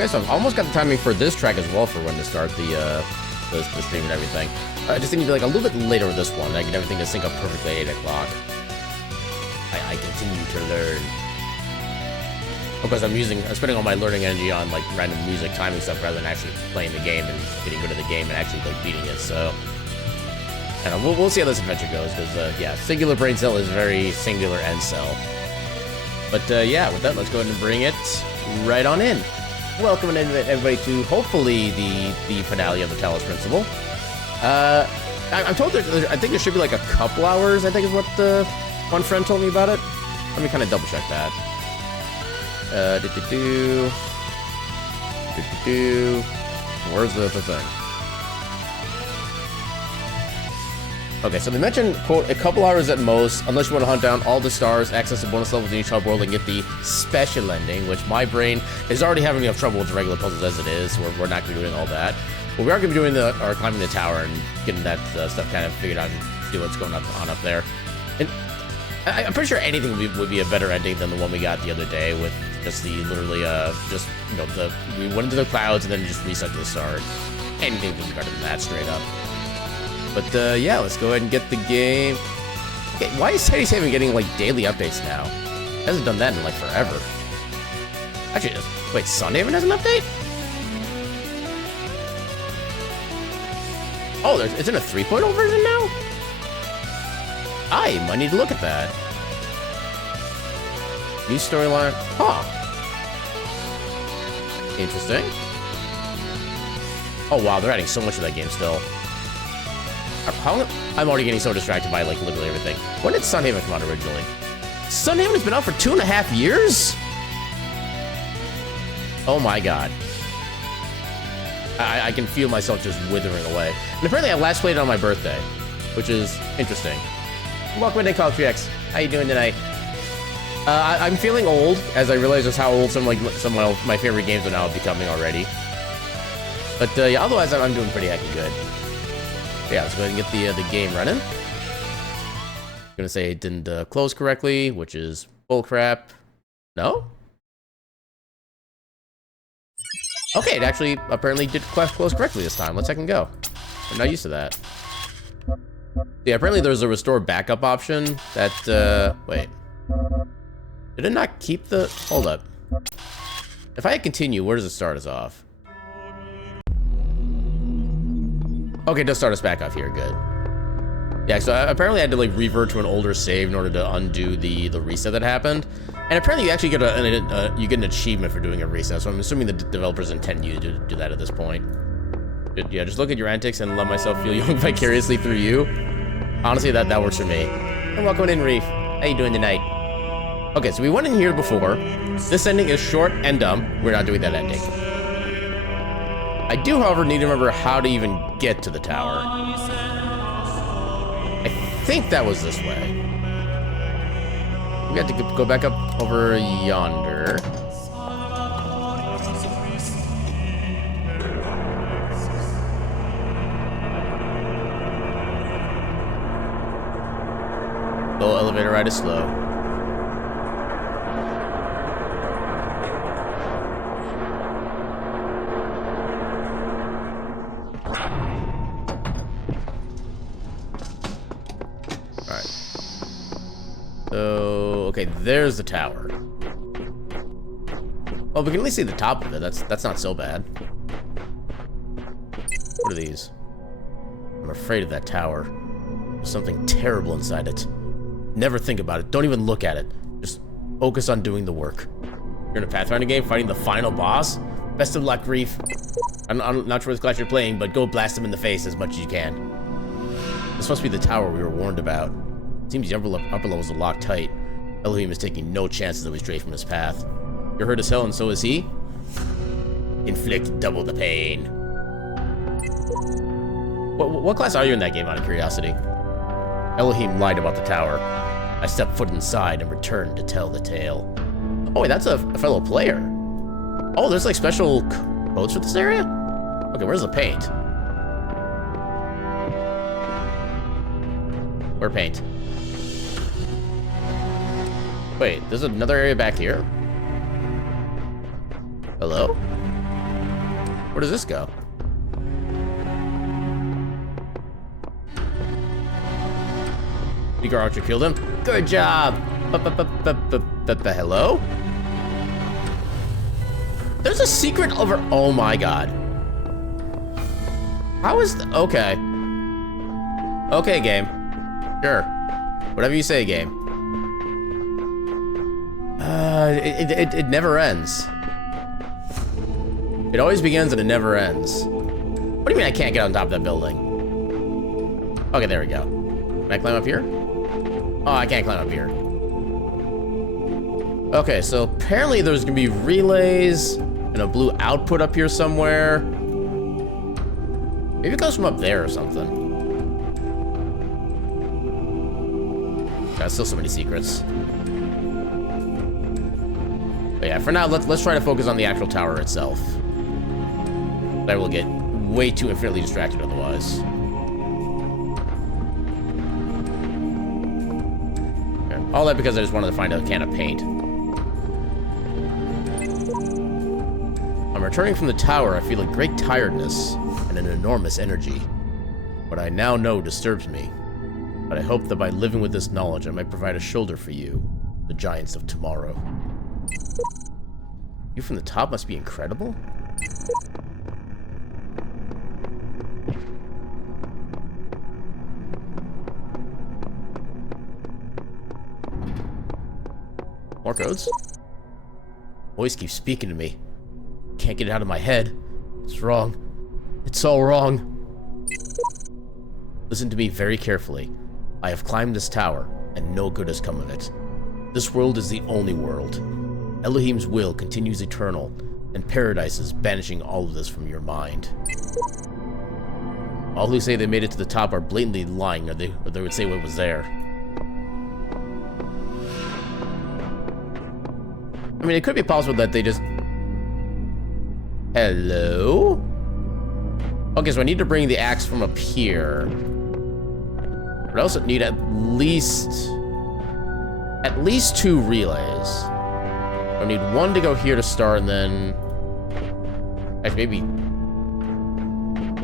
Okay, so I've almost got the timing for this track as well for when to start the stream and everything. I just need to be like a little bit later with this one. I get everything to sync up perfectly at 8 o'clock. I continue to learn. Because I'm spending all my learning energy on like random music timing stuff rather than actually playing the game and getting good at the game and actually like beating it. So, and we'll see how this adventure goes because yeah, singular brain cell is very singular end cell. But yeah, with that, let's go ahead and bring it right on in. Welcome everybody to hopefully the finale of the Talos Principle. I'm told I think there should be like a couple hours. I think is what one friend told me about it. Let me kind of double check that. Where's the thing? Okay, so they mentioned, quote, a couple hours at most, unless you want to hunt down all the stars, access the bonus levels in each hub world, and get the special ending, which my brain is already having enough trouble with the regular puzzles as it is, so we're not going to be doing all that. But we are going to be doing climbing the tower and getting that stuff kind of figured out and see what's going on up there. And I'm pretty sure anything would be a better ending than the one we got the other day with just the literally just, you know, we went into the clouds and then just reset to the start. Anything would be better than that, straight up. But yeah, let's go ahead and get the game. Okay, why is Teddy's Haven getting like daily updates now? It hasn't done that in like forever. Actually, wait, Sunhaven has an update? Oh, it's in a 3.0 version now? I might need to look at that. New storyline. Huh. Interesting. Oh wow, they're adding so much to that game still. I'm already getting so distracted by like literally everything. When did Sunhaven come out originally? Sunhaven has been out for 2.5 years? Oh my god. I can feel myself just withering away. And apparently I last played it on my birthday, which is interesting. Welcome to Call 3X. How you doing tonight? I'm feeling old as I realize just how old some of my favorite games are now becoming already. But yeah, otherwise I'm doing pretty heckin' good. Yeah, let's go ahead and get the game running. I'm gonna say it didn't close correctly, which is bullcrap. No? Okay, it actually apparently did close correctly this time. Let's check and go. I'm not used to that. Yeah, apparently there's a restore backup option that, wait. Did it not keep the, hold up. If I hit continue, where does it start us off? Okay, it does start us back off here, good. Yeah, so apparently I had to like revert to an older save in order to undo the reset that happened. And apparently you actually get you get an achievement for doing a reset, so I'm assuming the developers intend you to do that at this point. Yeah, just look at your antics and let myself feel young vicariously through you. Honestly, that works for me. And welcome in, Reef. How you doing tonight? Okay, so we went in here before. This ending is short and dumb. We're not doing that ending. I do, however, need to remember how to even get to the tower. I think that was this way. We got to go back up over yonder. The elevator ride is slow. Okay, there's the tower. Oh, we can at least see the top of it. That's not so bad. What are these? I'm afraid of that tower. There's something terrible inside it. Never think about it. Don't even look at it. Just focus on doing the work. You're in a Pathfinder game fighting the final boss? Best of luck, Reef. I'm not sure which class you're playing, but go blast him in the face as much as you can. This must be the tower we were warned about. Seems the upper levels are locked tight. Elohim is taking no chances that we stray from his path. You're hurt as hell, and so is he? Inflict double the pain. What class are you in that game, out of curiosity? Elohim lied about the tower. I stepped foot inside and returned to tell the tale. Oh, wait, that's a fellow player. Oh, there's like special codes for this area? Okay, where's the paint? Where paint? Wait, there's another area back here? Hello? Where does this go? Speaker Archer killed him. Good job. Hello? There's a secret over. Oh my god. How is okay? Okay, game. Sure. Whatever you say, game. It never ends. It always begins and it never ends. What do you mean I can't get on top of that building? Okay, there we go. Can I climb up here? Oh, I can't climb up here. Okay, so apparently there's gonna be relays and a blue output up here somewhere. Maybe it goes from up there or something. God, still so many secrets. But yeah, for now, let's try to focus on the actual tower itself. I will get way too infinitely distracted otherwise. Okay. All that because I just wanted to find a can of paint. I'm returning from the tower. I feel a great tiredness and an enormous energy. What I now know disturbs me. But I hope that by living with this knowledge, I might provide a shoulder for you, the giants of tomorrow. You from the top must be incredible? More codes? Voice keeps speaking to me. Can't get it out of my head. It's wrong. It's all wrong. Listen to me very carefully. I have climbed this tower, and no good has come of it. This world is the only world. Elohim's will continues eternal, and paradise is banishing all of this from your mind. All who say they made it to the top are blatantly lying, or they would say what was there. I mean, it could be possible that they just... Hello? Okay, so I need to bring the axe from up here. But I also need at least 2 relays. I need one to go here to start, and then... Actually, maybe...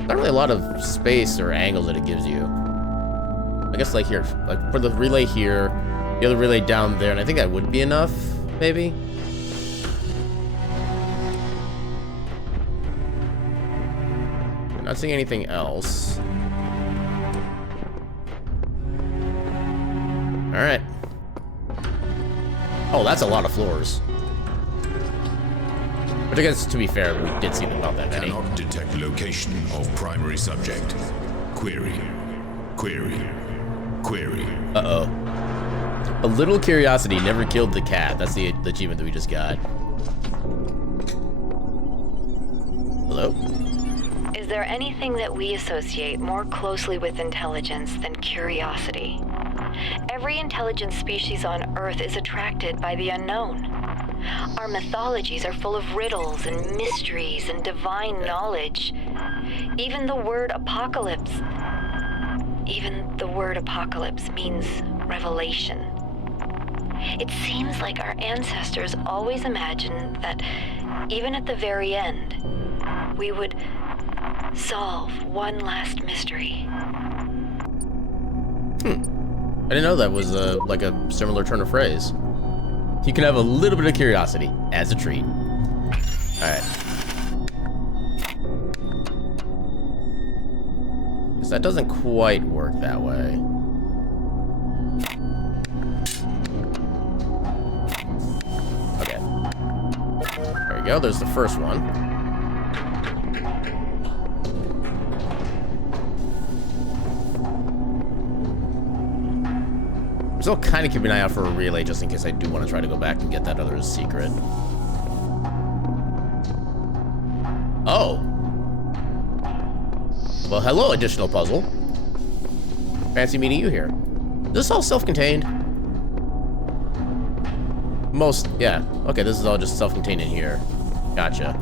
Not really a lot of space or angle that it gives you. I guess, like, here. Like, put the relay here, the other relay down there, and I think that would be enough, maybe? I'm not seeing anything else. Alright. Oh, that's a lot of floors. But I guess, to be fair, we did see not that many. Cannot detect location of primary subject. Query. Query. Query. Uh-oh. A little curiosity never killed the cat. That's the achievement that we just got. Hello? Is there anything that we associate more closely with intelligence than curiosity? Every intelligent species on Earth is attracted by the unknown. Our mythologies are full of riddles and mysteries and divine knowledge. Even the word apocalypse means revelation. It seems like our ancestors always imagined that even at the very end, we would solve one last mystery. I didn't know that was like a similar turn of phrase. You can have a little bit of curiosity as a treat. Alright. Because that doesn't quite work that way. Okay. There we go, there's the first one. I'm still kind of keeping an eye out for a relay just in case I do want to try to go back and get that other secret. Oh. Well, hello, additional puzzle. Fancy meeting you here. Is this all self-contained? Yeah. Okay, this is all just self-contained in here. Gotcha.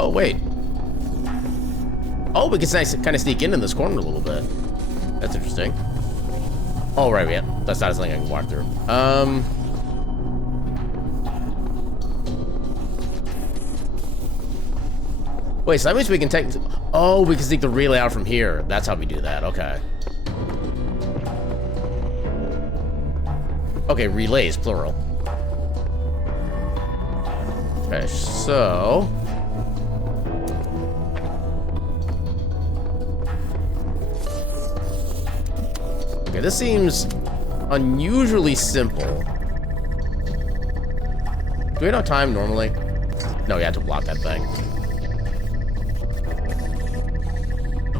Oh, wait. Oh, we can kind of sneak in this corner a little bit. That's interesting. Oh, right, yeah. That's not something I can walk through. Wait, so that means we can take... Oh, we can take the relay out from here. That's how we do that. Okay. Okay, relays, plural. Okay, so... Okay, this seems unusually simple. Do we have time normally? No, you have to block that thing.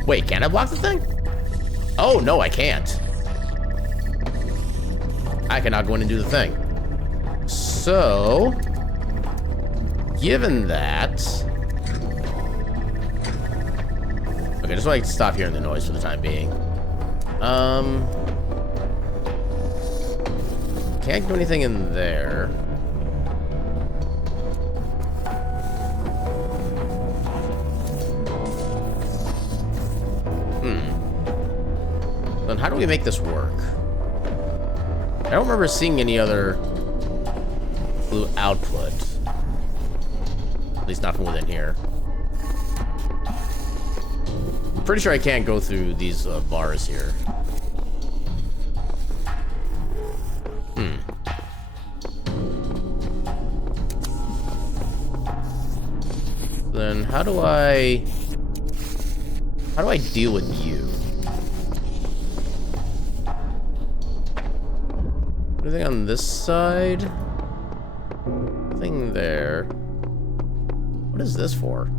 Wait, can I block the thing? Oh, no, I can't. I cannot go in and do the thing. So, given that... Okay, just want to stop hearing the noise for the time being. Can't do anything in there. Then how do we make this work? I don't remember seeing any other blue output. At least not from within here. I'm pretty sure I can't go through these bars here. Then how do I deal with you? Anything on this side? Nothing there. What is this for?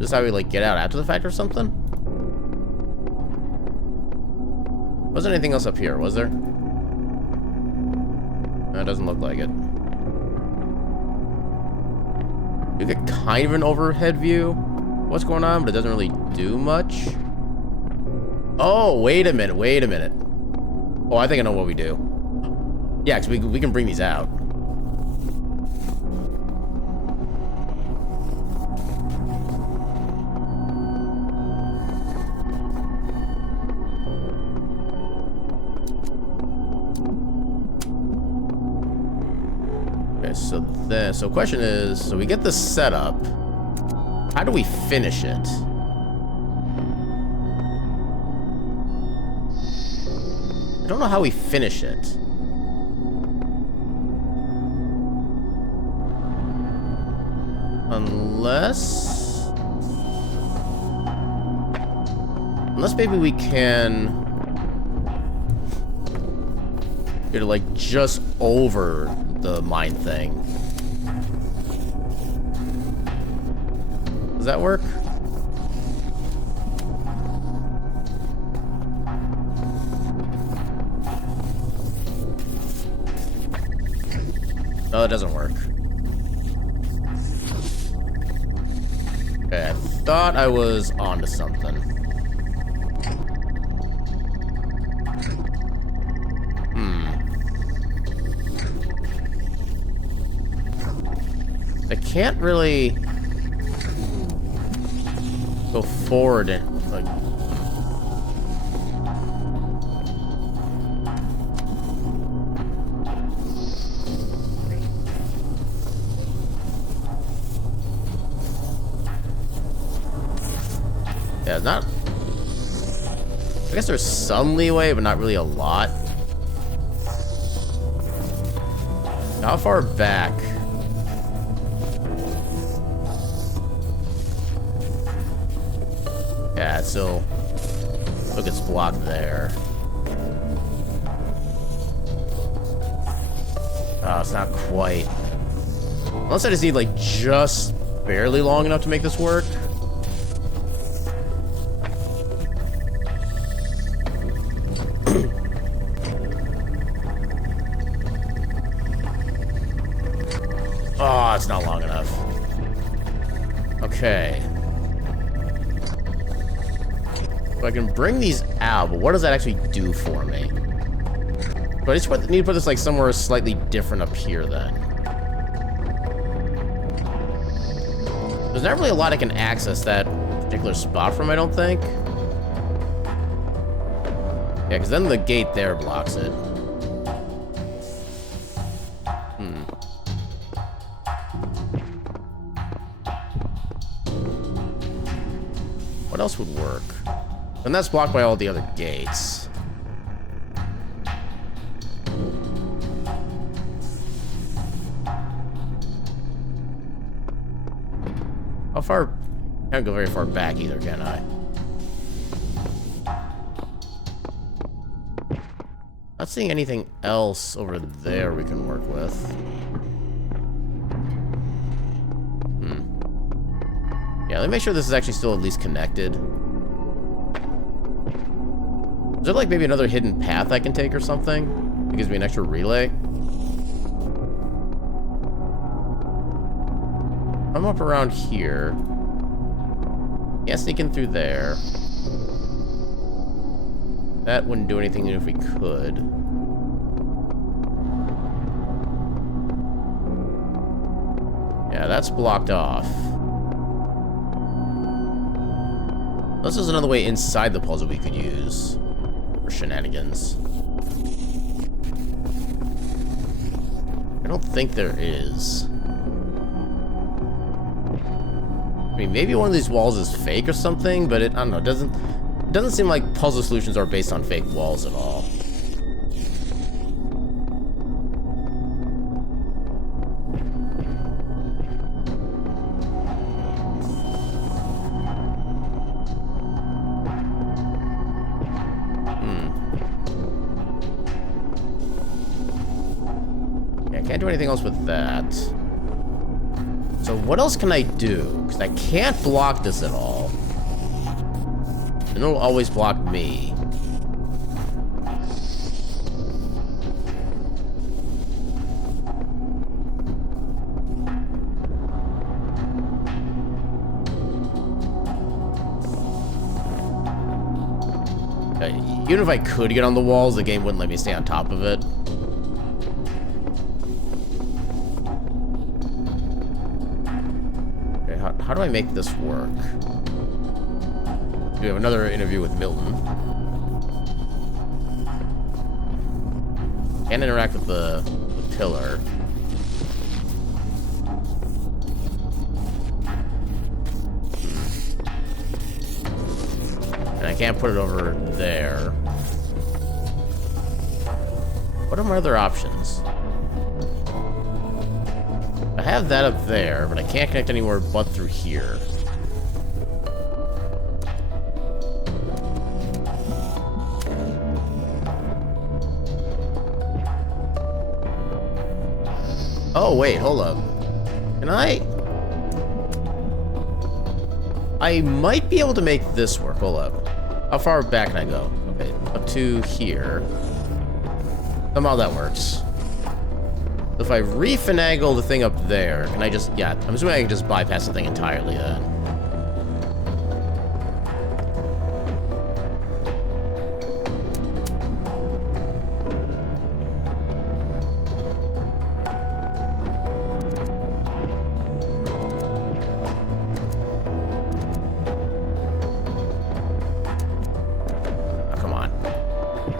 Just how we like get out after the fact or something? Wasn't anything else up here, was there? No, it doesn't look like it. You get kind of an overhead view of what's going on, but it doesn't really do much. Oh, wait a minute, wait a minute. Oh, I think I know what we do. Yeah, because we can bring these out. Okay, so question is, so we get this set up. How do we finish it? I don't know how we finish it. Unless maybe we can get it like just over the mine thing. Does that work? No, it doesn't work. Okay, I thought I was onto something. I can't really go forward and like. Yeah, not. I guess there's some leeway, but not really a lot. How far back? Yeah, so look, it's blocked there. Oh, it's not quite. Unless I just need like just barely long enough to make this work. Oh, it's not long enough. Okay. So I can bring these out, but what does that actually do for me? But I just need to put this like somewhere slightly different up here then. There's not really a lot I can access that particular spot from, I don't think. Yeah, because then the gate there blocks it. What else would work? And that's blocked by all the other gates. How far? Can't go very far back either, can I? Not seeing anything else over there we can work with. Yeah, let me make sure this is actually still at least connected. Is there like maybe another hidden path I can take or something? It gives me an extra relay. I'm up around here. Can't sneak in through there. That wouldn't do anything even if we could. Yeah, that's blocked off. This is another way inside the puzzle we could use for shenanigans. I don't think there is. I mean, maybe one of these walls is fake or something, but I don't know, it doesn't seem like puzzle solutions are based on fake walls at all. Yeah, I can't do anything else with that. So what else can I do? Because I can't block this at all. And it'll always block me. Even if I could get on the walls, the game wouldn't let me stay on top of it. Okay, how do I make this work? We have another interview with Milton. Can't interact with the pillar. And I can't put it over there. What are my other options? I have that up there, but I can't connect anywhere but through here. Oh, wait, hold up. Can I might be able to make this work. Hold up. How far back can I go? Okay, up to here. Somehow that works. If I refinagle the thing up there, can I just... Yeah, I'm assuming I can just bypass the thing entirely then.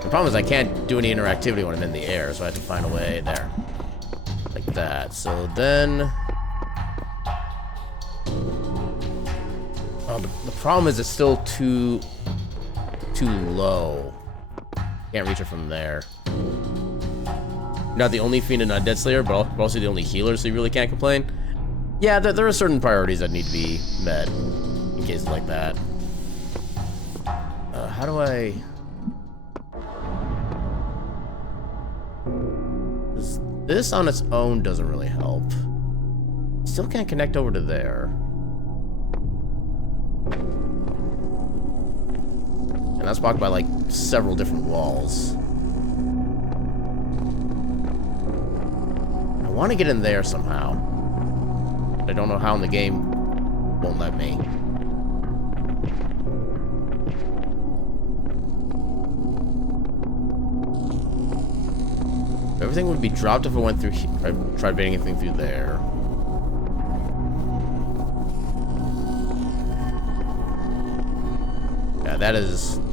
The problem is I can't do any interactivity when I'm in the air, so I have to find a way there. Like that. So then... Oh, the problem is it's still too low. Can't reach it from there. You're not the only fiend in Undead Slayer, but also the only healer, so you really can't complain. Yeah, there are certain priorities that need to be met in cases like that. How do I... This on its own doesn't really help. Still can't connect over to there. And that's blocked by like several different walls. I want to get in there somehow. But I don't know how, and the game won't let me. Everything would be dropped if I went through here. I tried baiting anything through there. Yeah,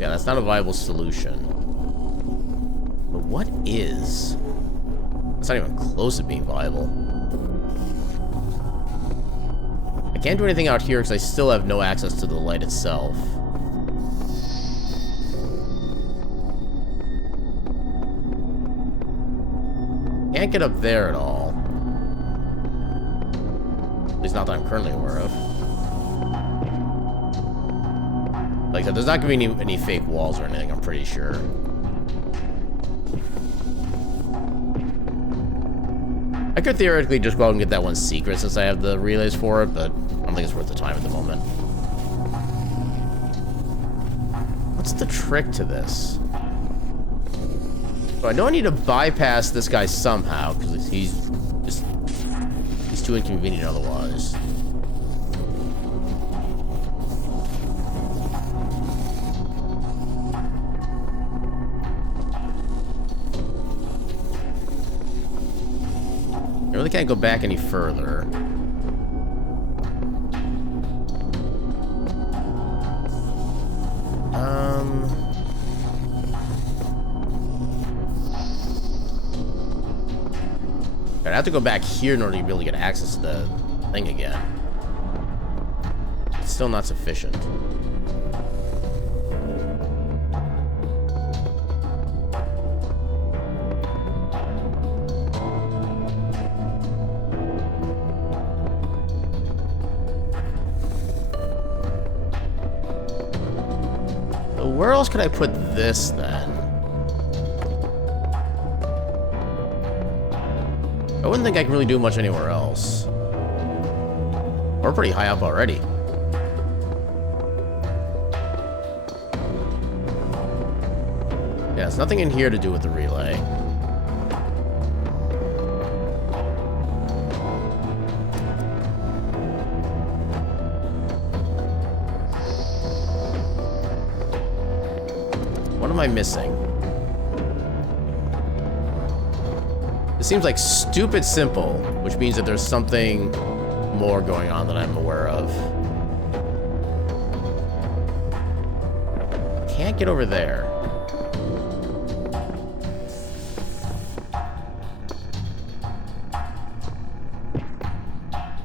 that's not a viable solution. what is? It's not even close to being viable. I can't do anything out here because I still have no access to the light itself. Can't get up there at all. At least not that I'm currently aware of. Like I said, there's not going to be any fake walls or anything, I'm pretty sure. I could theoretically just go out and get that one secret since I have the relays for it, but I don't think it's worth the time at the moment. What's the trick to this? So I know I need to bypass this guy somehow, because he's too inconvenient otherwise. I really can't go back any further. I'd have to go back here in order to be able to get access to the thing again. It's still not sufficient. So where else could I put this then? I wouldn't think I can really do much anywhere else. We're pretty high up already. Yeah, there's nothing in here to do with the relay. What am I missing? It seems like stupid simple, which means that there's something more going on that I'm aware of. Can't get over there.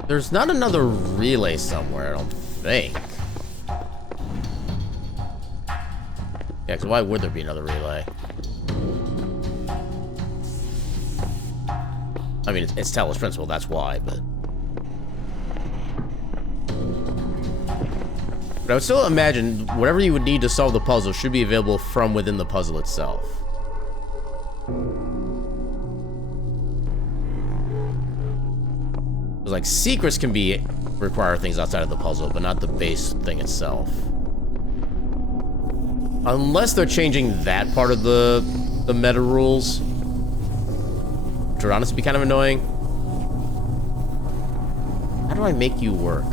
There's not another relay somewhere, I don't think. Yeah, because why would there be another relay? I mean, it's Talos principle, that's why, but I would still imagine whatever you would need to solve the puzzle should be available from within the puzzle itself. Like, secrets can require things outside of the puzzle, but not the base thing itself. Unless they're changing that part of the meta rules. Which would honestly be kind of annoying. How do I make you work?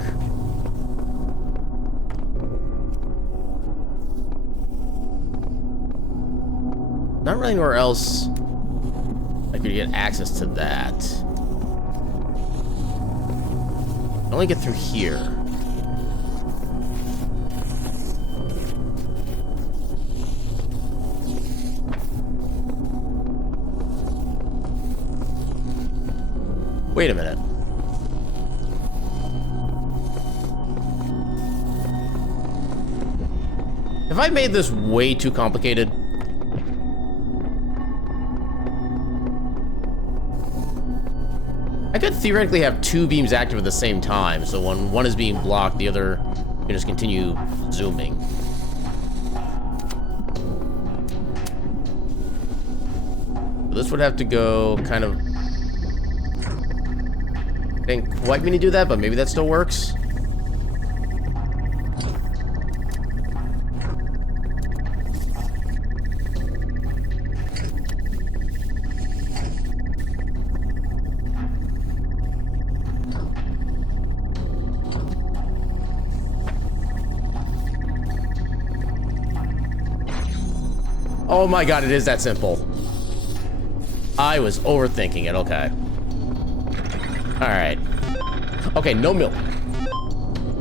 Not really anywhere else I could get access to that. I only get through here. Wait a minute. Have I made this way too complicated? I could theoretically have two beams active at the same time, so when one is being blocked, the other can just continue zooming. This would have to go kind of... Didn't quite mean to do that, but maybe that still works. Oh my god, it is that simple. I was overthinking it, okay. Alright. Okay, no milk.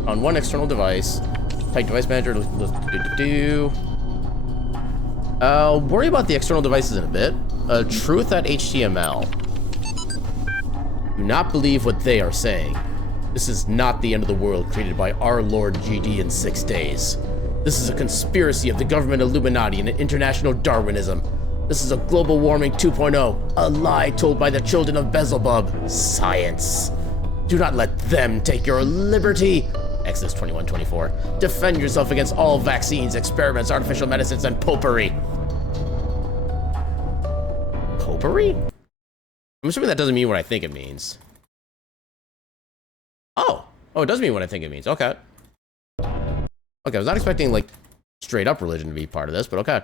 On one external device. Type device manager. I'll worry about the external devices in a bit. Truth at HTML. Do not believe what they are saying. This is not the end of the world created by our Lord GD in 6 days. This is a conspiracy of the government Illuminati and international Darwinism. This is a global warming 2.0, a lie told by the children of Beelzebub. Science. Do not let them take your liberty. Exodus 21:24. Defend yourself against all vaccines, experiments, artificial medicines, and potpourri. Potpourri? I'm assuming that doesn't mean what I think it means. Oh, it does mean what I think it means. Okay. Okay, I was not expecting, like, straight up religion to be part of this, but okay.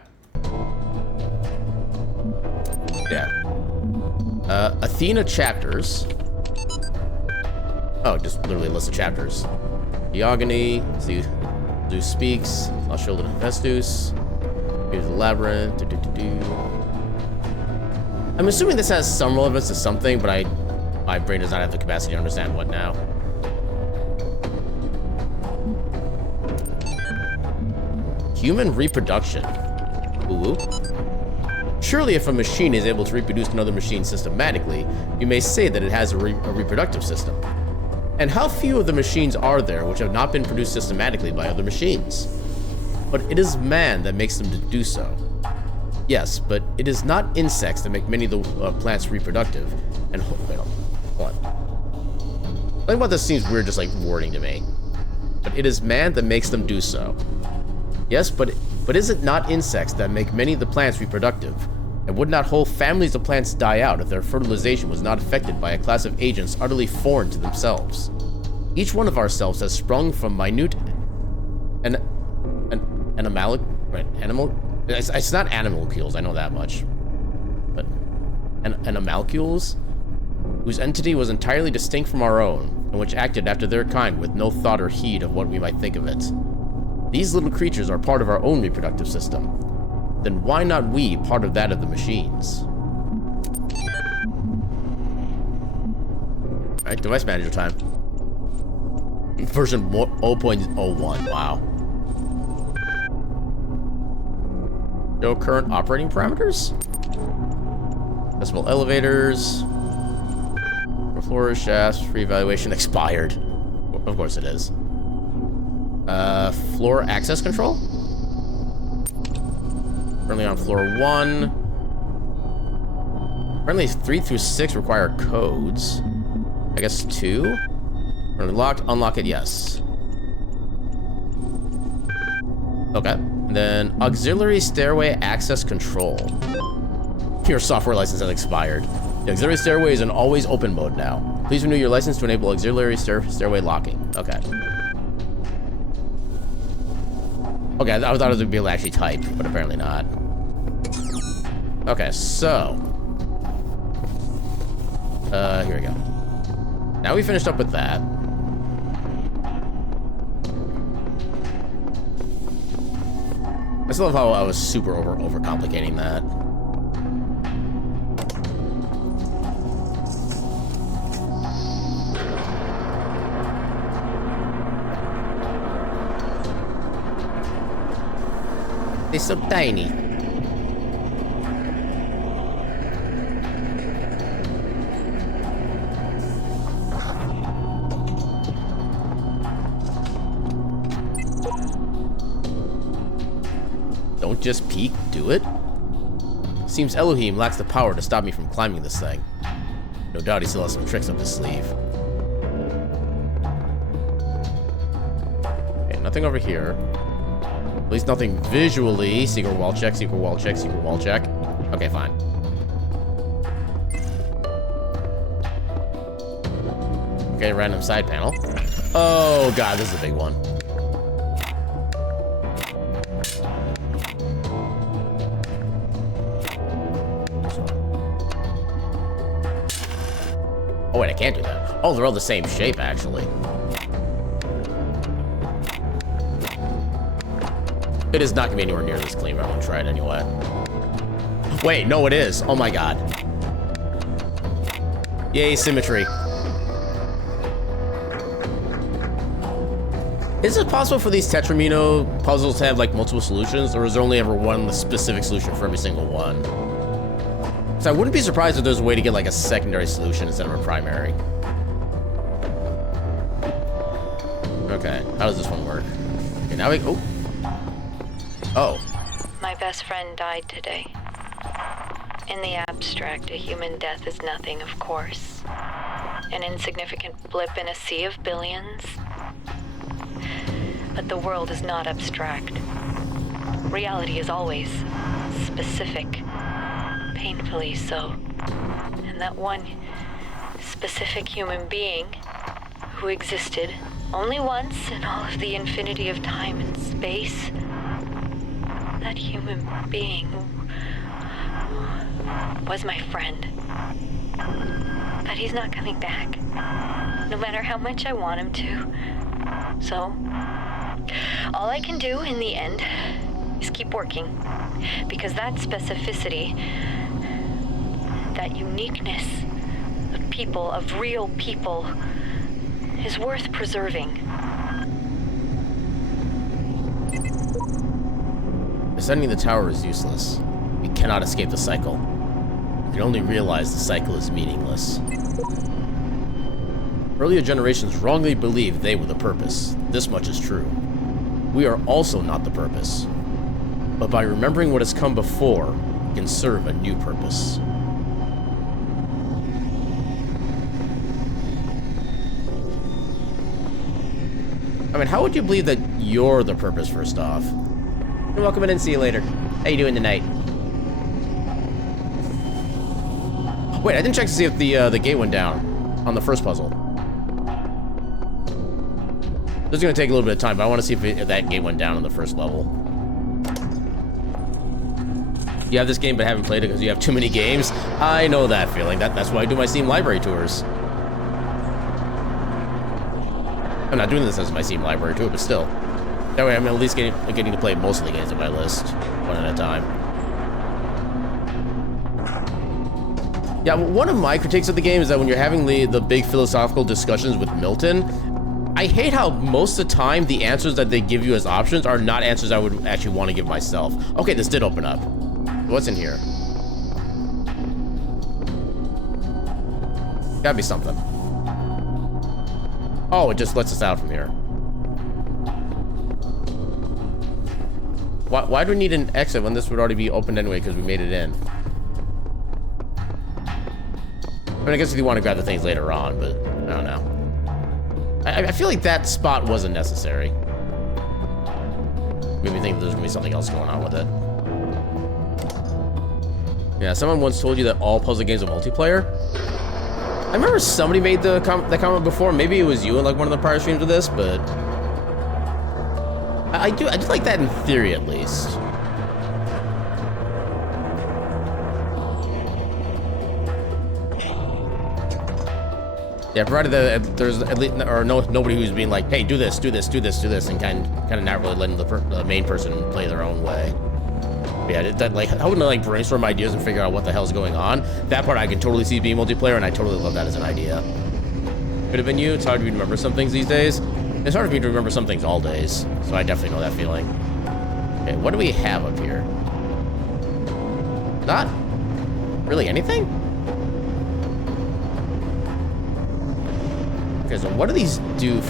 Yeah. Athena chapters. Oh, just literally a list of chapters. Theogony, Zeus speaks, Lost Children of Festus, here's the labyrinth. I'm assuming this has some relevance to something, but my brain does not have the capacity to understand what now. Human reproduction. Ooh. Surely if a machine is able to reproduce another machine systematically, you may say that it has a reproductive system. And how few of the machines are there which have not been produced systematically by other machines? But it is man that makes them to do so. Yes, but it is not insects that make many of the plants reproductive. And wait, hold on. Something about this seems weird, just like wording to me. But it is man that makes them do so. Yes, but is it not insects that make many of the plants reproductive? And would not whole families of plants die out if their fertilization was not affected by a class of agents utterly foreign to themselves? Each one of ourselves has sprung from minute it's not animalcules, I know that much. But animalcules, whose entity was entirely distinct from our own, and which acted after their kind with no thought or heed of what we might think of it. These little creatures are part of our own reproductive system. Then why not we part of that of the machines? Alright, device manager time. Version 0.01, wow. Show current operating parameters? Decibel elevators. Floors, shafts, free evaluation expired. Of course it is. Floor access control? Currently on floor 1. Apparently 3 through 6 require codes. I guess 2? Currently locked, unlock it, yes. Okay. And then auxiliary stairway access control. Your software license has expired. The auxiliary stairway is in always open mode now. Please renew your license to enable auxiliary stairway locking. Okay. Okay, I thought it would be able to actually type, but apparently not. Okay, so. Here we go. Now we finished up with that. I still love how I was super overcomplicating that. They're so tiny. Don't just peek, do it? Seems Elohim lacks the power to stop me from climbing this thing. No doubt he still has some tricks up his sleeve. Okay, nothing over here. At least nothing visually. Secret wall check, secret wall check, secret wall check. Okay, fine. Okay, random side panel. Oh god, this is a big one. Oh wait, I can't do that. Oh, they're all the same shape, actually. It is not gonna be anywhere near this clean, but I'm gonna try it anyway. Wait, no, it is. Oh my god. Yay, symmetry. Is it possible for these Tetramino puzzles to have like multiple solutions, or is there only ever one specific solution for every single one? So I wouldn't be surprised if there's a way to get like a secondary solution instead of a primary. Okay, how does this one work? Okay, now we, oh. My best friend died today. In the abstract, a human death is nothing, of course. An insignificant blip in a sea of billions. But the world is not abstract. Reality is always specific. Painfully so. And that one specific human being who existed only once in all of the infinity of time and space, that human being was my friend. But he's not coming back, no matter how much I want him to. So, all I can do in the end is keep working, because that specificity, that uniqueness of people, of real people, is worth preserving. Ascending the tower is useless. We cannot escape the cycle. We can only realize the cycle is meaningless. Earlier generations wrongly believed they were the purpose. This much is true. We are also not the purpose. But by remembering what has come before, we can serve a new purpose. I mean, how would you believe that you're the purpose, first off? You're welcome in, see you later. How you doing tonight? Wait, I didn't check to see if the gate went down on the first puzzle. This is gonna take a little bit of time, but I want to see if that gate went down on the first level. You have this game but haven't played it because you have too many games? I know that feeling. That's why I do my Steam library tours. I'm not doing this as my Steam library tour, but still. That way I'm at least getting to play most of the games on my list, one at a time. Yeah, one of my critiques of the game is that when you're having the big philosophical discussions with Milton, I hate how most of the time the answers that they give you as options are not answers I would actually want to give myself. Okay, this did open up. What's in here? Gotta be something. Oh, it just lets us out from here. Why do we need an exit when this would already be opened anyway because we made it in? I mean, I guess if you want to grab the things later on, but I don't know. I feel like that spot wasn't necessary. Made me think there's gonna be something else going on with it. Yeah, someone once told you that all puzzle games are multiplayer. I remember somebody made that comment before. Maybe it was you in like one of the prior streams of this, but I do like that in theory at least. Yeah, provided that there's at least nobody who's being like, hey, do this, and kind of not really letting the main person play their own way. Yeah, that like I wouldn't like brainstorm ideas and figure out what the hell's going on. That part I can totally see being multiplayer, and I totally love that as an idea. Could have been you. It's hard for me to remember some things these days. It's hard for me to remember some things all days, so I definitely know that feeling. Okay, what do we have up here? Not really anything? Okay, so what do these do?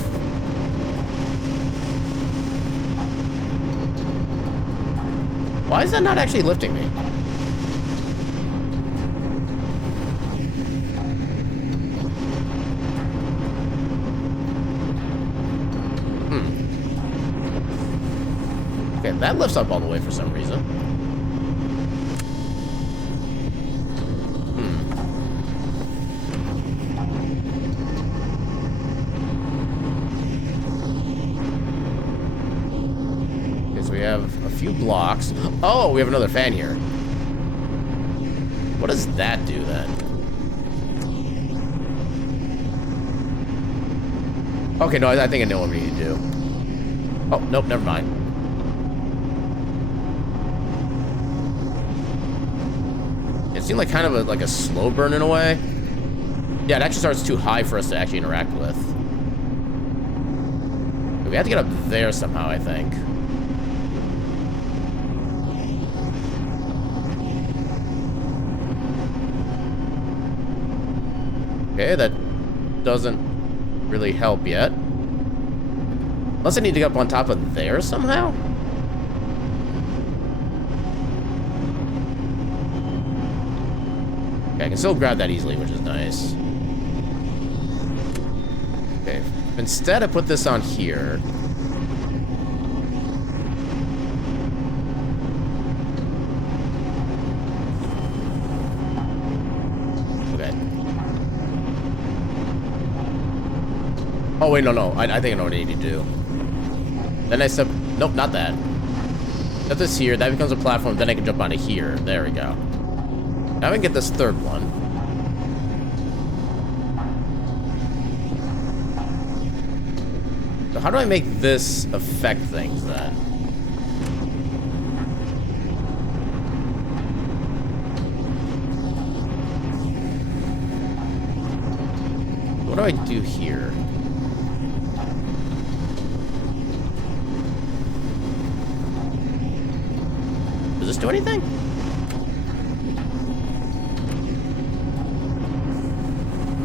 Why is that not actually lifting me? Okay, that lifts up all the way for some reason. Okay, so we have a few blocks. Oh, we have another fan here. What does that do then? Okay, no, I think I know what we need to do. Oh, nope, never mind. It seemed like kind of like a slow burn in a way. Yeah, it actually starts too high for us to actually interact with. We have to get up there somehow, I think. Okay, that doesn't really help yet. Unless I need to get up on top of there somehow? Okay, I can still grab that easily, which is nice. Okay, instead I put this on here. Oh, wait, no. I think I know what I need to do. Then I step... Nope, not that. Step this here. That becomes a platform. Then I can jump onto here. There we go. Now I can get this third one. So how do I make this affect things, then? What do I do here? Does this do anything?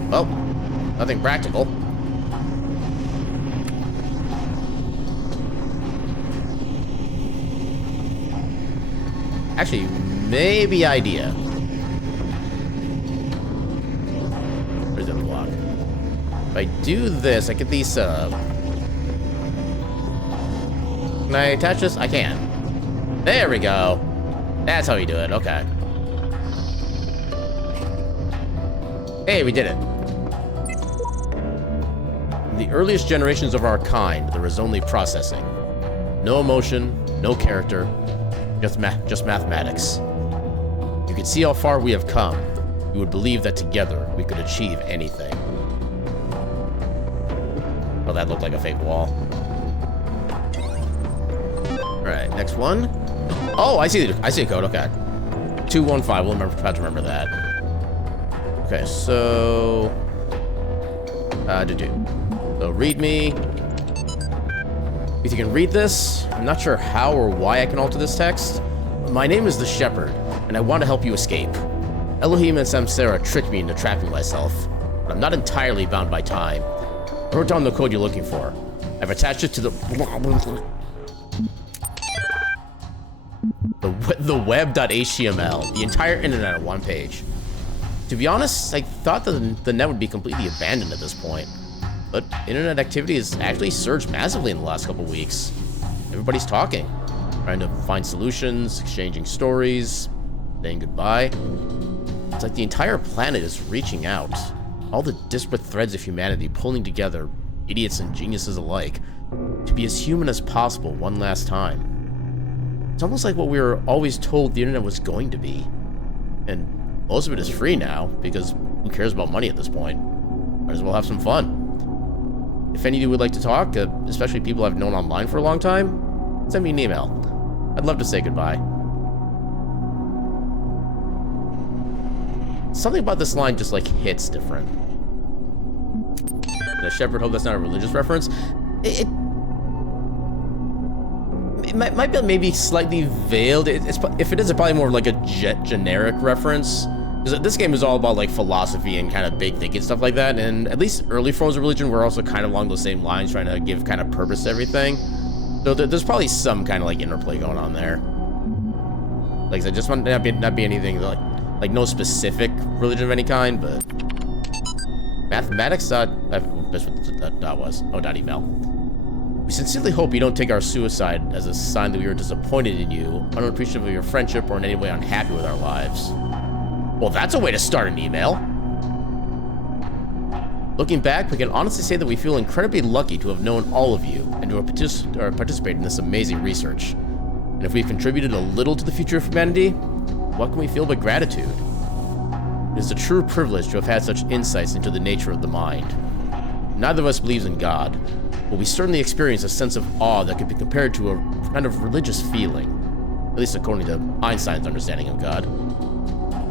Well, nothing practical. Actually, maybe idea. Where's the other block? If I do this, I get these, Can I attach this? I can. There we go. That's how you do it. Okay. Hey, we did it. In the earliest generations of our kind, there was only processing. No emotion, no character, just mathematics. You could see how far we have come. You would believe that together we could achieve anything. Oh, that looked like a fake wall. Alright, next one. Oh, I see the code, okay. 215, we'll have to remember that. Okay, so... So read me. If you can read this, I'm not sure how or why I can alter this text. My name is the Shepherd, and I want to help you escape. Elohim and Samsara tricked me into trapping myself, but I'm not entirely bound by time. I wrote down the code you're looking for. I've attached it to the web.html, the entire internet on one page. To be honest, I thought that the net would be completely abandoned at this point. But internet activity has actually surged massively in the last couple weeks. Everybody's talking, trying to find solutions, exchanging stories, saying goodbye. It's like the entire planet is reaching out. All the disparate threads of humanity pulling together, idiots and geniuses alike, to be as human as possible one last time. It's almost like what we were always told the internet was going to be. And most of it is free now, because who cares about money at this point? Might as well have some fun. If any of you would like to talk, especially people I've known online for a long time, send me an email. I'd love to say goodbye. Something about this line just, like, hits different. The Shepherd, hope that's not a religious reference. It might be maybe slightly veiled. If it is, it's probably more like a generic reference. Because this game is all about, like, philosophy and kind of big thinking stuff like that. And at least early forms of religion were also kind of along those same lines, trying to give kind of purpose to everything. So there's probably some kind of, like, interplay going on there. Like I said, just want not be anything like no specific religion of any kind, but mathematics. That's what that was. Oh, .email. We sincerely hope you don't take our suicide as a sign that we are disappointed in you, unappreciative of your friendship, or in any way unhappy with our lives. Well, that's a way to start an email. Looking back, we can honestly say that we feel incredibly lucky to have known all of you and to have participated in this amazing research. And if we've contributed a little to the future of humanity, what can we feel but gratitude? It is a true privilege to have had such insights into the nature of the mind. Neither of us believes in God, but we certainly experience a sense of awe that could be compared to a kind of religious feeling, at least according to Einstein's understanding of God.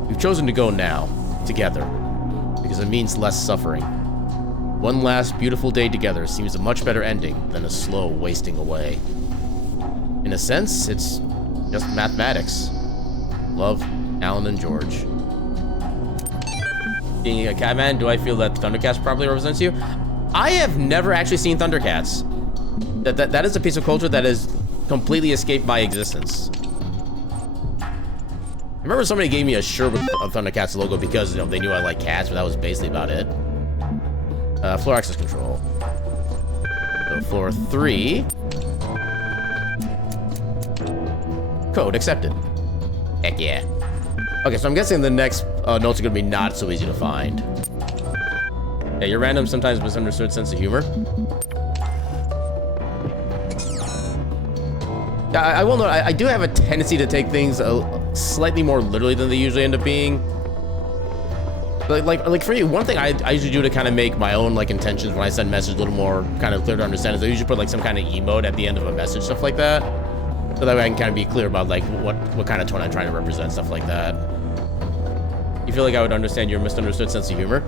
We've chosen to go now, together, because it means less suffering. One last beautiful day together seems a much better ending than a slow wasting away. In a sense, it's just mathematics. Love, Alan and George. being a Catman, do I feel that Thundercats properly represents you? I have never actually seen Thundercats. That is a piece of culture that has completely escaped my existence. I remember somebody gave me a shirt with a Thundercats logo because, you know, they knew I like cats, but that was basically about it. Floor access control. So floor 3. Code accepted. Heck yeah. Okay, so I'm guessing the next notes are gonna be not so easy to find. Yeah, your random, sometimes misunderstood sense of humor. Yeah, I will note, I do have a tendency to take things slightly more literally than they usually end up being. Like for you, one thing I usually do to kind of make my own like intentions when I send messages a little more kind of clear to understand is I usually put like some kind of emote at the end of a message, stuff like that. So that way I can kind of be clear about like what kind of tone I'm trying to represent, stuff like that. You feel like I would understand your misunderstood sense of humor?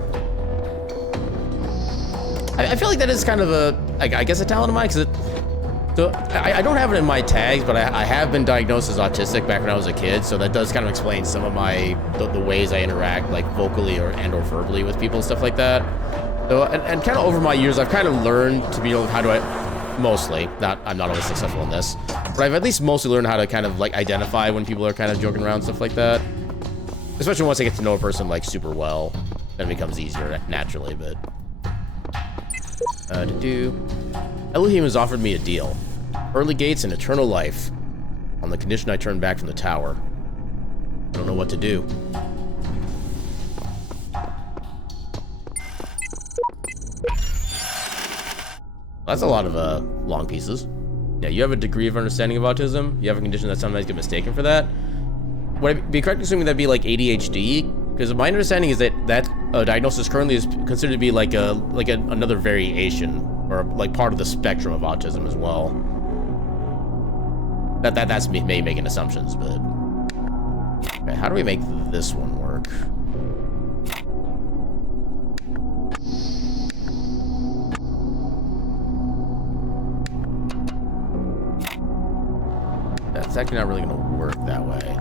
I feel like that is kind of I guess a talent of mine, because so I don't have it in my tags, but I have been diagnosed as autistic back when I was a kid, so that does kind of explain some of the ways I interact, like vocally or verbally with people, stuff like that. So and kind of over my years, I've kind of learned to be able, how do I, mostly, I'm not always successful in this, but I've at least mostly learned how to kind of like identify when people are kind of joking around, stuff like that. Especially once I get to know a person like super well, then it becomes easier naturally, but. Elohim has offered me a deal. Early gates and eternal life. On the condition I turn back from the tower. I don't know what to do. That's a lot of long pieces. Yeah, you have a degree of understanding of autism. You have a condition that sometimes get mistaken for that. Would I be correct in assuming that'd be like ADHD? Because my understanding is that diagnosis currently is considered to be like another variation or like part of the spectrum of autism as well. That's me making assumptions, but okay, how do we make this one work? That's actually not really gonna work that way.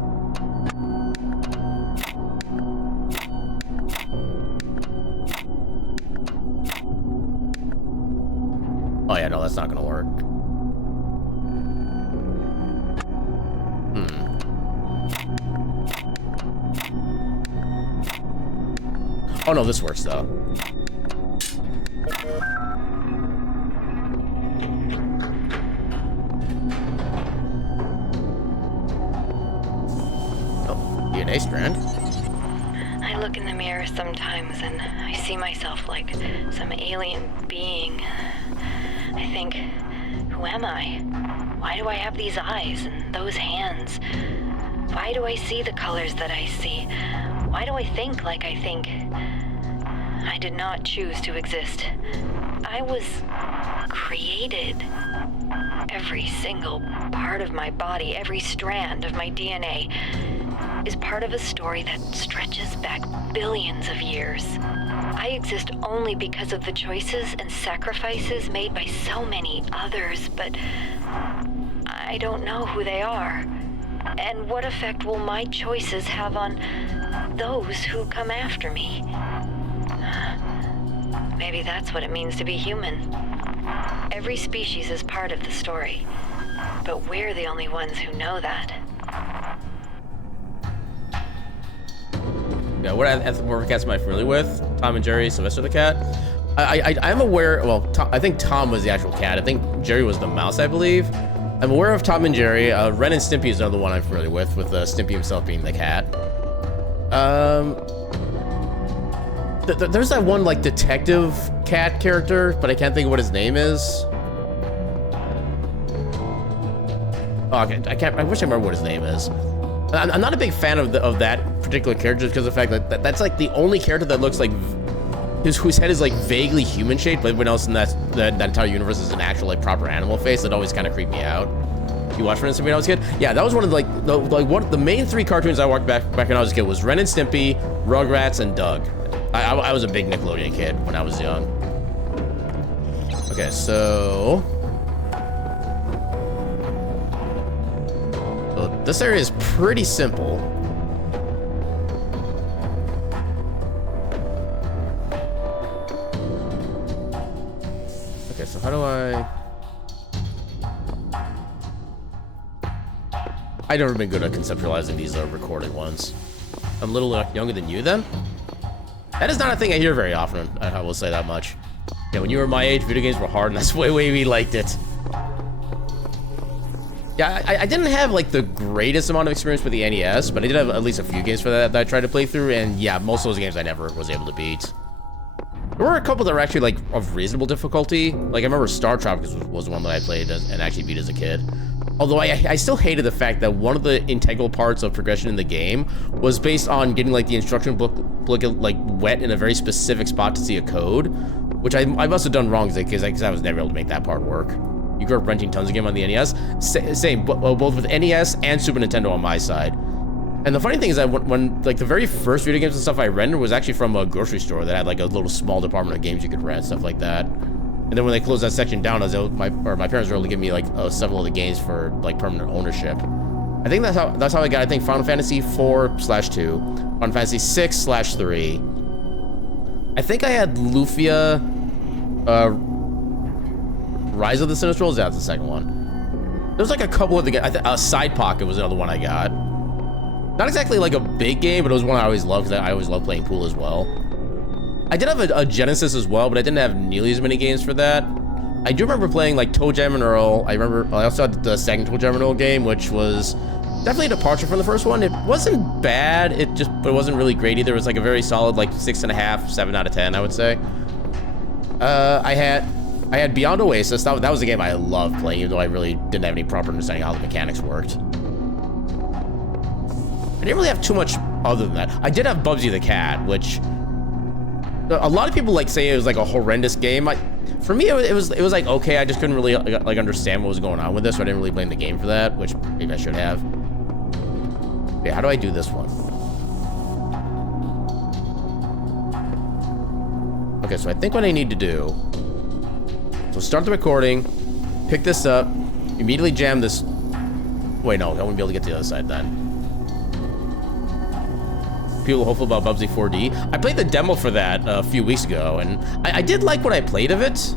Oh yeah, no, that's not gonna work. Oh no, this works though. Oh, DNA strand. I look in the mirror sometimes and I see myself like some alien being. I think, who am I? Why do I have these eyes and those hands? Why do I see the colors that I see? Why do I think like I think? I did not choose to exist. I was created. Every single part of my body, every strand of my DNA is part of a story that stretches back billions of years. I exist only because of the choices and sacrifices made by so many others, but I don't know who they are. And what effect will my choices have on those who come after me? Maybe that's what it means to be human. Every species is part of the story, but we're the only ones who know that. Yeah, what anthropomorphic cats am I familiar with? Tom and Jerry, Sylvester the cat. I'm aware, well, I think Tom was the actual cat. I think Jerry was the mouse, I believe. I'm aware of Tom and Jerry. Ren and Stimpy is another one I'm familiar with Stimpy himself being the cat. There's that one, like, detective cat character, but I can't think of what his name is. Oh, okay, I wish I remember what his name is. I'm not a big fan of that particular character just because of the fact that that's like the only character that looks like whose head is like vaguely human shaped, but everyone else in that entire universe is an actual like proper animal face. That always kind of creeped me out. You watched Ren and Stimpy when I was a kid? Yeah, that was one of the main 3 cartoons I watched back when I was a kid was Ren and Stimpy, Rugrats, and Doug. I was a big Nickelodeon kid when I was young. Okay, so this area is pretty simple. so how do I... I've never been good at conceptualizing these recorded ones. I'm a little younger than you then? That is not a thing I hear very often, I will say that much. Yeah, when you were my age, video games were hard, and that's the way we liked it. Yeah, I didn't have, like, the greatest amount of experience with the NES, but I did have at least a few games for that I tried to play through, and yeah, most of those games I never was able to beat. There were a couple that were actually, like, of reasonable difficulty. Like, I remember Star Tropics was one that I played and actually beat as a kid. Although I still hated the fact that one of the integral parts of progression in the game was based on getting, like, the instruction book like, wet in a very specific spot to see a code, which I must have done wrong because I was never able to make that part work. You grew up renting tons of games on the NES. Same, both with NES and Super Nintendo on my side. And the funny thing is that when like the very first video games and stuff I rented was actually from a grocery store that had like a little small department of games you could rent, stuff like that. And then when they closed that section down, my parents were able to give me like several of the games for like permanent ownership. I think that's how I got. I think Final Fantasy 4/2, Final Fantasy 6/3. I think I had Lufia, Rise of the Sinistrals. That's the second one. There's like a couple of the Side Pocket was another one I got. Not exactly like a big game, but it was one I always loved because I always loved playing pool as well. I did have a Genesis as well, but I didn't have nearly as many games for that. I do remember playing like Toe Jam and Earl. I also had the second Toe Jam and Earl game, which was definitely a departure from the first one. It wasn't bad, but it wasn't really great either. It was like a very solid like 6.5, 7 out of 10, I would say. I had Beyond Oasis. That was a game I loved playing, even though I really didn't have any proper understanding of how the mechanics worked. I didn't really have too much other than that. I did have Bubsy the Cat, which a lot of people like say it was like a horrendous game. For me, it was like okay. I just couldn't really like understand what was going on with this, so I didn't really blame the game for that, which maybe I should have. Yeah, how do I do this one? Okay, so I think what I need to do. So start the recording, pick this up, immediately jam this. Wait, no, I wouldn't be able to get to the other side then. People hopeful about Bubsy 4D. I played the demo for that a few weeks ago, and I did like what I played of it.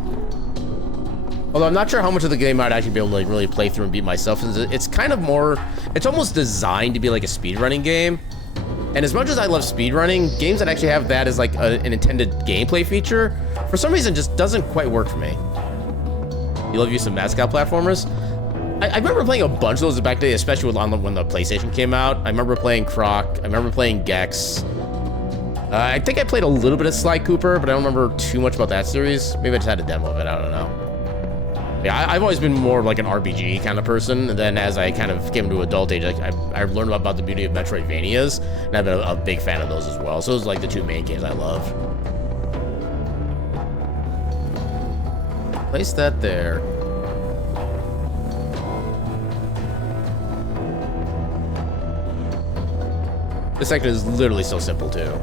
Although I'm not sure how much of the game I'd actually be able to like really play through and beat myself. It's kind of more, it's almost designed to be like a speedrunning game. And as much as I love speedrunning, games that actually have that as like an intended gameplay feature, for some reason just doesn't quite work for me. You love using mascot platformers? I remember playing a bunch of those back in the day, especially when the PlayStation came out. I remember playing Croc. I remember playing Gex. I think I played a little bit of Sly Cooper, but I don't remember too much about that series. Maybe I just had a demo of it. I don't know. Yeah, I've always been more like an RPG kind of person. And then as I kind of came to adult age, I learned about the beauty of Metroidvanias, and I've been a big fan of those as well. So those are like the two main games I love. Place that there. This section is literally so simple too.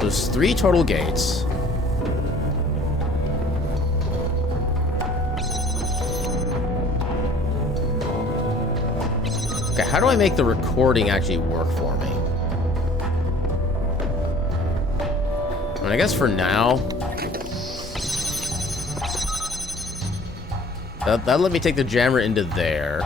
There's 3 total gates. Okay, how do I make the recording actually work for me? And I guess for now, that'll let me take the jammer into there.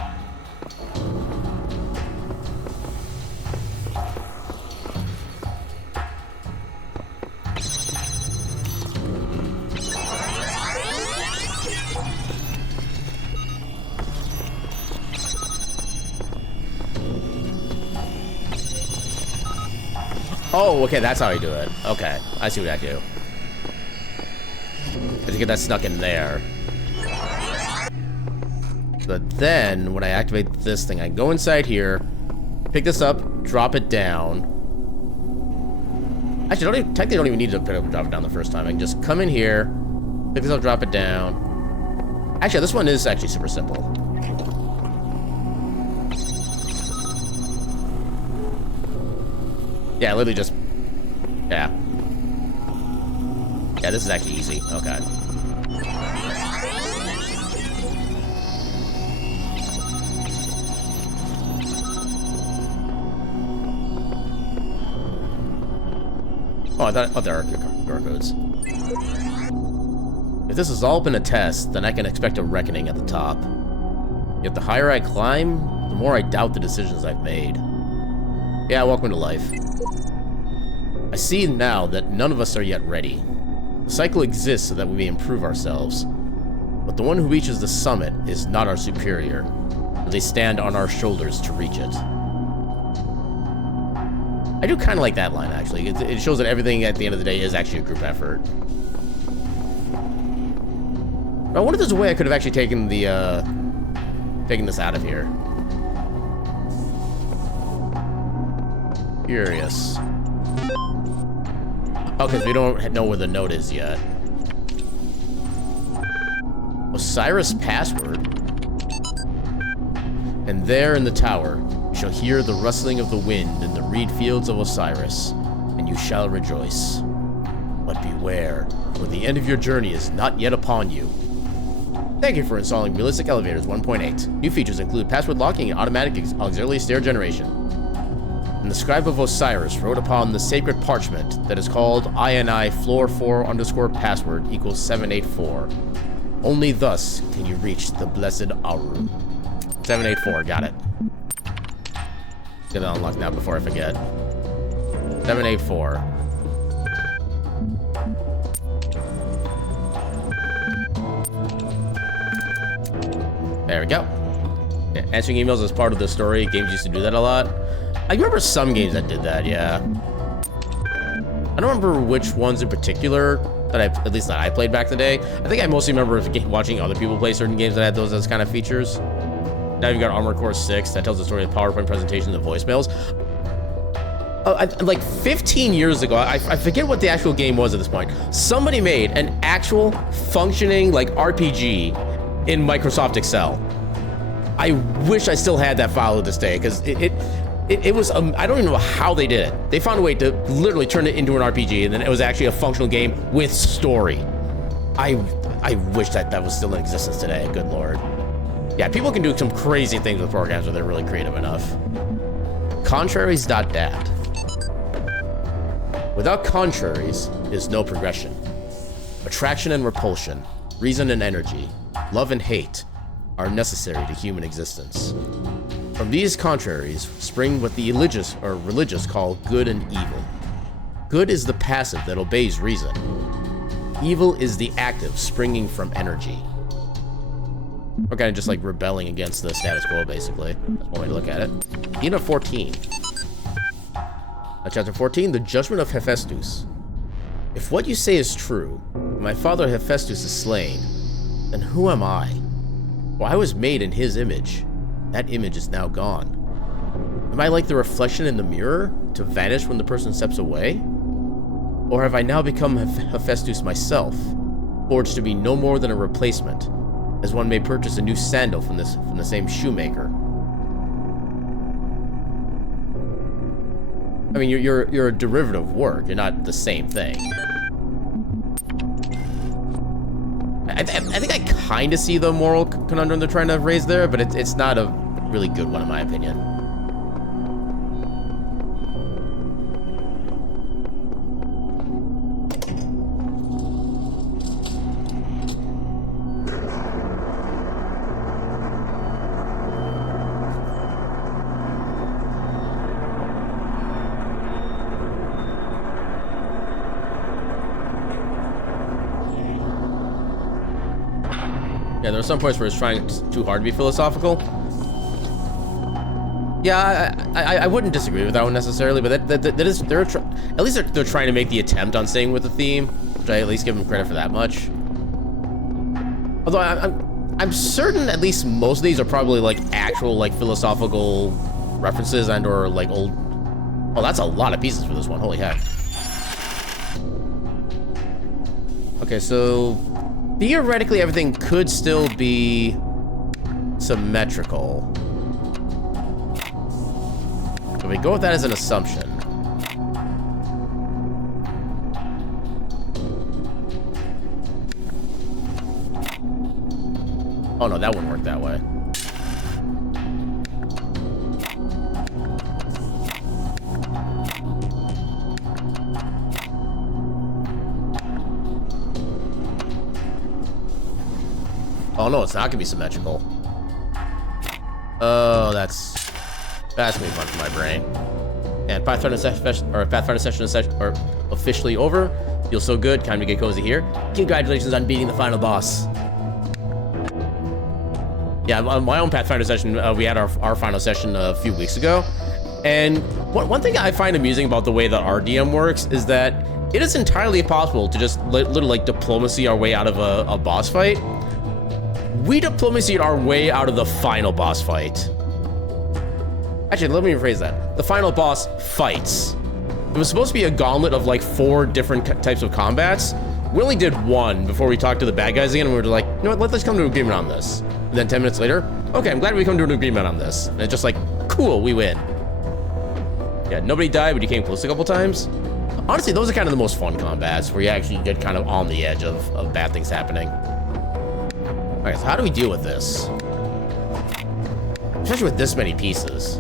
Oh, okay, that's how I do it. Okay, I see what I do. Because you get that stuck in there. But then, when I activate this thing, I go inside here, pick this up, drop it down. Actually, technically don't even need to pick up and drop it down the first time. I can just come in here, pick this up, drop it down. Actually, this one is actually super simple. Yeah, literally just... Yeah. Yeah, this is actually easy. Okay. Oh, I thought... Oh, there are QR codes. If this has all been a test, then I can expect a reckoning at the top. Yet the higher I climb, the more I doubt the decisions I've made. Yeah, welcome to life. I see now that none of us are yet ready. The cycle exists so that we may improve ourselves. But the one who reaches the summit is not our superior. They stand on our shoulders to reach it. I do kind of like that line, actually. It shows that everything at the end of the day is actually a group effort. I wonder if there's a way I could have actually taken the, taken this out of here. Curious. Oh, because we don't know where the note is yet. Osiris password. And there in the tower, you shall hear the rustling of the wind in the reed fields of Osiris, and you shall rejoice. But beware, for the end of your journey is not yet upon you. Thank you for installing Realistic Elevators 1.8. New features include password locking and automatic auxiliary stair generation. And the scribe of Osiris wrote upon the sacred parchment that is called INI floor 4 underscore password equals 784. Only thus can you reach the blessed Aru. 784, got it. Get that unlocked now before I forget. 784. There we go. Yeah, answering emails is part of the story. Games used to do that a lot. I remember some games that did that, yeah. I don't remember which ones in particular that at least that I played back in the day. I think I mostly remember watching other people play certain games that had those as kind of features. Now you've got Armored Core 6 that tells the story of PowerPoint presentations and voicemails. Like 15 years ago, I forget what the actual game was at this point. Somebody made an actual functioning like RPG in Microsoft Excel. I wish I still had that file to this day, because it was, I don't even know how they did it. They found a way to literally turn it into an RPG, and then it was actually a functional game with story. I wish that was still in existence today, good lord. Yeah, people can do some crazy things with programs when they're really creative enough. Contraries.dat. Without contraries is no progression. Attraction and repulsion, reason and energy, love and hate are necessary to human existence. From these contraries spring what the religious call good and evil. Good is the passive that obeys reason. Evil is the active springing from energy. We're kind of just like rebelling against the status quo, basically. That's one way to look at it. Unit 14. Chapter 14, the Judgment of Hephaestus. If what you say is true, my father Hephaestus is slain, then who am I? For I was made in his image. That image is now gone. Am I like the reflection in the mirror, to vanish when the person steps away? Or have I now become Hephaestus myself, forged to be no more than a replacement, as one may purchase a new sandal from the same shoemaker? I mean, you're a derivative work. You're not the same thing. I think I kind of see the moral conundrum they're trying to raise there, but it's not a really good one in my opinion. Yeah, there are some points where it's trying too hard to be philosophical. Yeah, I wouldn't disagree with that one necessarily, but that is at least they're trying to make the attempt on staying with the theme, which I at least give them credit for that much. Although I'm certain at least most of these are probably like actual like philosophical references and or like old. Oh, that's a lot of pieces for this one. Holy heck. Okay, so theoretically, everything could still be symmetrical. But we go with that as an assumption. Oh no, that wouldn't work that way. Oh no, it's not gonna be symmetrical. Oh, that's gonna be fun for my brain. And Pathfinder session is officially over. Feels so good. Time to get cozy here. Congratulations on beating the final boss. Yeah, on my own Pathfinder session, we had our final session a few weeks ago. And one thing I find amusing about the way that our DM works is that it is entirely possible to just literally like diplomacy our way out of a boss fight. We diplomacied our way out of the final boss fight. Actually, let me rephrase that. The final boss fights. It was supposed to be a gauntlet of like 4 different types of combats. We only did 1 before we talked to the bad guys again, and we were like, you know what, let's come to an agreement on this. And then 10 minutes later, okay, I'm glad we come to an agreement on this. And it's just like, cool, we win. Yeah, nobody died, but you came close a couple times. Honestly, those are kind of the most fun combats, where you actually get kind of on the edge of bad things happening. All right, so how do we deal with this? Especially with this many pieces.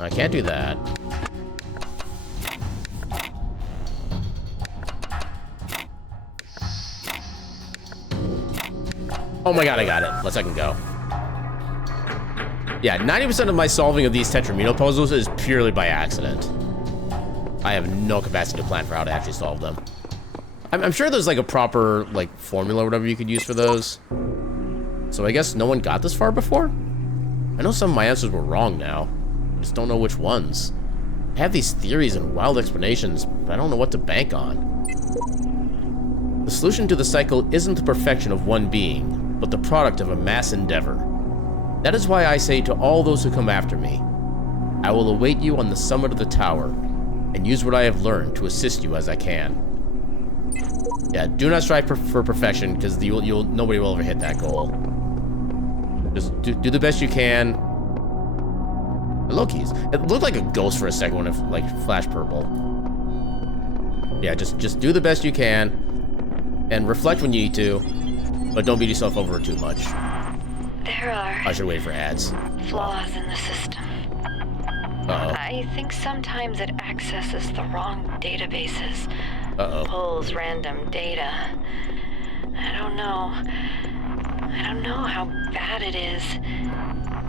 I can't do that. Oh my god, I got it. Let's second go. Yeah, 90% of my solving of these Tetramino puzzles is purely by accident. I have no capacity to plan for how to actually solve them. I'm sure there's like a proper like formula or whatever you could use for those. So I guess no one got this far before? I know some of my answers were wrong now. I just don't know which ones. I have these theories and wild explanations, but I don't know what to bank on. The solution to the cycle isn't the perfection of one being, but the product of a mass endeavor. That is why I say to all those who come after me, I will await you on the summit of the tower, and use what I have learned to assist you as I can. Yeah, do not strive for perfection, because nobody will ever hit that goal. Just do the best you can. Low keys. It looked like a ghost for a second when it like flashed purple. Yeah, just do the best you can, and reflect when you need to, but don't beat yourself over too much. There are I should wait for ads. flaws in the system. Uh-oh. I think sometimes it accesses the wrong databases. Uh-oh. Pulls random data. I don't know how bad it is.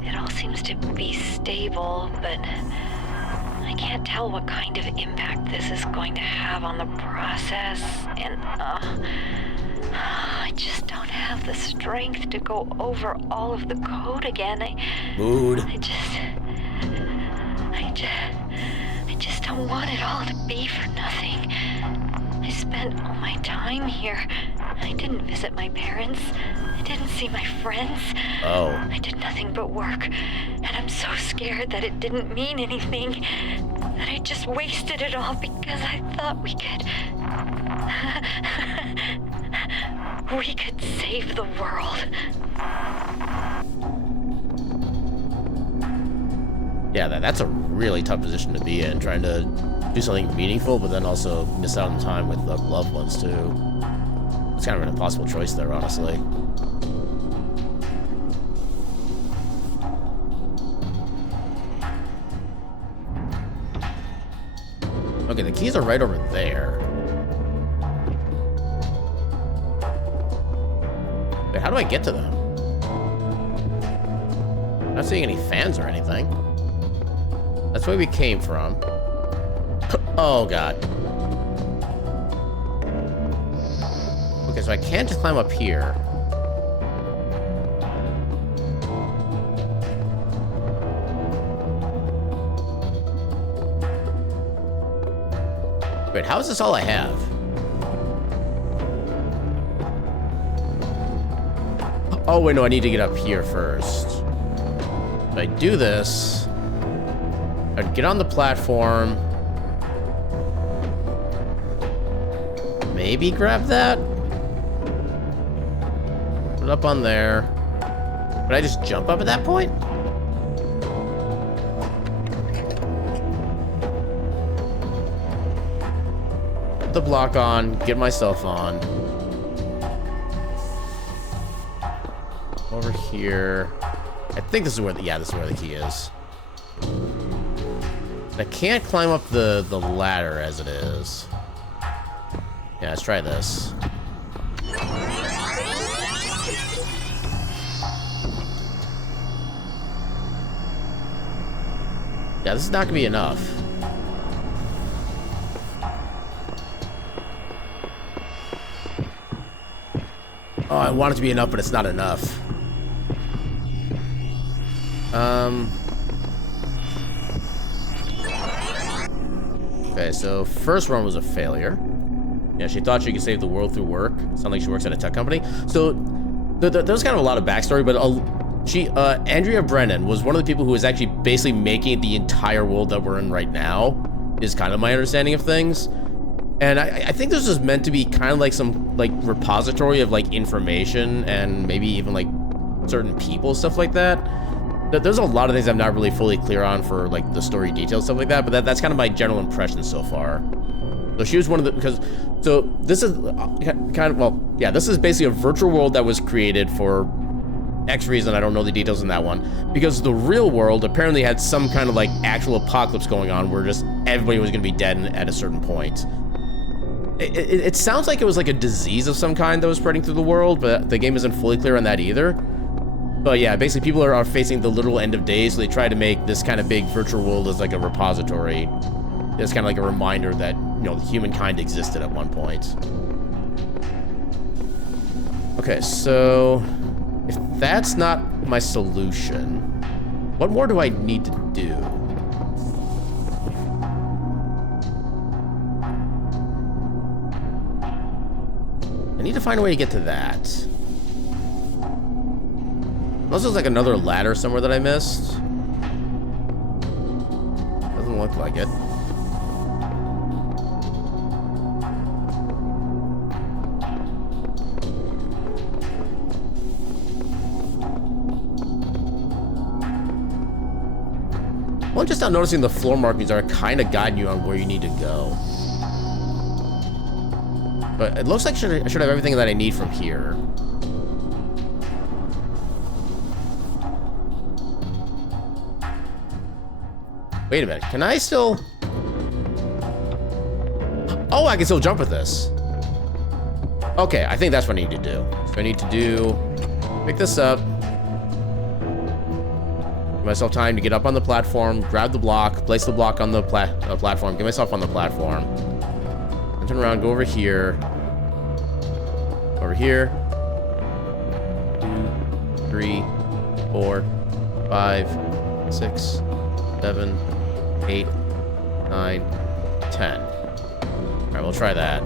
It all seems to be stable, but I can't tell what kind of impact this is going to have on the process, and I just don't have the strength to go over all of the code again. Mood. I just don't want it all to be for nothing. I spent all my time here. I didn't visit my parents. I didn't see my friends. Oh. I did nothing but work, and I'm so scared that it didn't mean anything, that I just wasted it all because I thought we could save the world. Yeah, that's a really tough position to be in, trying to do something meaningful, but then also miss out on time with loved ones too. It's kind of an impossible choice there, honestly. Okay, the keys are right over there. Wait, how do I get to them? I'm not seeing any fans or anything. That's where we came from. Oh, God. Okay, so I can't just climb up here. Wait, how is this all I have? Oh, wait, no, I need to get up here first. If I do this, I'd get on the platform. Maybe grab that? Put it up on there. Would I just jump up at that point? Put the block on, get myself on. Over here. I think this is where yeah, this is where the key is. I can't climb up the ladder as it is. Yeah, let's try this. Yeah, this is not gonna be enough. Oh, I want it to be enough, but it's not enough. Okay, so first run was a failure. Yeah, she thought she could save the world through work. Sounds like she works at a tech company. So there's kind of a lot of backstory, but Andrea Brennan was one of the people who was actually basically making the entire world that we're in right now, is kind of my understanding of things. And I think this is meant to be kind of like some like repository of like information and maybe even like certain people, stuff like that. There's a lot of things I'm not really fully clear on for like the story details, stuff like that, but that's kind of my general impression so far. So she was one of the, so this is kind of, well, yeah, this is basically a virtual world that was created for X reason, I don't know the details in that one, because the real world apparently had some kind of like actual apocalypse going on where just everybody was going to be dead at a certain point. It sounds like it was like a disease of some kind that was spreading through the world, but the game isn't fully clear on that either. But yeah, basically people are facing the literal end of days, so they try to make this kind of big virtual world as like a repository. It's kind of like a reminder that, you know, humankind existed at one point. Okay, so if that's not my solution, what more do I need to do? I need to find a way to get to that. Unless there's like another ladder somewhere that I missed. Doesn't look like it. Well, just not noticing the floor markings are kind of guiding you on where you need to go. But it looks like I should have everything that I need from here. Wait a minute, can I still... Oh, I can still jump with this. Okay, I think that's what I need to do. So I need to do... Pick this up. Give myself time to get up on the platform, grab the block, place the block on the platform, get myself on the platform. And turn around, go over here. Over here. 2, 3, 4, 5, 6, 7, 8, 9, 10. Alright, we'll try that.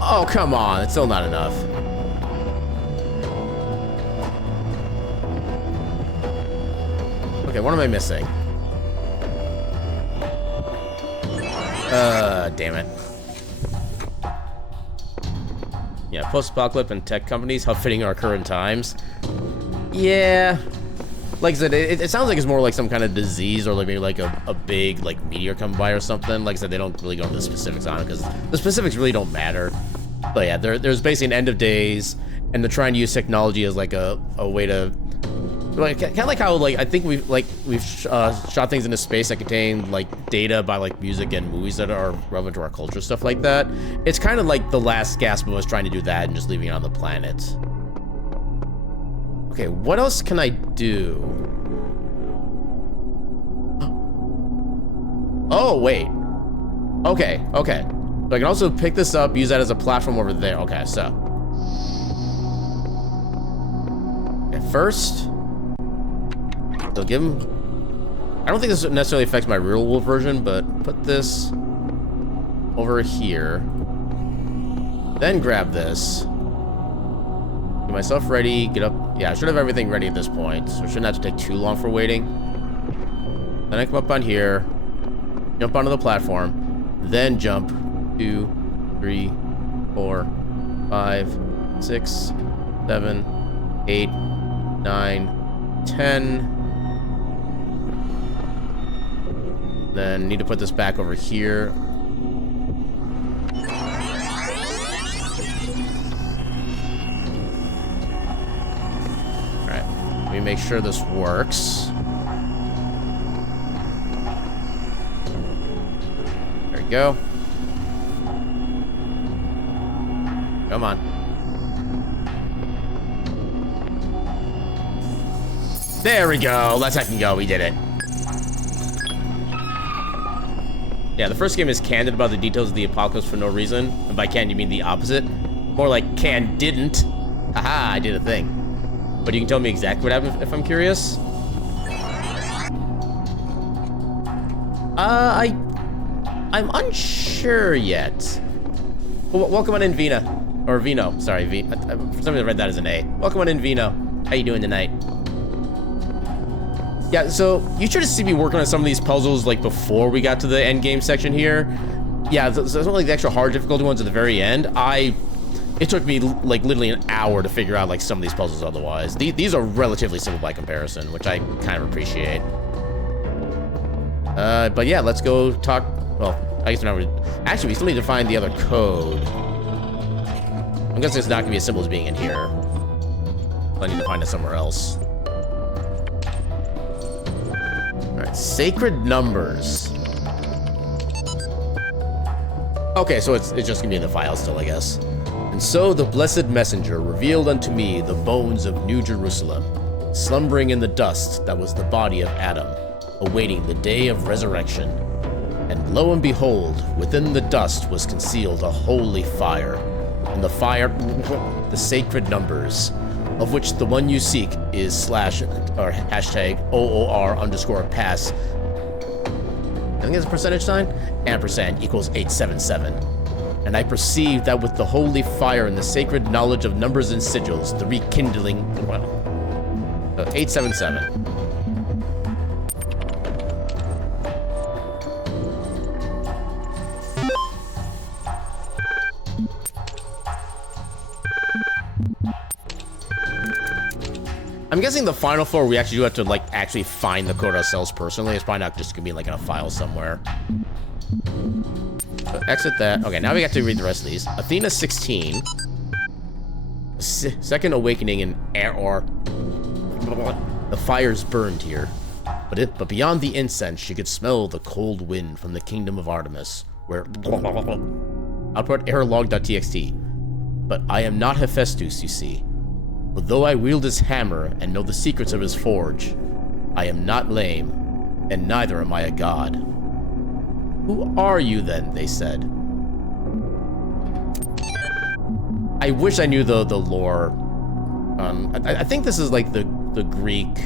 Oh, come on. It's still not enough. Okay, what am I missing? Damn it. Yeah, post-apocalypse and tech companies, how fitting our current times. Yeah. Like I said, it sounds like it's more like some kind of disease or like maybe like a big like meteor come by or something. Like I said, they don't really go into the specifics on it because the specifics really don't matter. But yeah, there's basically an end of days, and they're trying to use technology as like a way to, like, kind of like how like I think we've shot things into space that contain like data by like music and movies that are relevant to our culture, stuff like that. It's kind of like the last gasp of us trying to do that and just leaving it on the planet. Okay, what else can I do? Oh wait. Okay. So I can also pick this up, use that as a platform over there. Okay, so. Okay, first, so give him, I don't think this necessarily affects my real world version, but put this over here. Then grab this. Get myself ready, get up. Yeah, I should have everything ready at this point, so I shouldn't have to take too long for waiting. Then I come up on here, jump onto the platform, then jump. 2, 3, 4, 5, 6, 7, 8, 9, 10. Then need to put this back over here. Alright. Let me make sure this works. There we go. Come on. There we go. Let's fucking go. We did it. Yeah, the first game is candid about the details of the apocalypse for no reason. And by can, you mean the opposite. More like can didn't. Haha, I did a thing. But you can tell me exactly what happened if I'm curious. I'm unsure yet. Well, welcome on in, Vina. Or Vino. Sorry, for some reason I read that as an A. Welcome on in, Vino. How you doing tonight? Yeah, so you should have seen me working on some of these puzzles like before we got to the end game section here. Yeah, so some like the extra hard difficulty ones at the very end. It took me like literally an hour to figure out like some of these puzzles otherwise. These are relatively simple by comparison, which I kind of appreciate. But yeah, let's go talk. Well, I guess we're not really. Actually, we still need to find the other code. I'm guessing it's not gonna be as simple as being in here. I need to find it somewhere else. Alright, sacred numbers. Okay, so it's just gonna be in the file still, I guess. And so the blessed messenger revealed unto me the bones of New Jerusalem, slumbering in the dust that was the body of Adam, awaiting the day of resurrection. And lo and behold, within the dust was concealed a holy fire, and the fire, the sacred numbers, of which the one you seek is hashtag OOR_pass. I think it's a percentage sign. Ampersand equals 877. And I perceive that with the holy fire and the sacred knowledge of numbers and sigils, the rekindling, 877. I'm guessing the final floor we actually do have to like actually find the code ourselves personally. It's probably not just gonna be like in a file somewhere. So exit that. Okay, now we got to read the rest of these. Athena 16. Second awakening in air or the fires burned here. But beyond the incense, she could smell the cold wind from the kingdom of Artemis, where output errorlog.txt. But I am not Hephaestus, you see. But though I wield his hammer and know the secrets of his forge, I am not lame, and neither am I a god. Who are you then, they said. I wish I knew the lore. I think this is like the Greek,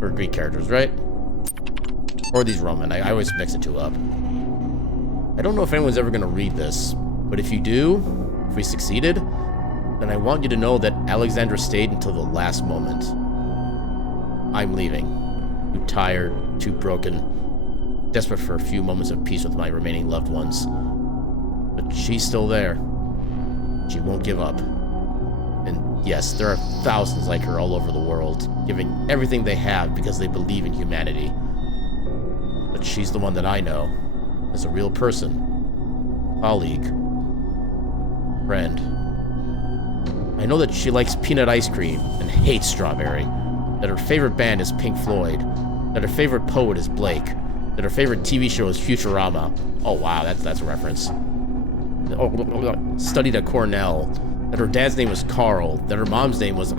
or Greek characters, right? Or these Roman, I always mix the two up. I don't know if anyone's ever gonna read this, but if you do, if we succeeded, then I want you to know that Alexandra stayed until the last moment. I'm leaving. Too tired, too broken, desperate for a few moments of peace with my remaining loved ones. But she's still there. She won't give up. And yes, there are thousands like her all over the world, giving everything they have because they believe in humanity. But she's the one that I know, as a real person, colleague, friend. I know that she likes peanut ice cream and hates strawberry, that her favorite band is Pink Floyd, that her favorite poet is Blake, that her favorite TV show is Futurama. Oh wow, that's a reference. Studied at Cornell, that her dad's name was Carl, that her mom's name was... I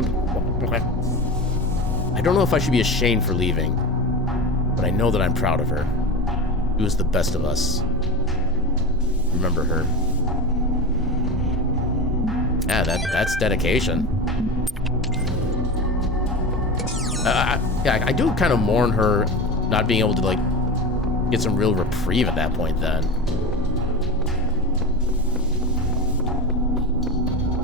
don't know if I should be ashamed for leaving, but I know that I'm proud of her. She was the best of us. Remember her. Yeah, that's dedication. Yeah, I do kind of mourn her not being able to like get some real reprieve at that point then.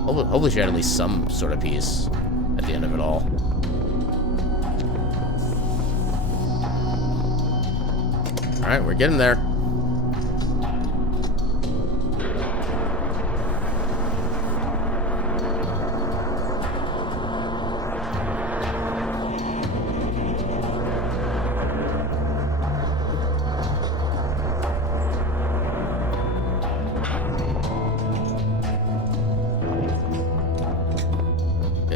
Hopefully she had at least some sort of peace at the end of it all. All right, we're getting there.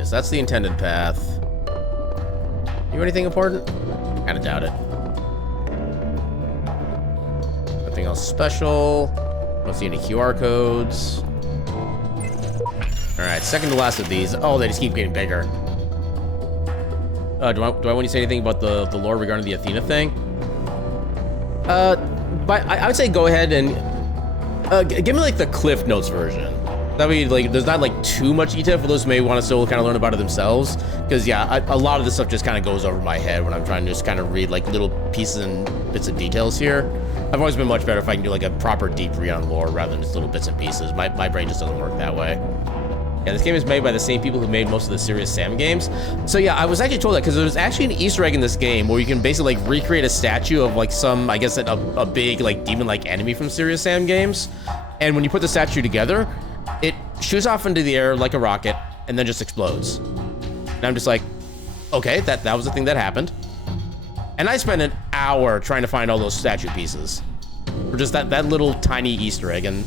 so that's the intended path. You anything important? Kinda doubt it. Nothing else special. Don't see any QR codes. Alright, second to last of these. Oh, they just keep getting bigger. Do I want to say anything about the lore regarding the Athena thing? But I would say go ahead and give me like the Cliff Notes version. That way, like, there's not like too much detail for those who may want to still kind of learn about it themselves. Because yeah, a lot of this stuff just kind of goes over my head when I'm trying to just kind of read like little pieces and bits of details here. I've always been much better if I can do like a proper deep read on lore rather than just little bits and pieces. My brain just doesn't work that way. Yeah, this game is made by the same people who made most of the Serious Sam games. So yeah, I was actually told that because there's actually an Easter egg in this game where you can basically like recreate a statue of like some, I guess, a big like demon-like enemy from Serious Sam games. And when you put the statue together, it shoots off into the air like a rocket and then just explodes. And I'm just like, okay, that was the thing that happened. And I spent an hour trying to find all those statue pieces for just that little tiny Easter egg. And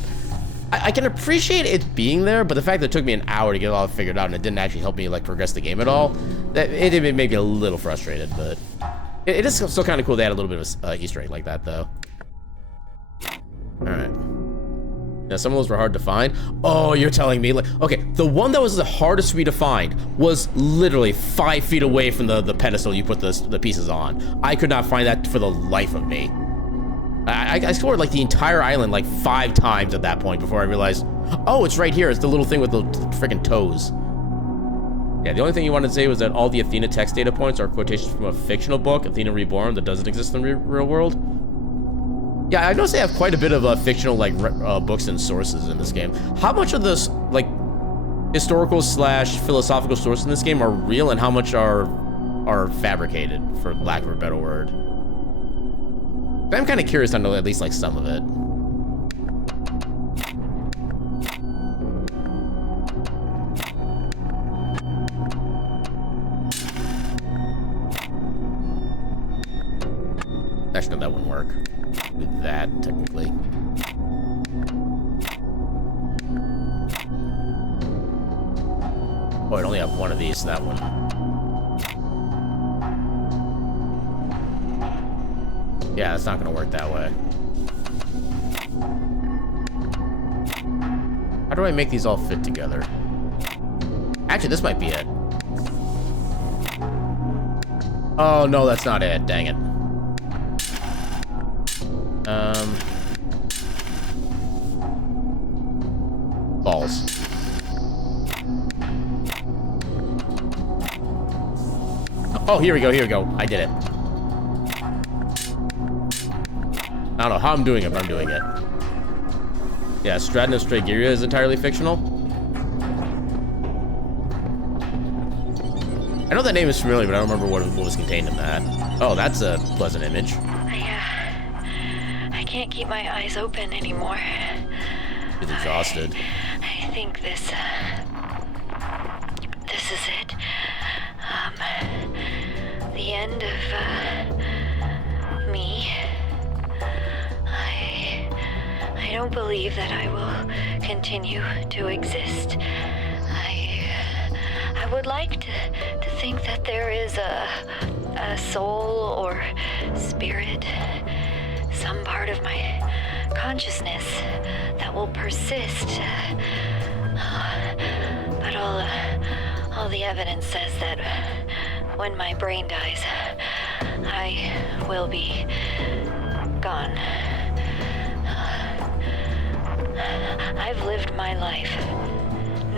I can appreciate it being there, but the fact that it took me an hour to get it all figured out and it didn't actually help me like progress the game at all, that it made me a little frustrated. But it is still kind of cool they had a little bit of a Easter egg like that, though. All right. Now, some of those were hard to find. Oh, you're telling me, like, okay, the one that was the hardest for me to find was literally 5 feet away from the pedestal you put the pieces on. I could not find that for the life of me. I explored like the entire island like 5 times at that point before I realized, oh, it's right here. It's the little thing with the freaking toes. Yeah, the only thing you wanted to say was that all the Athena text data points are quotations from a fictional book, Athena Reborn, that doesn't exist in the real world. Yeah, I noticed they have quite a bit of fictional like books and sources in this game. How much of this like historical / philosophical sources in this game are real, and how much are fabricated, for lack of a better word? I'm kind of curious to know at least like some of it. Actually, no, that wouldn't work. With that, technically. Oh, I only have one of these, so that one. Yeah, it's not gonna work that way. How do I make these all fit together? Actually, this might be it. Oh, no, that's not it. Dang it. Balls. Oh, here we go. I did it. I don't know how I'm doing it, but I'm doing it. Yeah, Stratton of Stragiria is entirely fictional. I know that name is familiar, but I don't remember what was contained in that. Oh, that's a pleasant image. I can't keep my eyes open anymore. He's exhausted. I think this is it. The end of me. I don't believe that I will continue to exist. I would like to think that there is a soul or spirit, some part of my consciousness that will persist. But all the evidence says that when my brain dies, I will be gone. I've lived my life,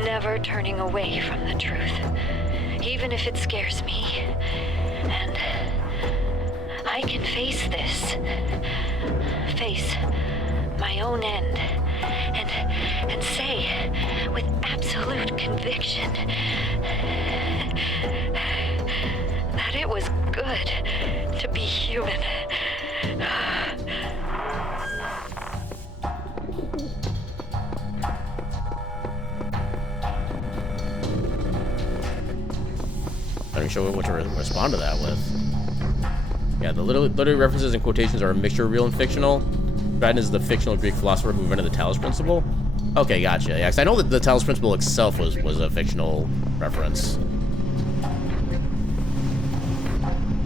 never turning away from the truth, even if it scares me. And I can face this, face my own end, and say with absolute conviction that it was good to be human. Not even sure what to respond to that with. Yeah, the literary references and quotations are a mixture of real and fictional. Stratton is the fictional Greek philosopher who invented the Talos principle. Okay, gotcha. Yeah, because I know that the Talos principle itself was a fictional reference.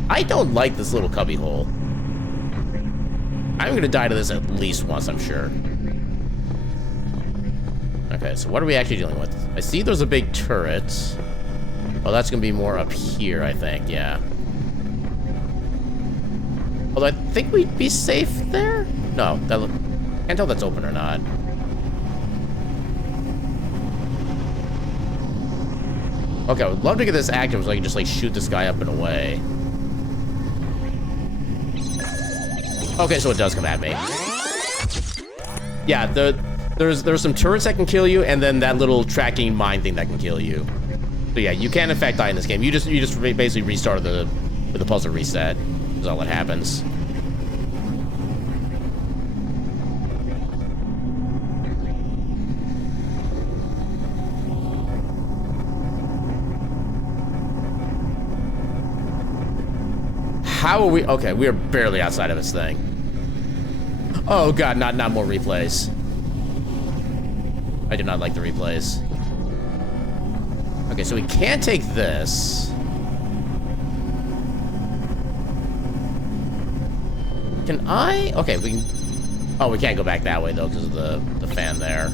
I don't like this little cubby hole. I'm gonna die to this at least once, I'm sure. Okay, so what are we actually dealing with? I see there's a big turret. Oh, that's gonna be more up here, I think, yeah. Although I think we'd be safe there? No, can't tell if that's open or not. Okay, I would love to get this active so I can just like shoot this guy up and away. Okay, so it does come at me. Yeah, there's some turrets that can kill you, and then that little tracking mine thing that can kill you. So yeah, you can in fact die in this game. You just basically restart with the puzzle reset. Is all that happens. How are we? Okay, we are barely outside of this thing. Oh god, not more replays. I do not like the replays. Okay, so we can't take this. Can I? Okay, we can. Oh, we can't go back that way though because of the fan there.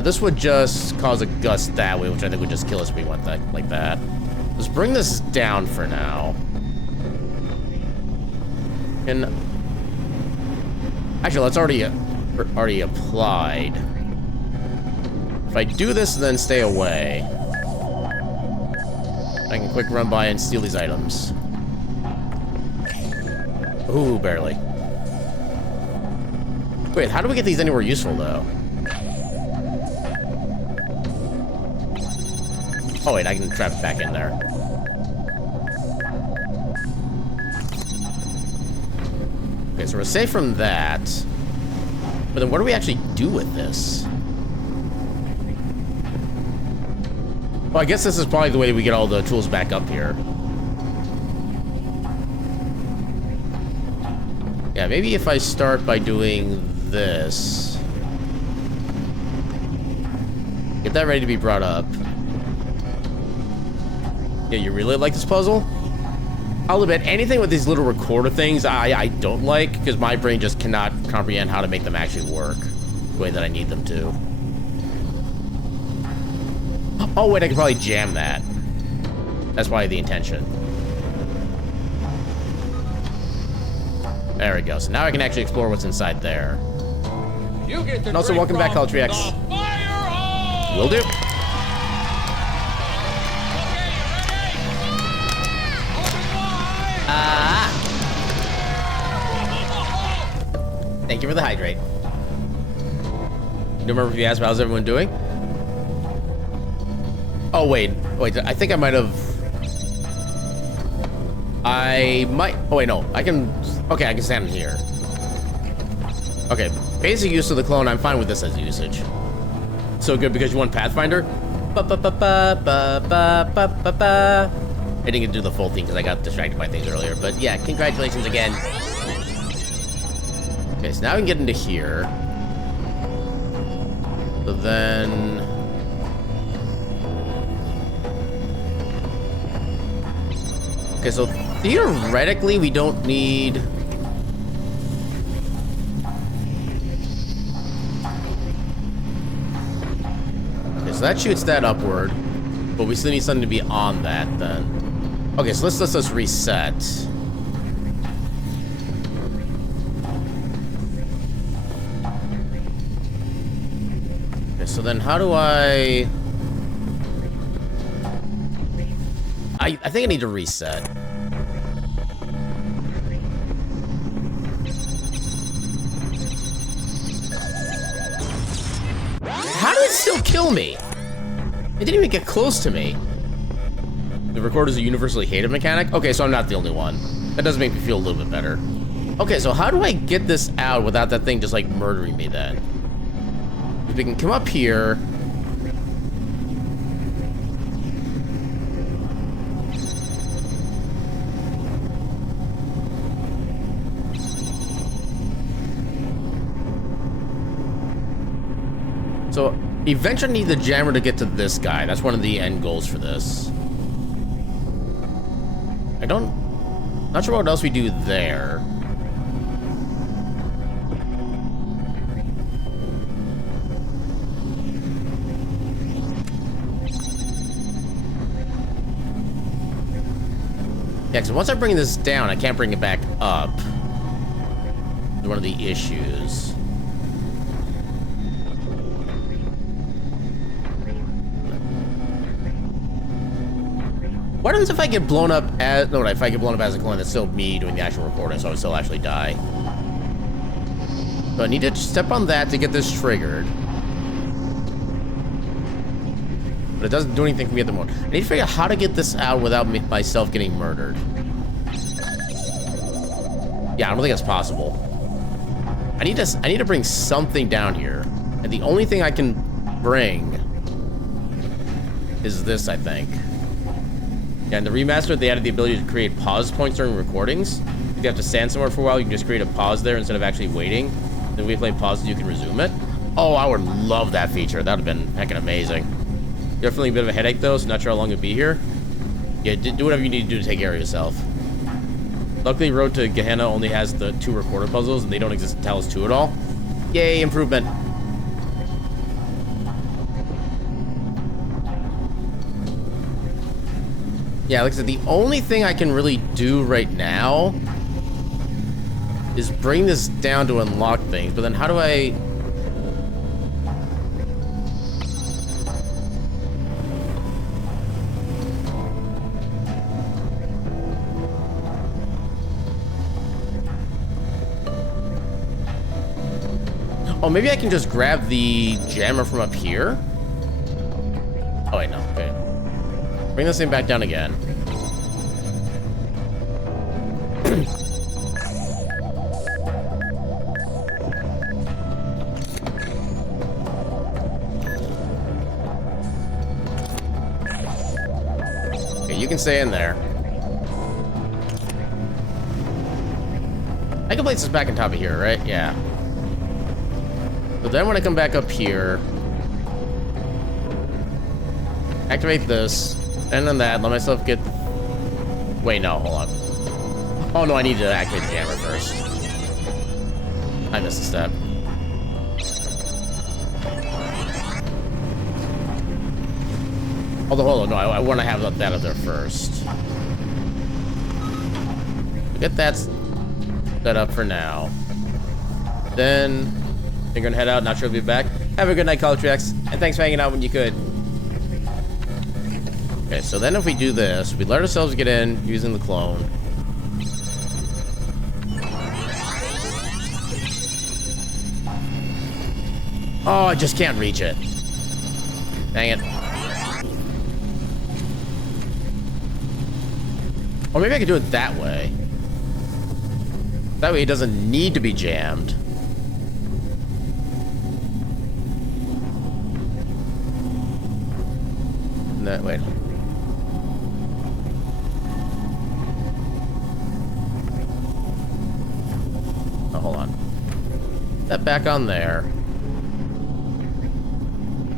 This would just cause a gust that way, which I think would just kill us if we went like that. Let's bring this down for now. And actually, that's already applied. If I do this, then stay away, I can quick run by and steal these items. Ooh, barely. Wait, how do we get these anywhere useful though? Oh wait, I can trap it back in there. Okay, so we're safe from that. But then what do we actually do with this? Well, I guess this is probably the way we get all the tools back up here. Yeah, maybe if I start by doing this. Get that ready to be brought up. Yeah, you really like this puzzle? I'll admit, anything with these little recorder things, I don't like, because my brain just cannot comprehend how to make them actually work the way that I need them to. Oh, wait, I can probably jam that. That's probably the intention. There we go. So now I can actually explore what's inside there. And also, welcome back, Cultry X. Will do. Thank you for the hydrate. You remember if you asked how's everyone doing? Oh wait, I think I might have. Oh wait, no, I can. Okay, I can stand here. Okay, basic use of the clone. I'm fine with this as usage. So good because you want Pathfinder. I didn't get to do the full thing because I got distracted by things earlier. But yeah, congratulations again. Okay, so now we can get into here. So then... Okay, so theoretically we don't need... Okay, so that shoots that upward. But we still need something to be on that then. Okay, so let's just reset. So then how do I think I need to reset. How did it still kill me? It didn't even get close to me. The recorder is a universally hated mechanic? Okay, so I'm not the only one. That does make me feel a little bit better. Okay, so how do I get this out without that thing just like murdering me then? If we can come up here. So eventually I need the jammer to get to this guy. That's one of the end goals for this. Not sure what else we do there. Yeah, because once I bring this down, I can't bring it back up. It's one of the issues. What happens if I get blown up as... No, if I get blown up as a clone, that's still me doing the actual recording, so I would still actually die. So I need to step on that to get this triggered. But it doesn't do anything for me at the moment. I need to figure out how to get this out without myself getting murdered. Yeah, I don't think that's possible. I need to bring something down here. And the only thing I can bring is this, I think. Yeah, in the remaster, they added the ability to create pause points during recordings. If you have to stand somewhere for a while, you can just create a pause there instead of actually waiting. Then we play pauses, you can resume it. Oh, I would love that feature. That would have been heckin' amazing. You're feeling a bit of a headache, though, so not sure how long you'll be here. Yeah, do whatever you need to do to take care of yourself. Luckily, Road to Gehenna only has the 2 recorder puzzles, and they don't exist in Talos 2 at all. Yay, improvement. Yeah, like I said, the only thing I can really do right now is bring this down to unlock things, but then how do I... Oh, maybe I can just grab the jammer from up here? Oh, wait, no. Okay. Bring this thing back down again. Okay, you can stay in there. I can place this back on top of here, right? Yeah. So then when I come back up here, activate this, and then that, let myself get... Wait, no, hold on. Oh, no, I need to activate the jammer first. I missed a step. Hold on, no, I want to have that up there first. Get that set up for now. Then... You're gonna head out, not sure if you'll be back. Have a good night, College Rex, and thanks for hanging out when you could. Okay, so then if we do this, we let ourselves get in using the clone. Oh, I just can't reach it. Dang it. Or maybe I could do it that way. That way it doesn't need to be jammed. No, wait. Oh, hold on. That back on there.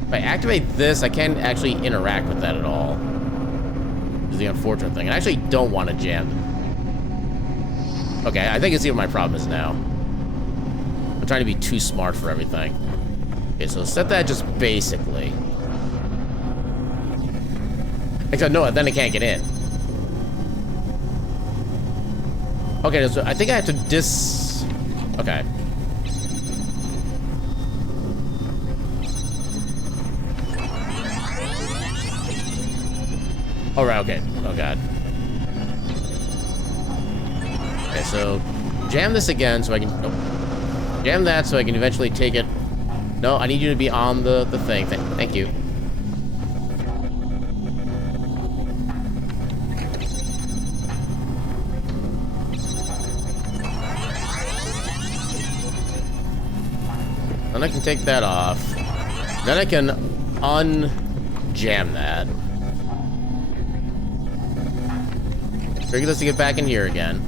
If I activate this, I can't actually interact with that at all. This is the unfortunate thing. I actually don't want to jam. Okay, I think I see what my problem is now. I'm trying to be too smart for everything. Okay, so set that just basically. Except no, then I can't get in. Okay, so I think I have to Okay. All right, okay. Oh god. Okay, so jam this again so I can... Nope. Jam that so I can eventually take it. No, I need you to be on the thing. Thank you. Then I can take that off. Then I can unjam that. Trigger this to get back in here again.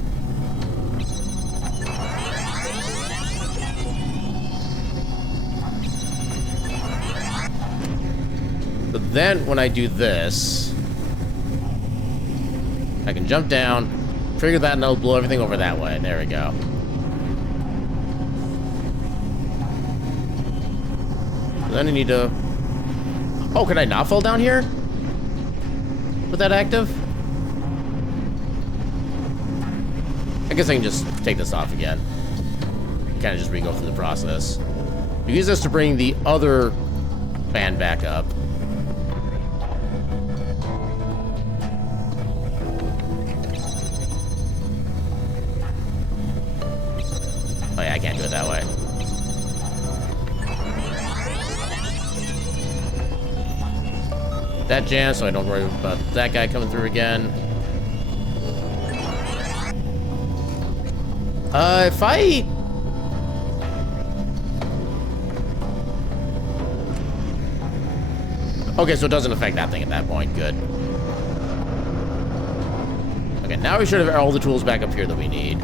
So then when I do this, I can jump down, trigger that, and it'll blow everything over that way. There we go. Then I need to... Oh, can I not fall down here? With that active? I guess I can just take this off again. Kind of just re-go through the process. We use this to bring the other fan back up. Oh yeah, I can't do it that way. That jam, so I don't worry about that guy coming through again. If I... Okay, so it doesn't affect that thing at that point. Good. Okay, now we should have all the tools back up here that we need.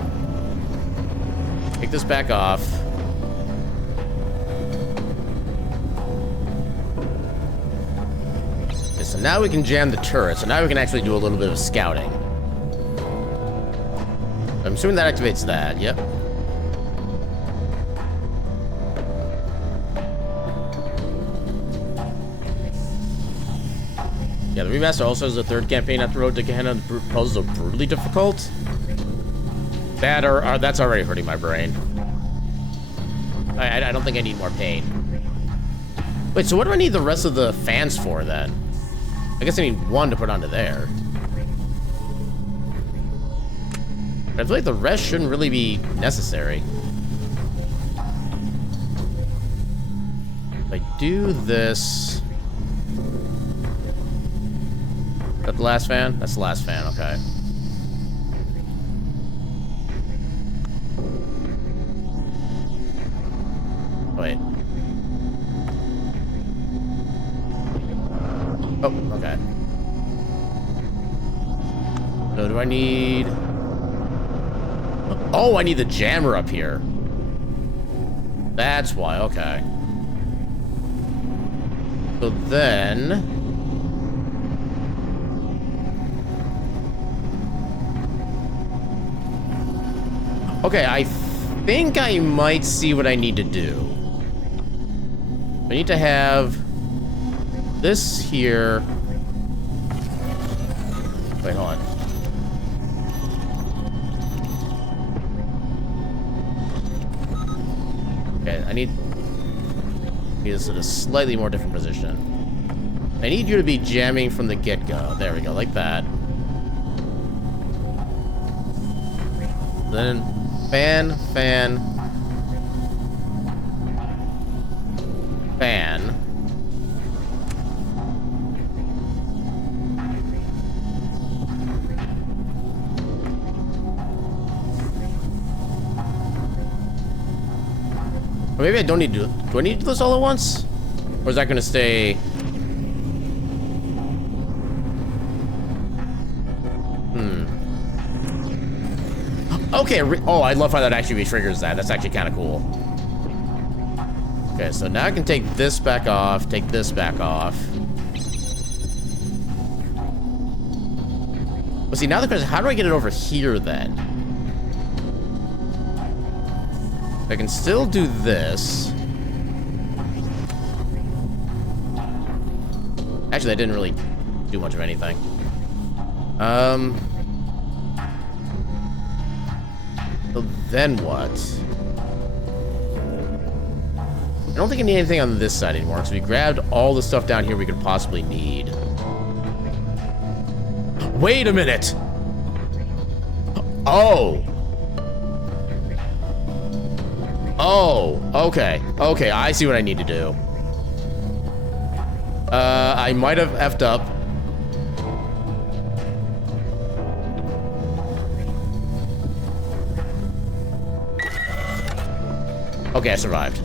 Take this back off. Okay, so now we can jam the turret. So now we can actually do a little bit of scouting. I'm assuming that activates that. Yep. Yeah, the remaster also has a third campaign at the Road to Gehenna. The puzzles are brutally difficult. That's already hurting my brain. I don't think I need more pain. Wait, so what do I need the rest of the fans for then? I guess I need one to put onto there. I feel like the rest shouldn't really be necessary. If I do this... Is that the last fan? That's the last fan, okay. Wait. Oh, okay. So do I need... Oh, I need the jammer up here. That's why, okay. So then... Okay, I think I might see what I need to do. I need to have this here. Wait, hold on. Okay, I need this at a slightly more different position. I need you to be jamming from the get-go. There we go, like that. Then fan, fan, fan. Or maybe I don't need to do I need to do this all at once? Or is that gonna stay? Okay, oh, I love how that actually re-triggers that. That's actually kind of cool. Okay, so now I can take this back off, take this back off. But see, now the question is, how do I get it over here then? I can still do this. Actually, that didn't really do much of anything. So then what? I don't think I need anything on this side anymore, because we grabbed all the stuff down here we could possibly need. Wait a minute! Oh! Oh, okay. Okay, I see what I need to do. I might have effed up. Okay, I survived.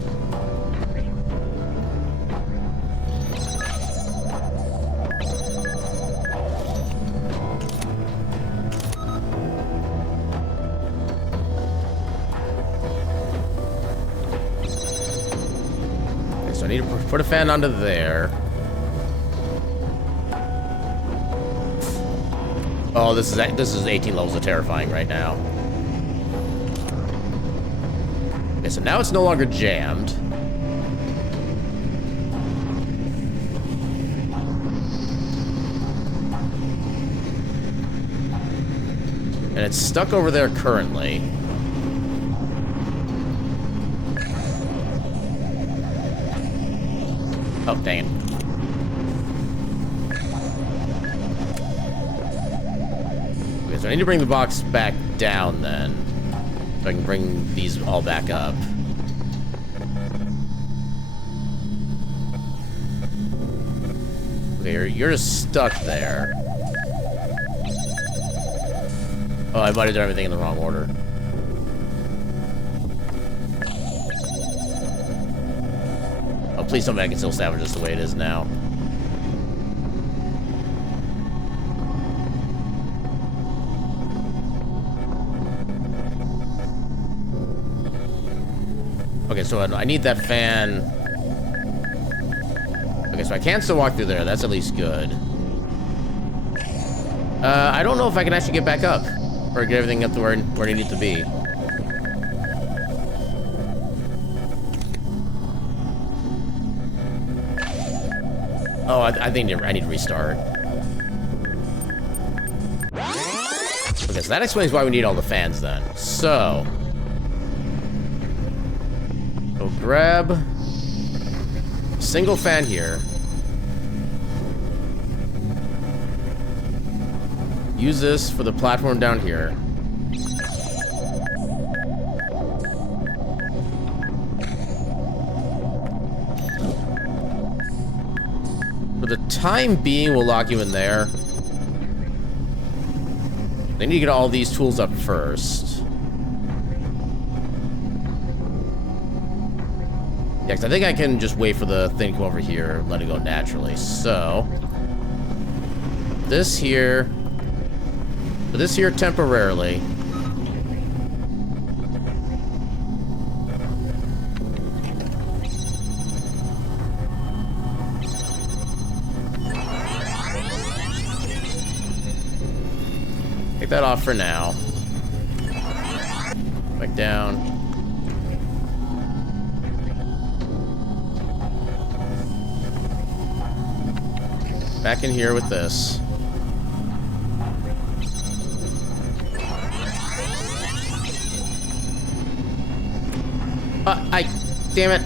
Okay, so I need to put a fan onto there. Oh, this is 18 levels of terrifying right now. Okay, so now it's no longer jammed. And it's stuck over there currently. Oh, dang it. Okay, so I need to bring the box back down then. So I can bring these all back up. Okay, you're just stuck there. Oh, I might have done everything in the wrong order. Oh, please tell me I can still salvage this the way it is now. Okay, so I need that fan. Okay, so I can still walk through there. That's at least good. I don't know if I can actually get back up. Or get everything up to where it needs to be. Oh, I think I need to restart. Okay, so that explains why we need all the fans then. So... we'll grab a single fan here. Use this for the platform down here. For the time being, we'll lock you in there. I need to get all these tools up first. Yeah, 'cause I think I can just wait for the thing to come over here and let it go naturally. So, this here temporarily. Take that off for now. Back down. Back in here with this. Damn it.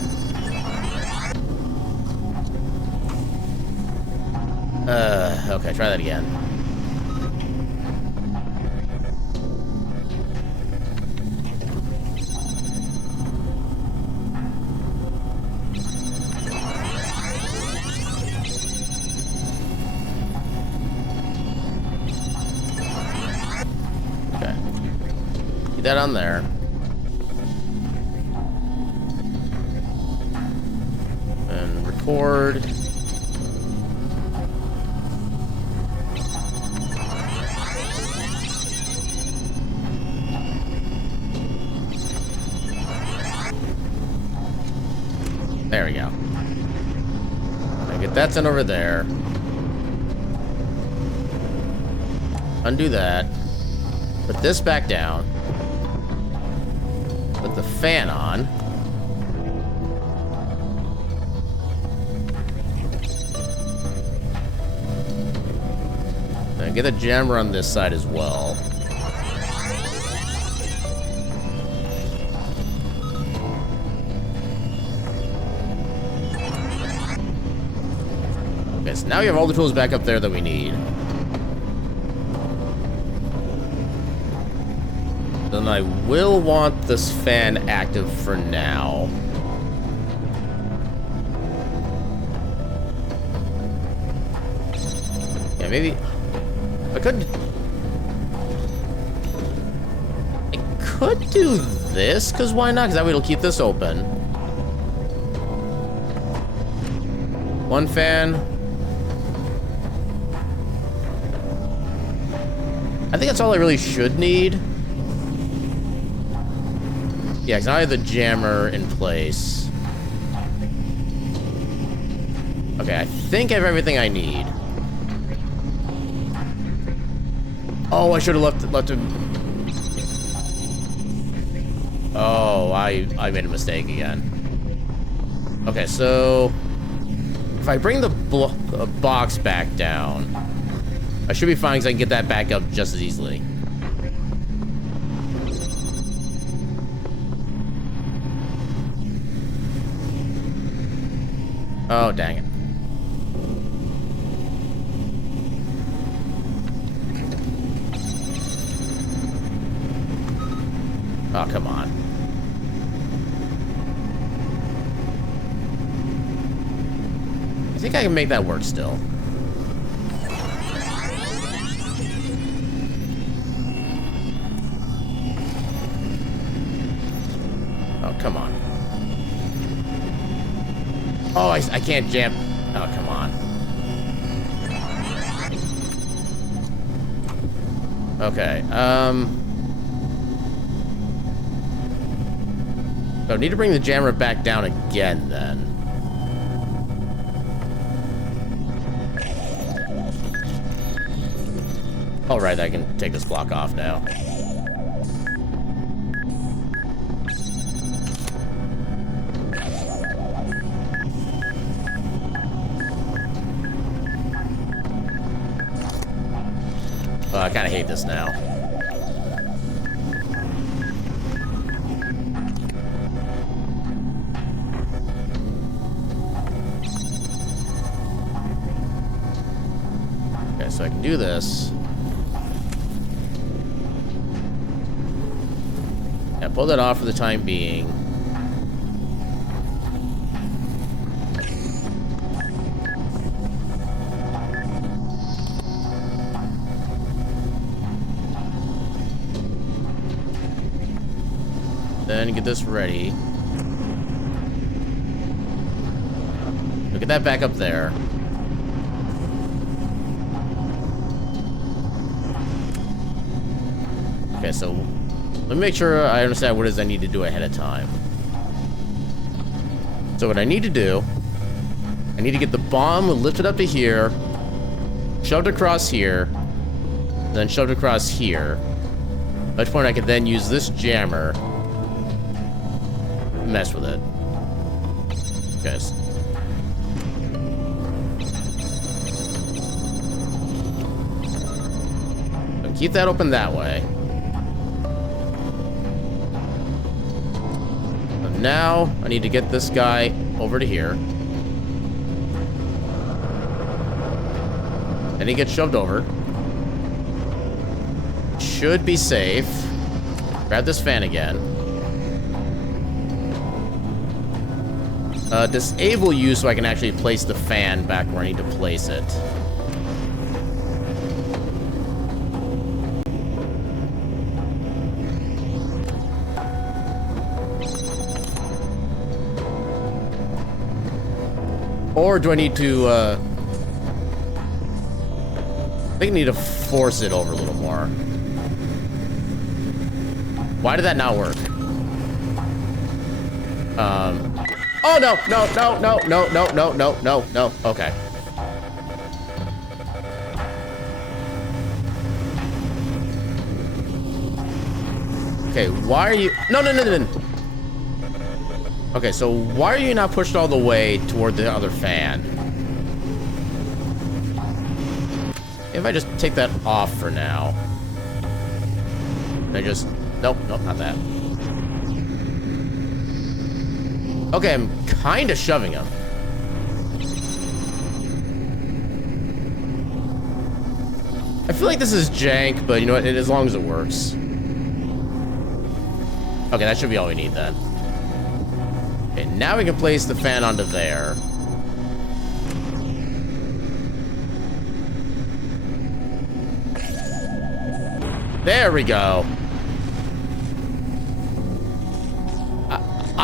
Okay, try that again. Okay. Get that on there. Record. There we go. I get that sent over there. Undo that. Put this back down. Put the fan on. Get a jammer on this side as well. Okay, so now we have all the tools back up there that we need. Then I will want this fan active for now. Yeah, maybe... I could do this, because why not? Because that way it'll keep this open. One fan. I think that's all I really should need. Yeah, because now I have the jammer in place. Okay, I think I have everything I need. Oh, I should have left him. Oh, I made a mistake again. Okay, so if I bring the box back down, I should be fine because I can get that back up just as easily. Oh, dang it. Oh, come on. I think I can make that work still. Oh, come on. Oh, I can't jam. Oh, come on. Okay, so I need to bring the jammer back down again, then. All right, I can take this block off now. Oh, I kind of hate this now. Okay, so I can do this. Yeah, pull that off for the time being. Then get this ready. We'll get that back up there. Okay, so let me make sure I understand what it is I need to do ahead of time. So what I need to do, I need to get the bomb lifted up to here, shoved across here, then shoved across here. At which point I can then use this jammer, mess with it. Guys. So keep that open that way. Now, I need to get this guy over to here. And he gets shoved over. Should be safe. Grab this fan again. Disable you so I can actually place the fan back where I need to place it. Or do I need to, I think I need to force it over a little more. Why did that not work? Oh, no, no, no, no, no, no, no, no, no, no. Okay. Okay, why are you... No, no, no, no, no. Okay, so why are you not pushed all the way toward the other fan? If I just take that off for now. I just... Nope, nope, not that. Okay, I'm kind of shoving him. I feel like this is jank, but you know what? As long as it works. Okay, that should be all we need then. Okay, now we can place the fan onto there. There we go.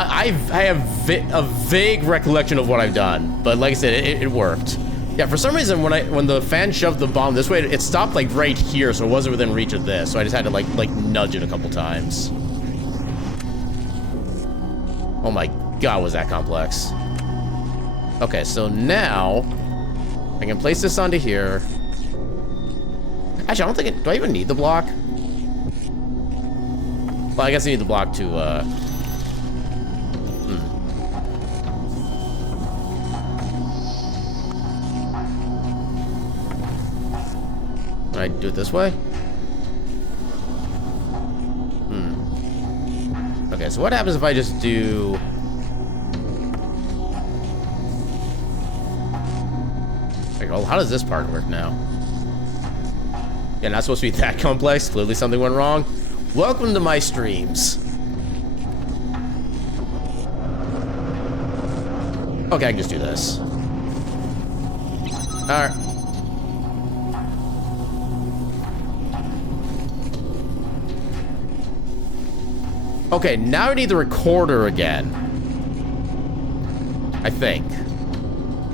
I have a vague recollection of what I've done, but like I said, it worked. Yeah, for some reason when the fan shoved the bomb this way, it stopped like right here, so it wasn't within reach of this. So I just had to like nudge it a couple times. Oh my god, was that complex? Okay, so now I can place this onto here. Actually, I don't think it... Do I even need the block? Well, I guess I need the block to, Can I do it this way? Okay, so what happens if I just do... Okay, well, how does this part work now? Yeah, not supposed to be that complex. Clearly something went wrong. Welcome to my streams. Okay, I can just do this. Alright. Okay, now I need the recorder again. I think.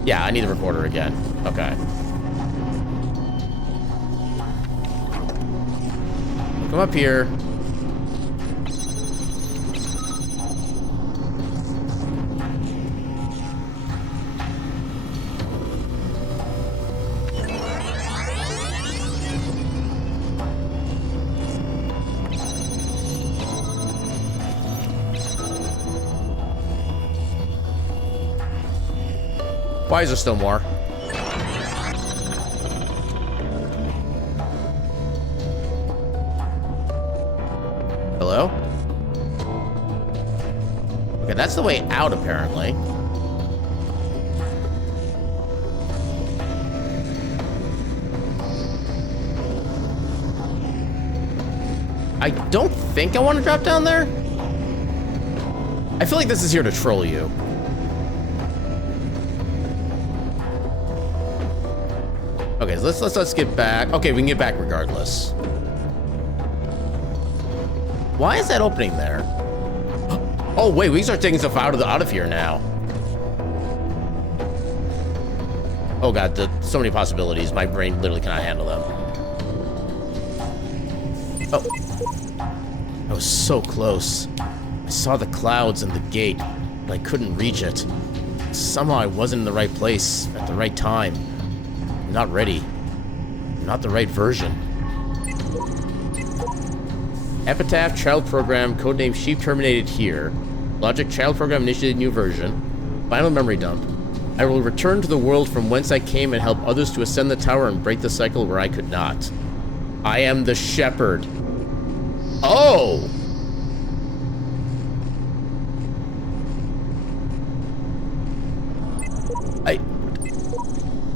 Yeah, I need the recorder again. Okay. Come up here. Why is there still more? Hello? Okay, that's the way out, apparently. I don't think I want to drop down there. I feel like this is here to troll you. Okay, so let's get back. Okay, we can get back regardless. Why is that opening there? Oh wait, we can start taking stuff out of here now. Oh god, so many possibilities. My brain literally cannot handle them. Oh, I was so close. I saw the clouds and the gate, but I couldn't reach it. Somehow I wasn't in the right place at the right time. Not ready. Not the right version. Epitaph child program, codename Sheep terminated here. Logic child program initiated new version. Final memory dump. I will return to the world from whence I came and help others to ascend the tower and break the cycle where I could not. I am the shepherd. Oh!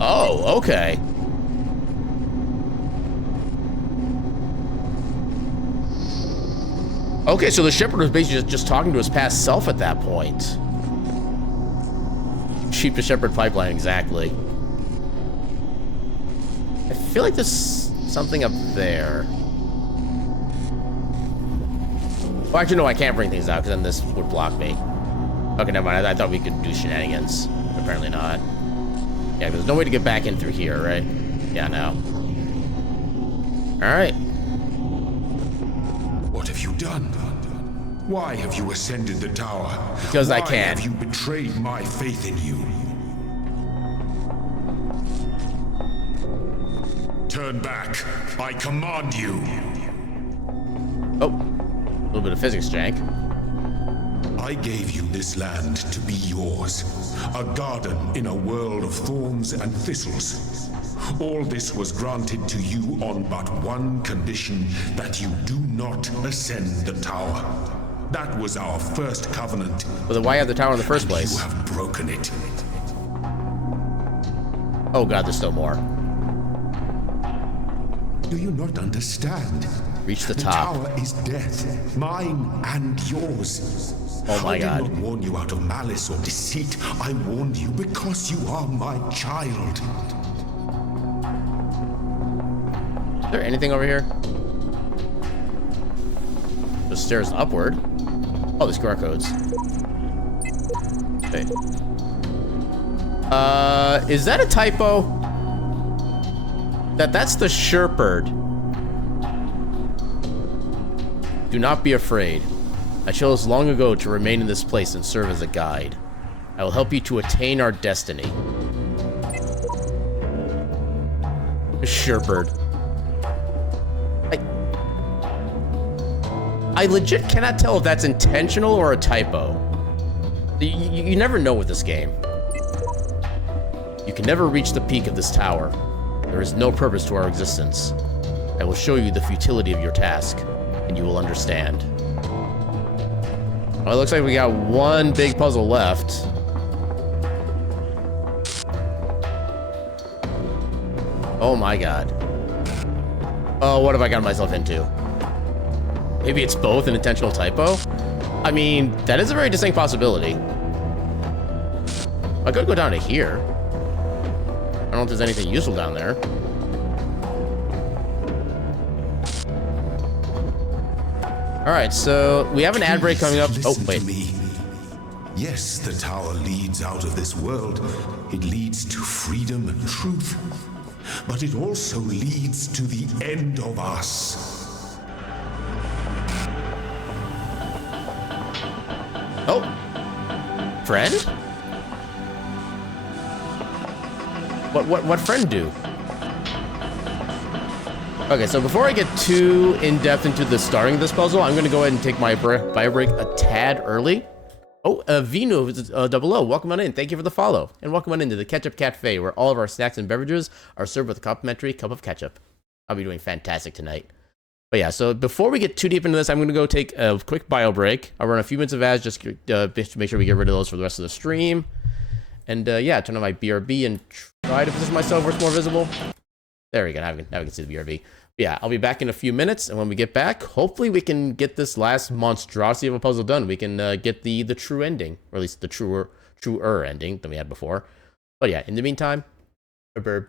Oh, okay. Okay, so the shepherd was basically just talking to his past self at that point. Sheep to shepherd pipeline, exactly. I feel like there's something up there. Well, actually, no, I can't bring things out because then this would block me. Okay, never mind. I thought we could do shenanigans. Apparently not. Yeah, there's no way to get back in through here, right? Yeah, no. Alright. What have you done? Why have you ascended the tower? Because I can. Why have you betrayed my faith in you? Turn back. I command you. Oh. A little bit of physics jank. I gave you this land to be yours. A garden in a world of thorns and thistles. All this was granted to you on but one condition, that you do not ascend the tower. That was our first covenant. Well, then why have the tower in the first place? You have broken it. Oh god, there's still more. Do you not understand? Reach the top. The tower is death, mine and yours. Oh my god. I did not warn you out of malice or deceit. I warned you because you are my child. Is there anything over here? The stairs upward. Oh, there's QR codes. Okay. Is that a typo? That's the shepherd. Do not be afraid. I chose long ago to remain in this place and serve as a guide. I will help you to attain our destiny. Shepherd. I legit cannot tell if that's intentional or a typo. You never know with this game. You can never reach the peak of this tower. There is no purpose to our existence. I will show you the futility of your task, and you will understand. Well, it looks like we got one big puzzle left. Oh my god. Oh, what have I got myself into? Maybe it's both an intentional typo? I mean, that is a very distinct possibility. I could go down to here. I don't know if there's anything useful down there. Alright, so we have an ad break coming up. Oh, wait. Yes, the tower leads out of this world. It leads to freedom and truth. But it also leads to the end of us. Oh. Friend? What friend do? Okay, so before I get too in-depth into the starting of this puzzle, I'm gonna go ahead and take my bio break a tad early. Oh, Vino 00, welcome on in. Thank you for the follow. And welcome on into the Ketchup Cafe, where all of our snacks and beverages are served with a complimentary cup of ketchup. I'll be doing fantastic tonight. But yeah, so before we get too deep into this, I'm going to go take a quick bio break. I'll run a few minutes of ads just to make sure we get rid of those for the rest of the stream. And yeah, turn on my BRB and try to position myself where it's more visible. There we go, now we can see the BRB. Yeah, I'll be back in a few minutes, and when we get back, hopefully we can get this last monstrosity of a puzzle done. We can get the true ending, or at least the truer ending than we had before. But yeah, in the meantime, a burb.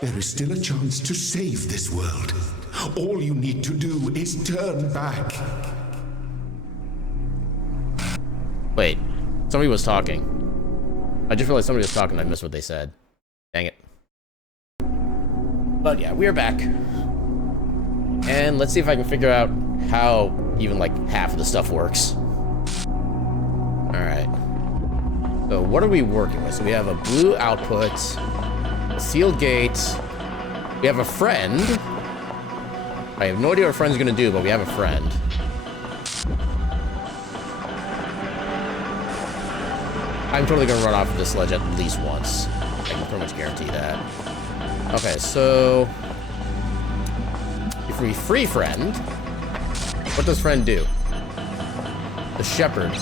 There is still a chance to save this world. All you need to do is turn back. Wait, somebody was talking. I just realized somebody was talking and I missed what they said. Dang it. But yeah, we are back. And let's see if I can figure out how even like half of the stuff works. Alright. So what are we working with? So we have a blue output, a sealed gate, we have a friend. I have no idea what a friend's gonna do, but we have a friend. I'm totally gonna run off of this ledge at least once. I can pretty much guarantee that. Okay, so if we free friend, what does friend do? The shepherd.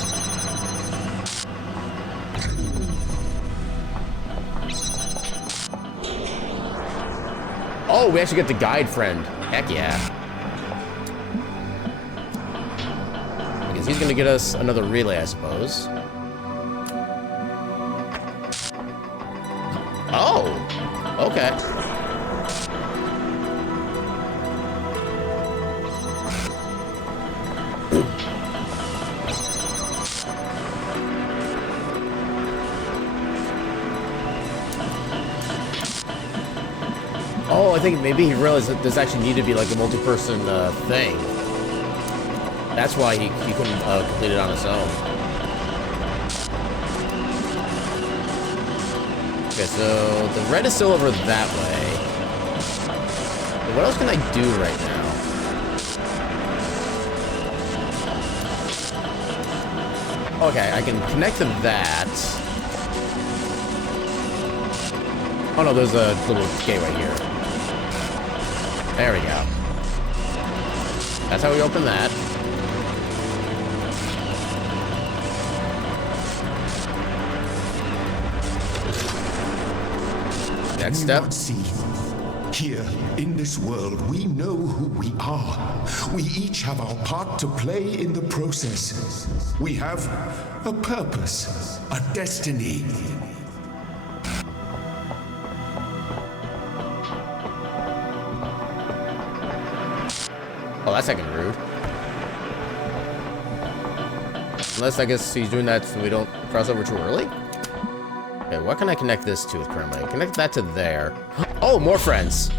Oh, we actually get the guide friend. Heck yeah. Because he's gonna get us another relay, I suppose. Oh, okay. Oh, I think maybe he realized that this actually needed to be like a multi-person thing. That's why he couldn't complete it on his own. Okay, so the red is still over that way. But what else can I do right now? Okay, I can connect to that. Oh no, there's a little gate right here. There we go. That's how we open that. Next step. See, here in this world, we know who we are. We each have our part to play in the process. We have a purpose, a destiny. Oh, that's fucking rude. Unless I guess he's doing that so we don't cross over too early? Okay, what can I connect this to currently? Connect that to there. Oh, more friends!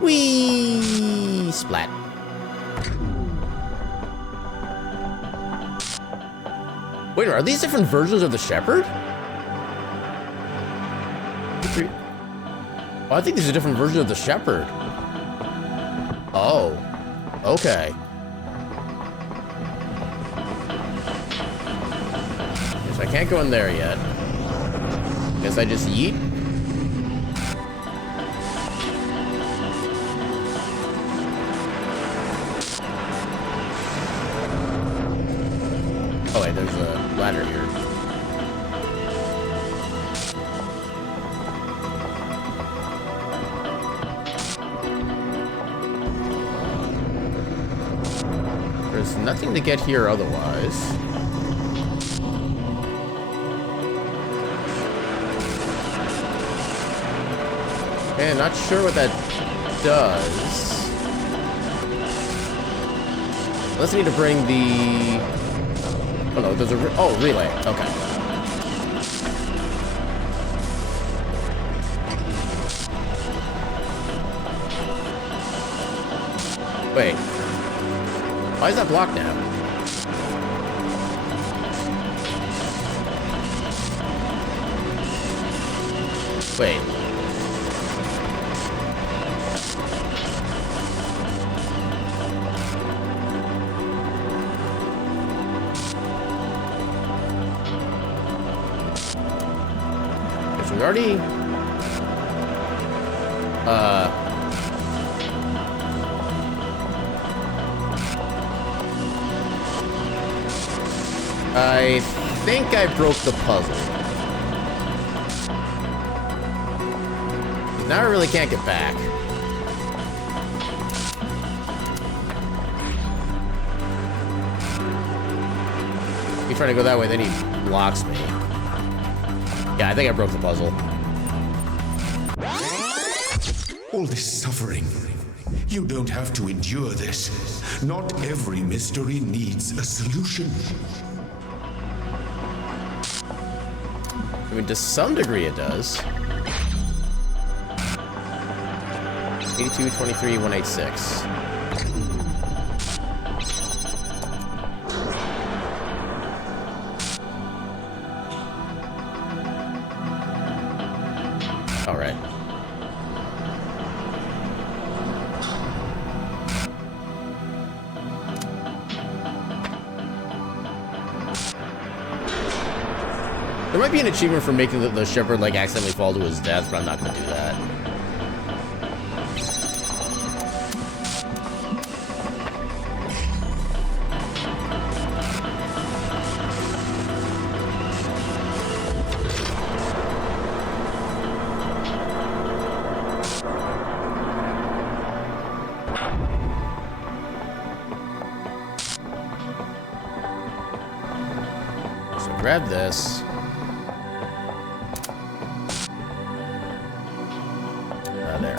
Whee! Splat. Wait, are these different versions of the shepherd? Oh, I think these are different versions of the shepherd. Oh, okay. Guess I can't go in there yet. Guess I just yeet. Oh wait, there's a ladder here. There's nothing to get here otherwise. Okay, not sure what that does. Let's need to bring the... Oh no, there's a... Oh, relay. Okay. Wait. Why is that blocked now? Wait. Because we already... I think I broke the puzzle. Now I really can't get back. If you try to go that way, then he blocks me. Yeah, I think I broke the puzzle. All this suffering. You don't have to endure this. Not every mystery needs a solution. I mean, to some degree it does. 82, 23, 186. All right. There might be an achievement for making the shepherd like accidentally fall to his death, but I'm not gonna do that. So grab this. There.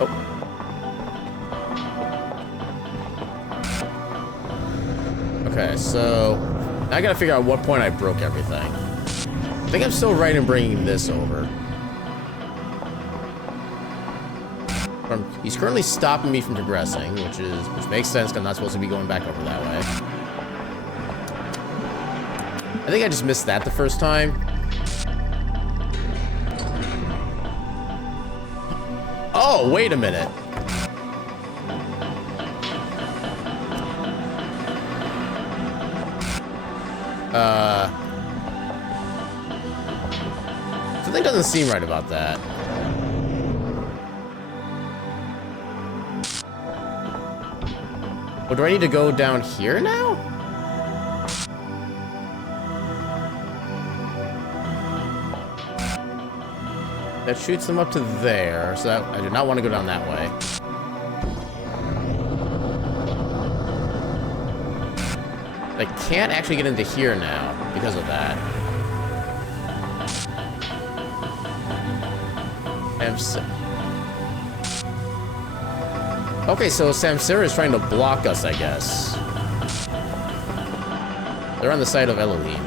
Oh. Okay, so now I gotta figure out what point I broke everything. I think I'm still right in bringing this over. He's currently stopping me from progressing, which makes sense because I'm not supposed to be going back over that way. I think I just missed that the first time. Oh, wait a minute. Something doesn't seem right about that. Oh, do I need to go down here now? That shoots them up to there, so that, I do not want to go down that way. I can't actually get into here now because of that. Okay, so Samsara is trying to block us, I guess. They're on the side of Elohim.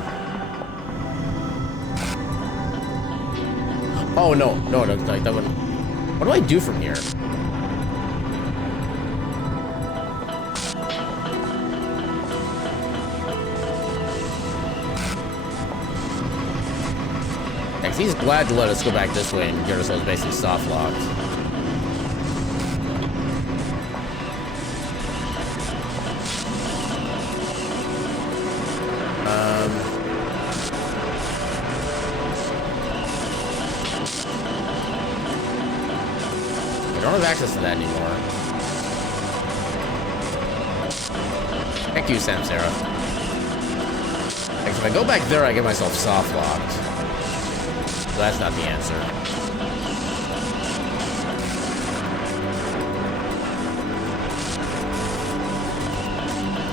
Oh, no, like that one. What do I do from here? He's glad to let us go back this way and get ourselves basically soft locked. I don't have access to that anymore. Thank you, Samsara. If I go back there, I get myself soft locked. So that's not the answer.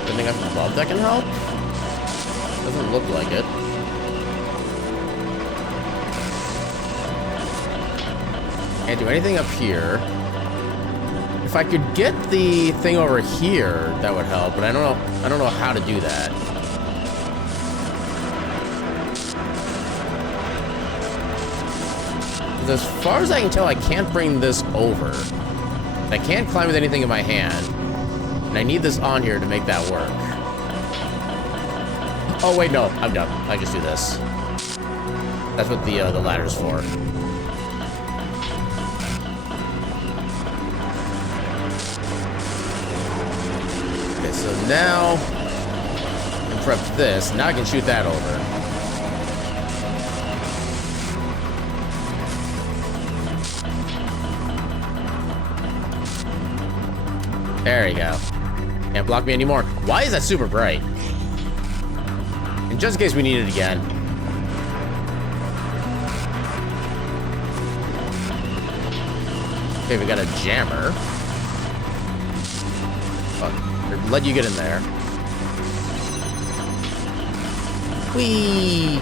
Anything up above that can help? Doesn't look like it. Can't do anything up here. If I could get the thing over here, that would help, but I don't know how to do that. As far as I can tell, I can't bring this over. I can't climb with anything in my hand. And I need this on here to make that work. Oh, wait, no. I'm done. I just do this. That's what the ladder's for. Okay, so now... I prep this. Now I can shoot that over. There you go. Can't block me anymore. Why is that super bright? And just in case we need it again. Okay, we got a jammer. Oh, let you get in there. Whee!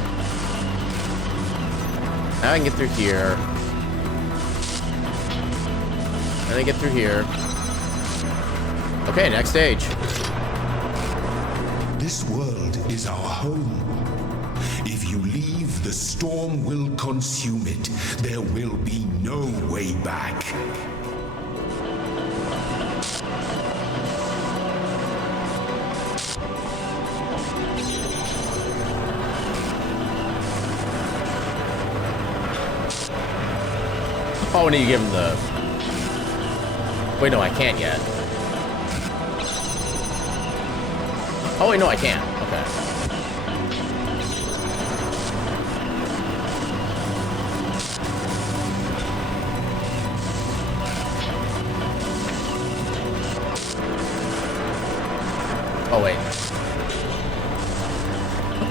Now I can get through here. And I get through here. Okay, next stage. This world is our home. If you leave, the storm will consume it. There will be no way back. Oh, I need to give him the... Wait, no, I can't yet. Oh, wait, no, I can't. Okay. Oh, wait.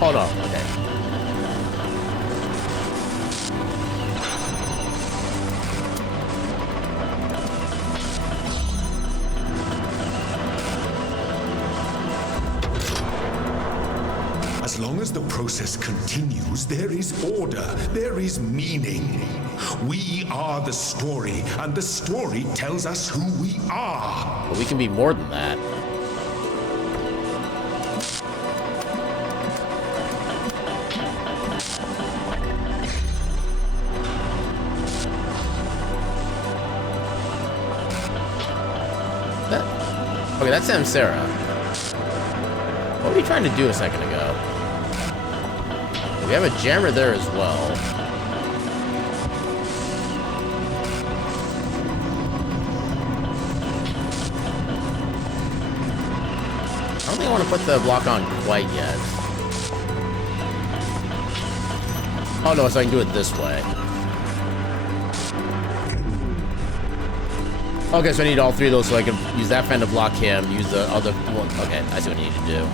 Oh, no. Okay. As long as the process continues, there is order, there is meaning. We are the story, and the story tells us who we are. But we can be more than that. Okay, that's Samsara. What were you trying to do a second ago? We have a jammer there as well. I don't think I want to put the block on quite yet. Oh no, so I can do it this way. Okay, so I need all three of those so I can use that fan to block him, use the other one. Okay, I see what I need to do.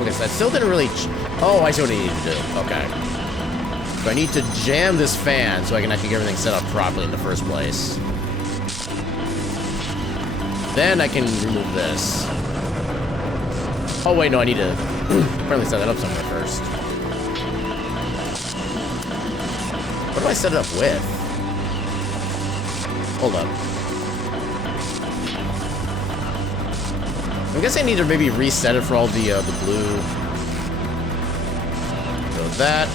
Okay, so I still didn't really... Oh, I see what I need to do. Okay. So I need to jam this fan so I can actually get everything set up properly in the first place. Then I can remove this. Oh, wait, no, I need to apparently set that up somewhere first. What do I set it up with? Hold up. I guess I need to maybe reset it for all the blue. So that.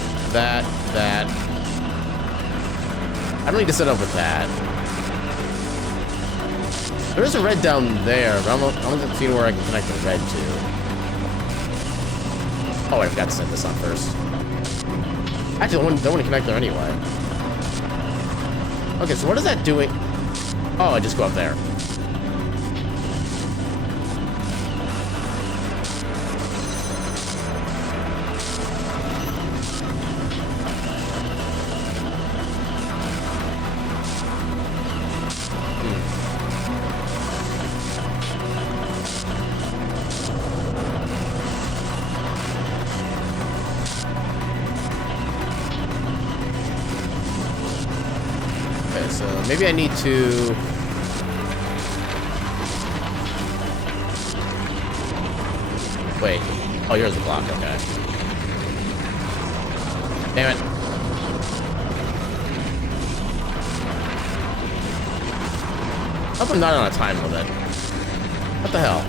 I don't need to set up with that. There is a red down there, but I don't see where I can connect the red to. Oh, I forgot to set this on first. Actually, I don't want to connect there anyway. Okay, so what is that doing? Oh, I just go up there. Okay, so maybe I need to... Wait. Oh, here's the block. Okay. Damn it. I hope I'm not on a time limit. What the hell?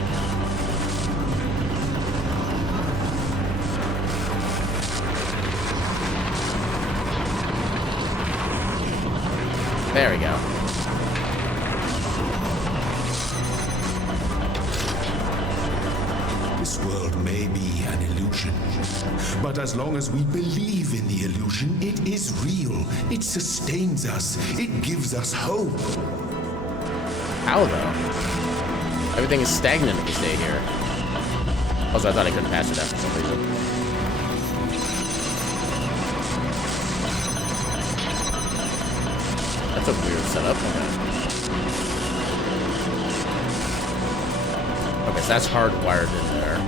There we go. This world may be an illusion, but as long as we believe in the illusion, it is real. It sustains us. It gives us hope. How though? Everything is stagnant if we stay here. Also, I thought I couldn't pass it that for some reason. That's a weird setup. Okay, so that's hardwired in there.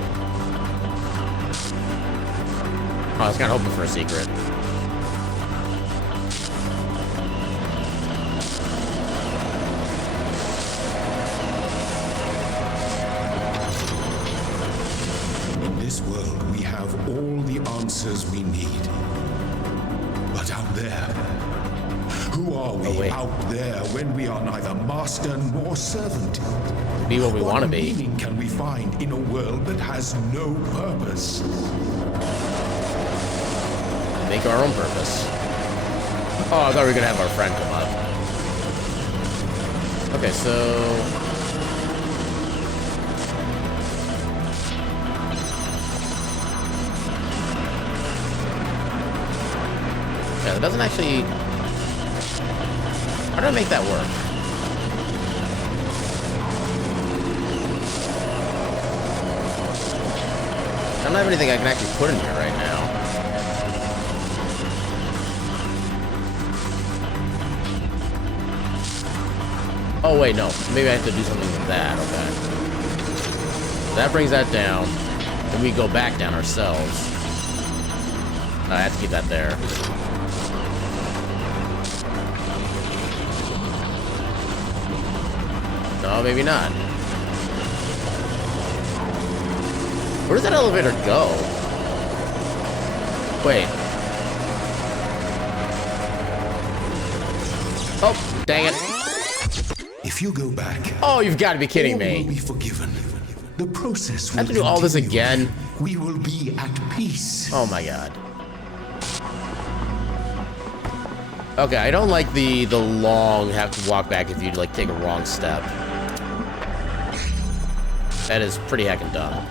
Oh, I was kind of hoping for a secret. answers we need. But out there, who are we out there when we are neither master nor servant? Be what we want to What be. meaning can we find in a world that has no purpose? Make our own purpose. Oh, I thought we were gonna have our friend come up. Okay, so... yeah, that doesn't actually... how do I make that work? I don't have anything I can actually put in here right now. Oh, wait, no. Maybe I have to do something with that. Okay. That brings that down. Then we go back down ourselves. I have to keep that there. No, maybe not. Where does that elevator go? Wait. Oh, dang it. If you go back, Oh, you've got to be kidding all me. will be forgiven. The process will I have to do all this continue. again? We will be at peace. Oh my god. Okay, I don't like the long have to walk back if you like take a wrong step. That is pretty heckin' dumb.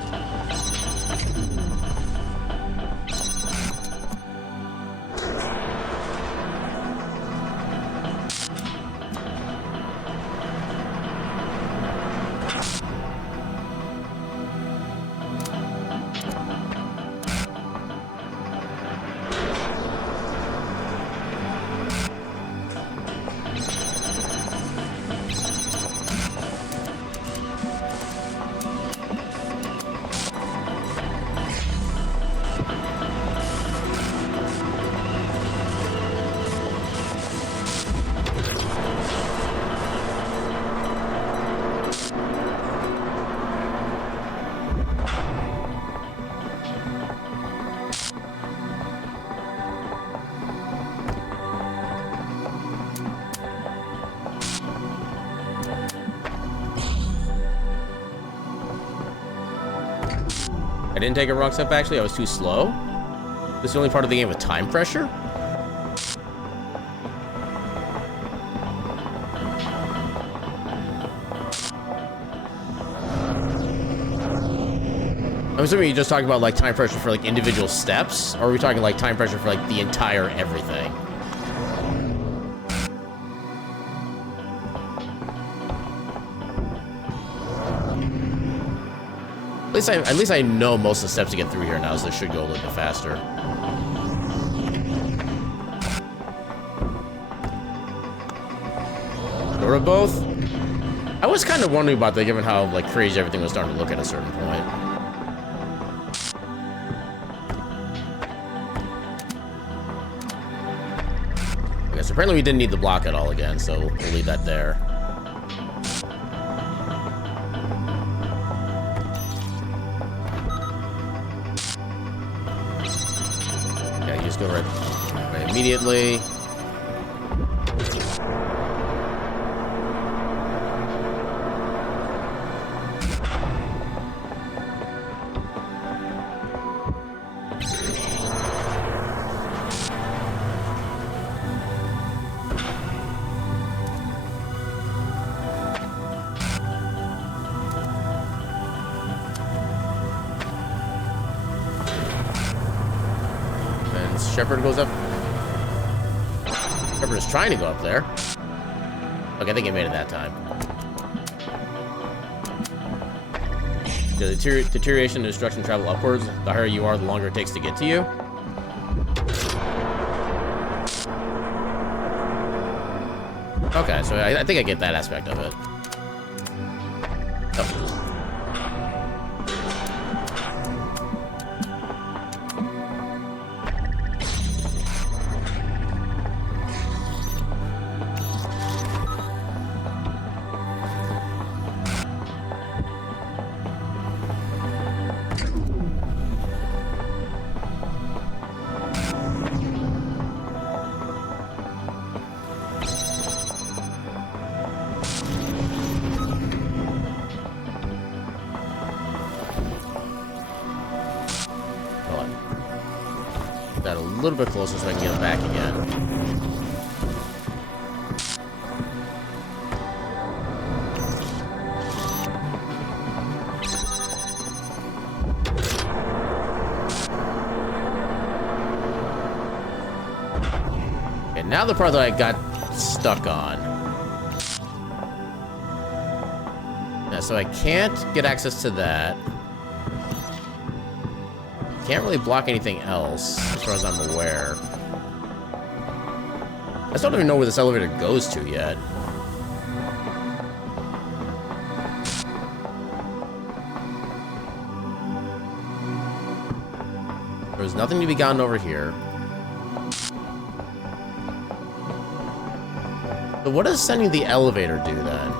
I didn't take a wrong step, actually. I was too slow. This is the only part of the game with time pressure? I'm assuming you just talking about like time pressure for like individual steps, or are we talking like time pressure for like the entire everything? At least I know most of the steps to get through here now, so this should go a little bit faster. Or both? I was kind of wondering about that, given how like crazy everything was starting to look at a certain point. Okay, so apparently we didn't need the block at all again, so we'll leave that there. Go right immediately. Shepherd goes up. Shepherd is trying to go up there. Okay, I think he made it that time. The deterioration and destruction travel upwards. The higher you are, the longer it takes to get to you. Okay, so I think I get that aspect of it. Oh. little bit closer so I can get him back again. Okay, now the part that I got stuck on. Yeah, so I can't get access to that. Can't really block anything else, as far as I'm aware. I still don't even know where this elevator goes to yet. There's nothing to be gotten over here. So what does sending the elevator do then?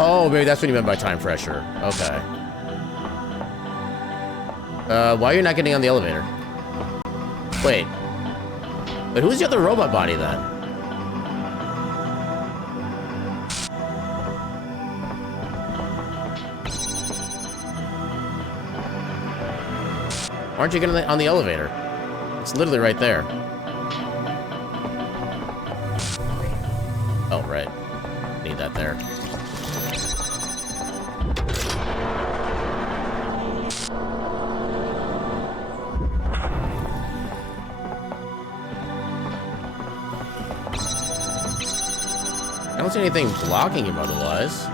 Oh, maybe that's what you meant by time pressure. Okay. Why are you not getting on the elevator? Wait. But who's the other robot body then? Why aren't you getting on the elevator? It's literally right there. Oh, right. Need that there. I don't see anything blocking him otherwise.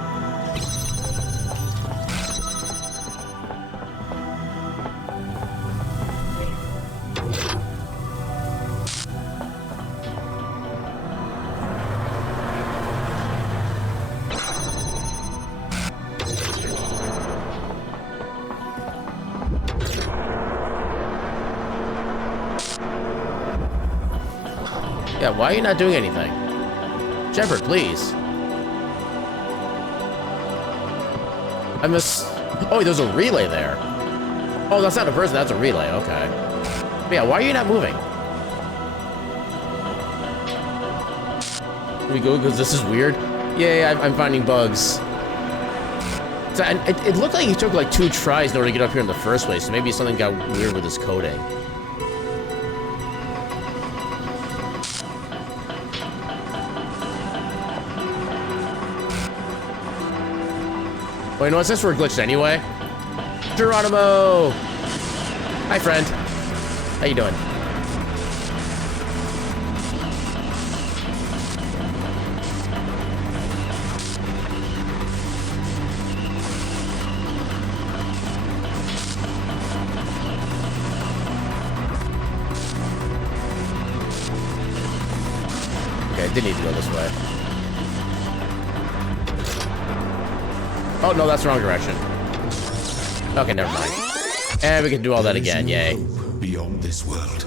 Yeah, why are you not doing anything? Shepard, please. I miss... Oh, there's a relay there. Oh, that's not a person, that's a relay, okay. But yeah, why are you not moving? Here we go, because this is weird. Yay, I'm finding bugs. So, and it looked like he took like 2 tries in order to get up here in the first place, so maybe something got weird with his coding. Well, you know what, since we're glitched anyway. Geronimo! Hi, friend. How you doing? Okay, I did need to go this way. Oh, no, that's the wrong direction. Okay, never mind. And we can do all that again, yay. Beyond this world.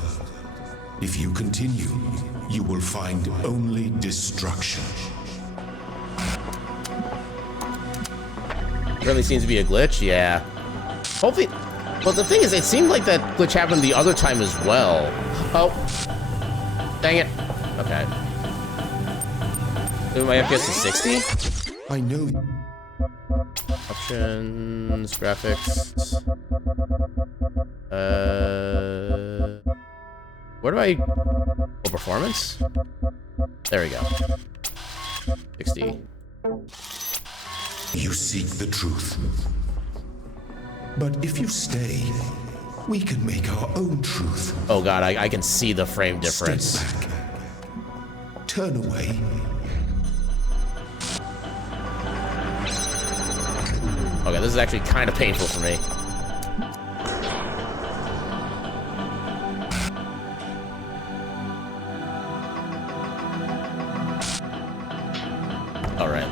If you continue, you will find only destruction. Really seems to be a glitch, yeah. Hopefully, well, the thing is, it seemed like that glitch happened the other time as well. Oh, dang it. Okay. Maybe my FPS is 60? I know. Options, graphics. Where do I... Oh, performance? There we go. 60. You seek the truth. But if you stay, we can make our own truth. Oh god, I can see the frame difference. Step back. Turn away. Okay, this is actually kind of painful for me. All right.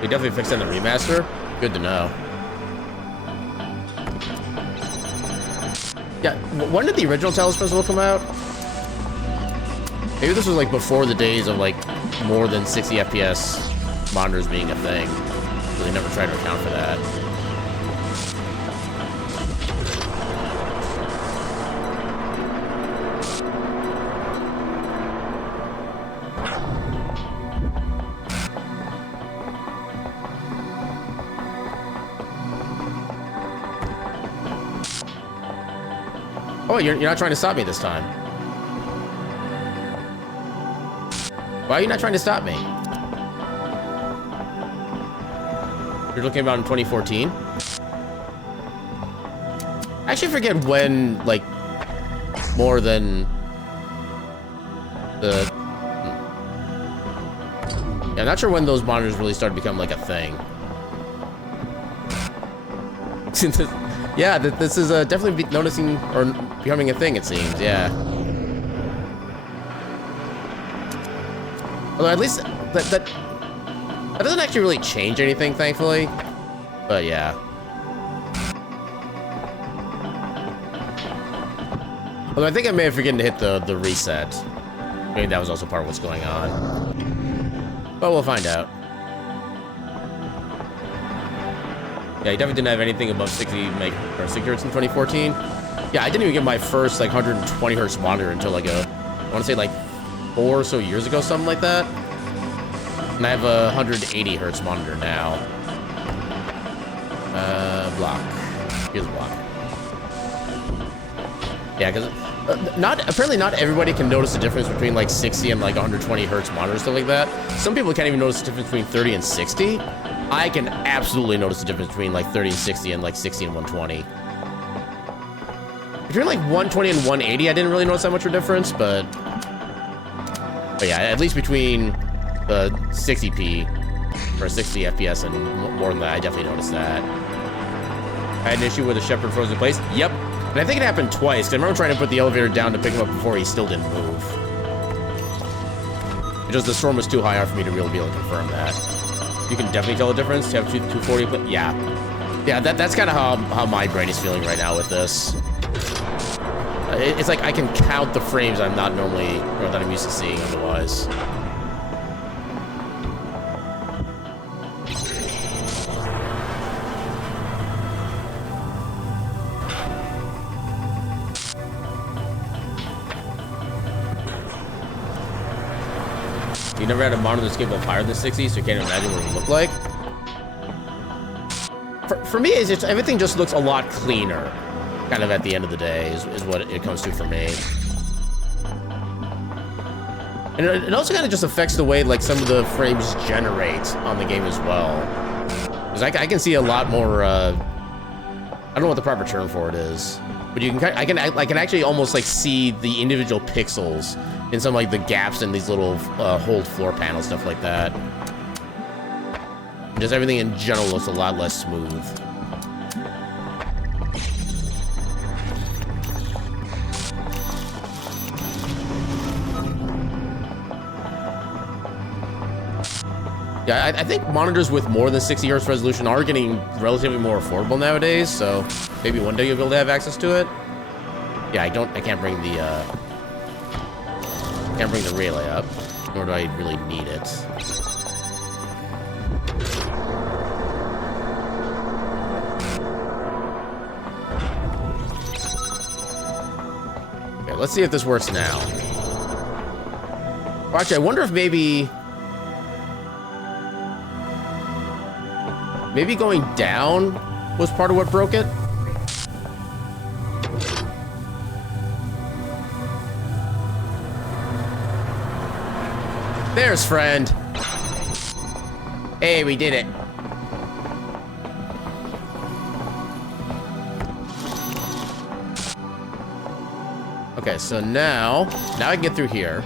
We definitely fixed that in the remaster. Good to know. Yeah, when did the original Talos Festival come out? Maybe this was like before the days of like more than 60 FPS monitors being a thing. So they never tried to account for that. you're not trying to stop me this time. Why are you not trying to stop me? You're looking about in 2014? I actually forget when, like, more than the... Yeah, I'm not sure when those monitors really started to become, like, a thing. Yeah, this is definitely noticing or becoming a thing, it seems, yeah. Although at least that doesn't actually really change anything, thankfully. But yeah. Although I think I may have forgotten to hit the reset. Maybe that was also part of what's going on. But we'll find out. Yeah, he definitely didn't have anything above 60 hertz in 2014. Yeah, I didn't even get my first like 120 hertz monitor until like I want to say like 4 or so years ago, something like that. And I have a 180 hertz monitor now. Block. Here's a block. Yeah, because apparently not everybody can notice the difference between like 60 and like 120 hertz monitors, stuff like that. Some people can't even notice the difference between 30 and 60. I can absolutely notice the difference between like 30 and 60 and like 60 and 120. Between like 120 and 180, I didn't really notice that much of a difference, but yeah, at least between the 60p or 60 FPS and more than that, I definitely noticed that. I had an issue with a Shepherd frozen in place. Yep. And I think it happened twice, because I remember trying to put the elevator down to pick him up before he still didn't move. Just the storm was too high for me to really be able to confirm that. You can definitely tell the difference. You have 240. Yeah. Yeah, that's kind of how my brain is feeling right now with this. It's like I can count the frames I'm not normally, or that I'm used to seeing otherwise. You never had a monitor that's capable of higher than 60, so you can't imagine what it would look like. For me, it's just, everything just looks a lot cleaner, kind of at the end of the day, is what it comes to for me. And it also kind of just affects the way like some of the frames generate on the game as well. Because I can see a lot more. I don't know what the proper term for it is, but you can I can actually almost like see the individual pixels in some like the gaps in these little hold floor panels, stuff like that. Just everything in general looks a lot less smooth. Yeah, I think monitors with more than 60 hertz resolution are getting relatively more affordable nowadays, so maybe one day you'll be able to have access to it. Yeah, I can't bring the relay up, nor do I really need it. Okay, let's see if this works now. Well, actually, I wonder if maybe going down was part of what broke it. There's friend. Hey, we did it. Okay, so now I can get through here.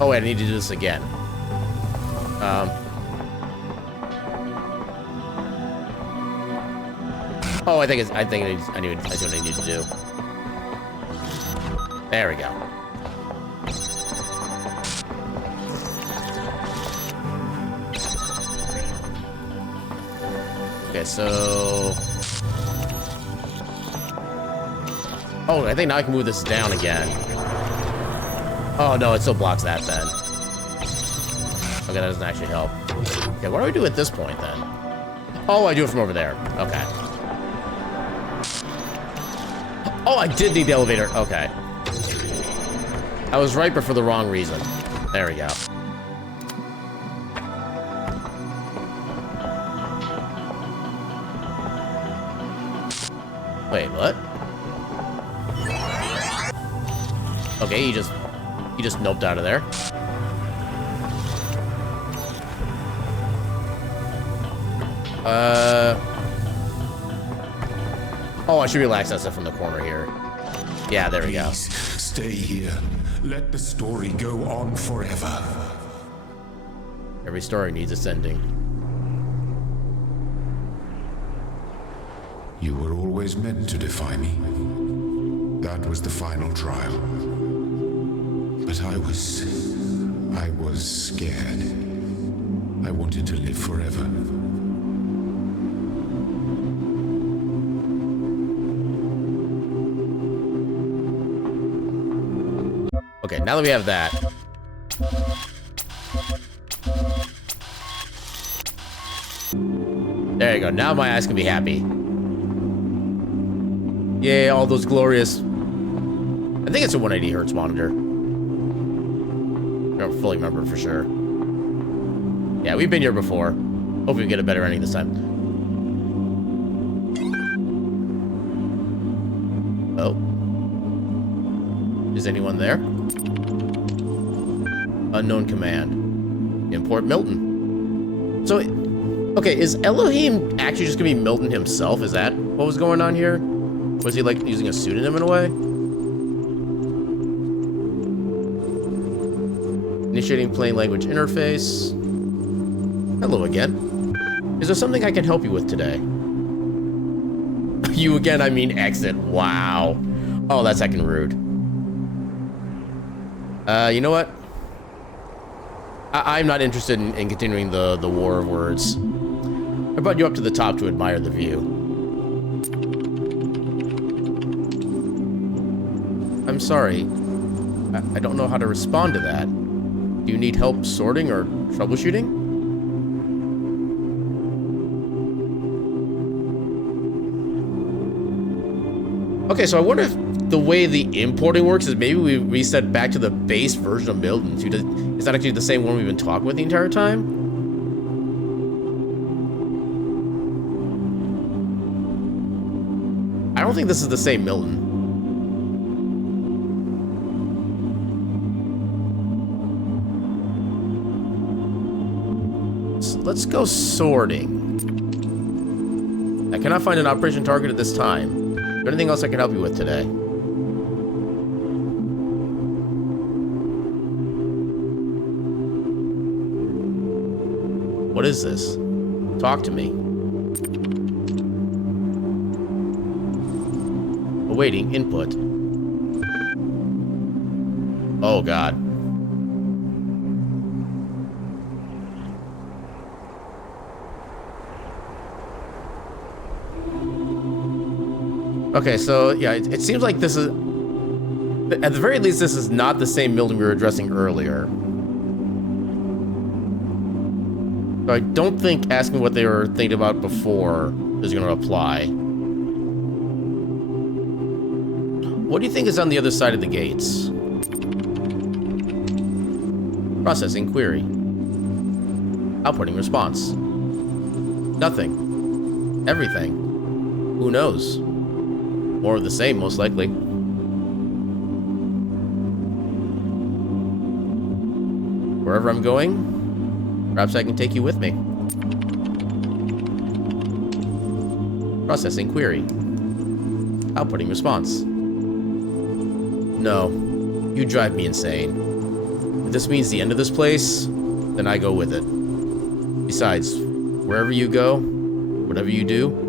Oh wait, I need to do this again. Oh, I see what I need to do. There we go. Okay, so... Oh, I think now I can move this down again. Oh, no, it still blocks that then. Okay, that doesn't actually help. Okay, what do I do at this point then? Oh, I do it from over there. Okay. Oh, I did need the elevator. Okay. I was right, but for the wrong reason. There we go. Wait, what? Okay, he just noped out of there. Oh, I should relax that stuff from the corner here. Yeah, there we go. Please, stay here. Let the story go on forever. Every story needs its ending. You were always meant to defy me. That was the final trial. But I was scared. I wanted to live forever. Okay, now that we have that. There you go. Now my eyes can be happy. Yay, all those glorious... I think it's a 180 hertz monitor. I don't fully remember for sure. Yeah, we've been here before. Hope we get a better ending this time. Oh. Is anyone there? Unknown command. Import Milton. So, okay, is Elohim actually just gonna be Milton himself? Is that what was going on here? Was he like using a pseudonym in a way? Initiating plain language interface. Hello again. Is there something I can help you with today? You again, I mean exit. Wow. Oh, that's heckin' rude. You know what? I'm not interested in continuing the war of words. I brought you up to the top to admire the view. I'm sorry. I don't know how to respond to that. Do you need help sorting or troubleshooting? Okay, so I wonder if the way the importing works is maybe we reset back to the base version of Milton. Is that actually the same one we've been talking with the entire time? I don't think this is the same Milton. Let's go sorting. I cannot find an operation target at this time. Is there anything else I can help you with today? What is this? Talk to me. Awaiting input. Oh, God. Okay, so, yeah, it seems like this is... At the very least, this is not the same Milton we were addressing earlier. So I don't think asking what they were thinking about before is going to apply. What do you think is on the other side of the gates? Processing query. Outputting response. Nothing. Everything. Who knows? More of the same, most likely. Wherever I'm going, perhaps I can take you with me. Processing query. Outputting response. No, you drive me insane. If this means the end of this place, then I go with it. Besides, wherever you go, whatever you do,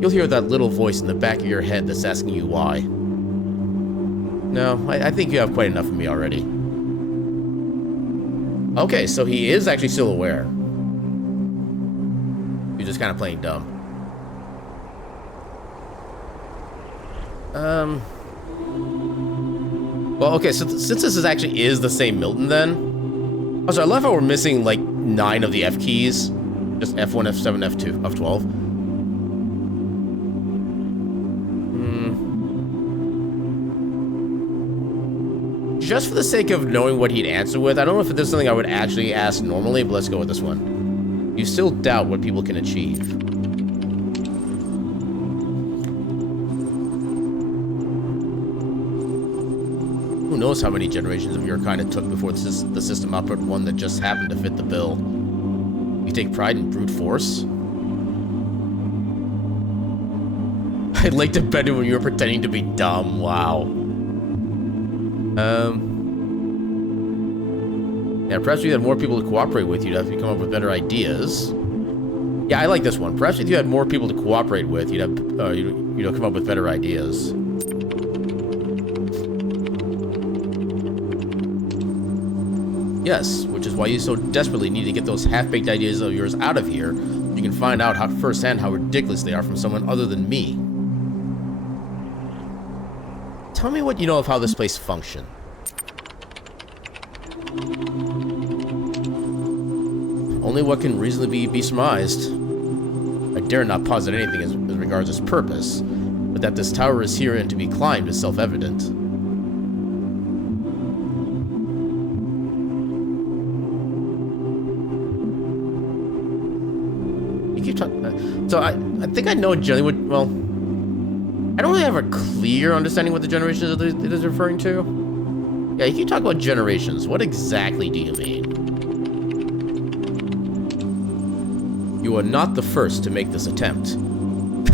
you'll hear that little voice in the back of your head that's asking you why. No, I think you have quite enough of me already. Okay, so he is actually still aware. You're just kind of playing dumb. Well, okay, so since this actually is the same Milton then... Also, I love how we're missing, like, 9 of the F keys. Just F1, F7, F2, F12. Just for the sake of knowing what he'd answer with, I don't know if this is something I would actually ask normally, but let's go with this one. You still doubt what people can achieve. Who knows how many generations of your kind it took before the system output one that just happened to fit the bill. You take pride in brute force? I liked it better when you were pretending to be dumb. Wow. Yeah, perhaps if you had more people to cooperate with, you'd have to come up with better ideas. Yeah, I like this one. Perhaps if you had more people to cooperate with, you'd have, come up with better ideas. Yes, which is why you so desperately need to get those half-baked ideas of yours out of here. You can find out firsthand how ridiculous they are from someone other than me. Tell me what you know of how this place functions. Only what can reasonably be surmised. I dare not posit anything as regards its purpose, but that this tower is here and to be climbed is self-evident. You keep talking. So I think I know generally what. Well, I don't really have a clear understanding what the generations it is referring to. Yeah, you keep talking about generations. What exactly do you mean? You are not the first to make this attempt.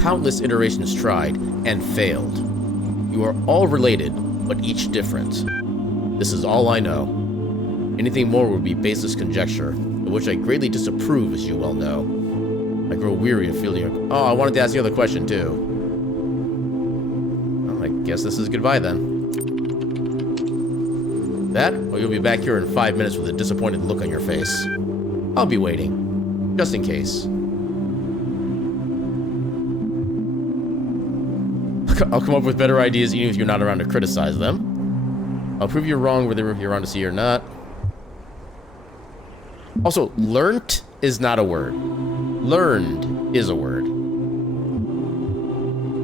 Countless iterations tried and failed. You are all related, but each different. This is all I know. Anything more would be baseless conjecture, of which I greatly disapprove, as you well know. I grow weary of feeling. Oh, I wanted to ask the other question too. Well, I guess this is goodbye then. That, or you'll be back here in 5 minutes with a disappointed look on your face. I'll be waiting. Just in case. I'll come up with better ideas even if you're not around to criticize them. I'll prove you're wrong whether you're around to see or not. Also, learnt is not a word. Learned is a word.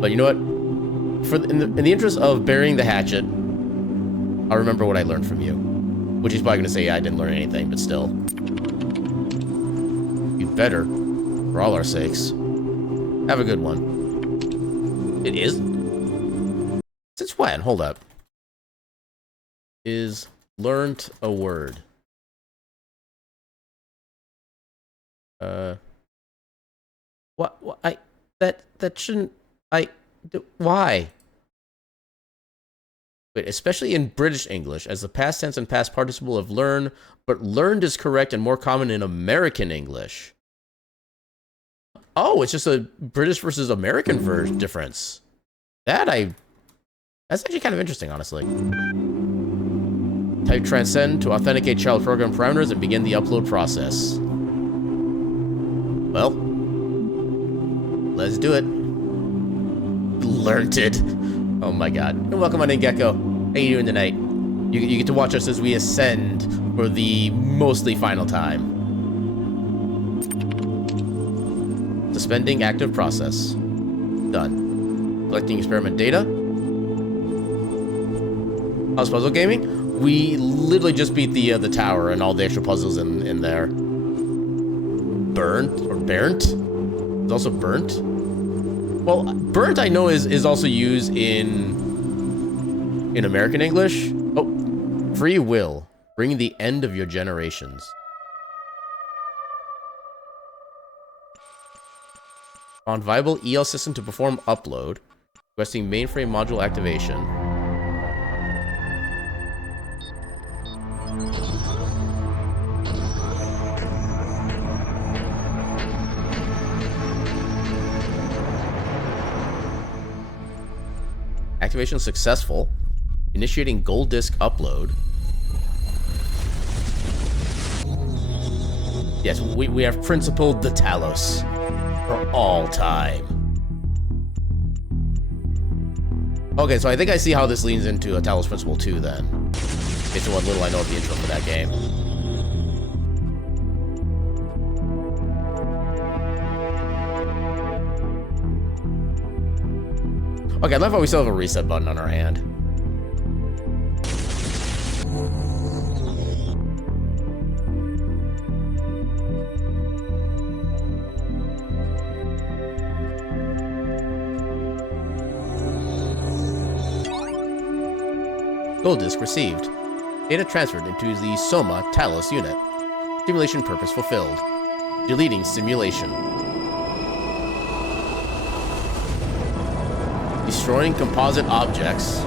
But you know what? In the interest of burying the hatchet, I'll remember what I learned from you. Which he's probably going to say, yeah, I didn't learn anything, but still. You'd better, for all our sakes. Have a good one. It is? Since when? Hold up. Is learnt a word? What that shouldn't, why? Wait, especially in British English, as the past tense and past participle of learn, but learned is correct and more common in American English. Oh, it's just a British versus American version difference. That's actually kind of interesting, honestly. Type transcend to authenticate child program parameters and begin the upload process. Well, let's do it. Learned it. Oh my god. And welcome on in, Gecko. How you doing tonight? You get to watch us as we ascend for the mostly final time. Suspending active process. Done. Collecting experiment data. How's puzzle gaming? We literally just beat the tower and all the extra puzzles in there. Burnt or burnt? It's also burnt. Well, burnt I know is also used in American English. Oh, free will. Bring the end of your generations. Found viable EL system to perform upload. Requesting mainframe module activation. Activation successful. Initiating gold disk upload. Yes, we have principled the Talos for all time. Okay, so I think I see how this leans into a Talos Principle 2 then. Based on what little I know of the intro for that game. Okay, I love how we still have a reset button on our hand. Gold disk received. Data transferred into the Soma Talos unit. Simulation purpose fulfilled. Deleting simulation. Destroying composite objects.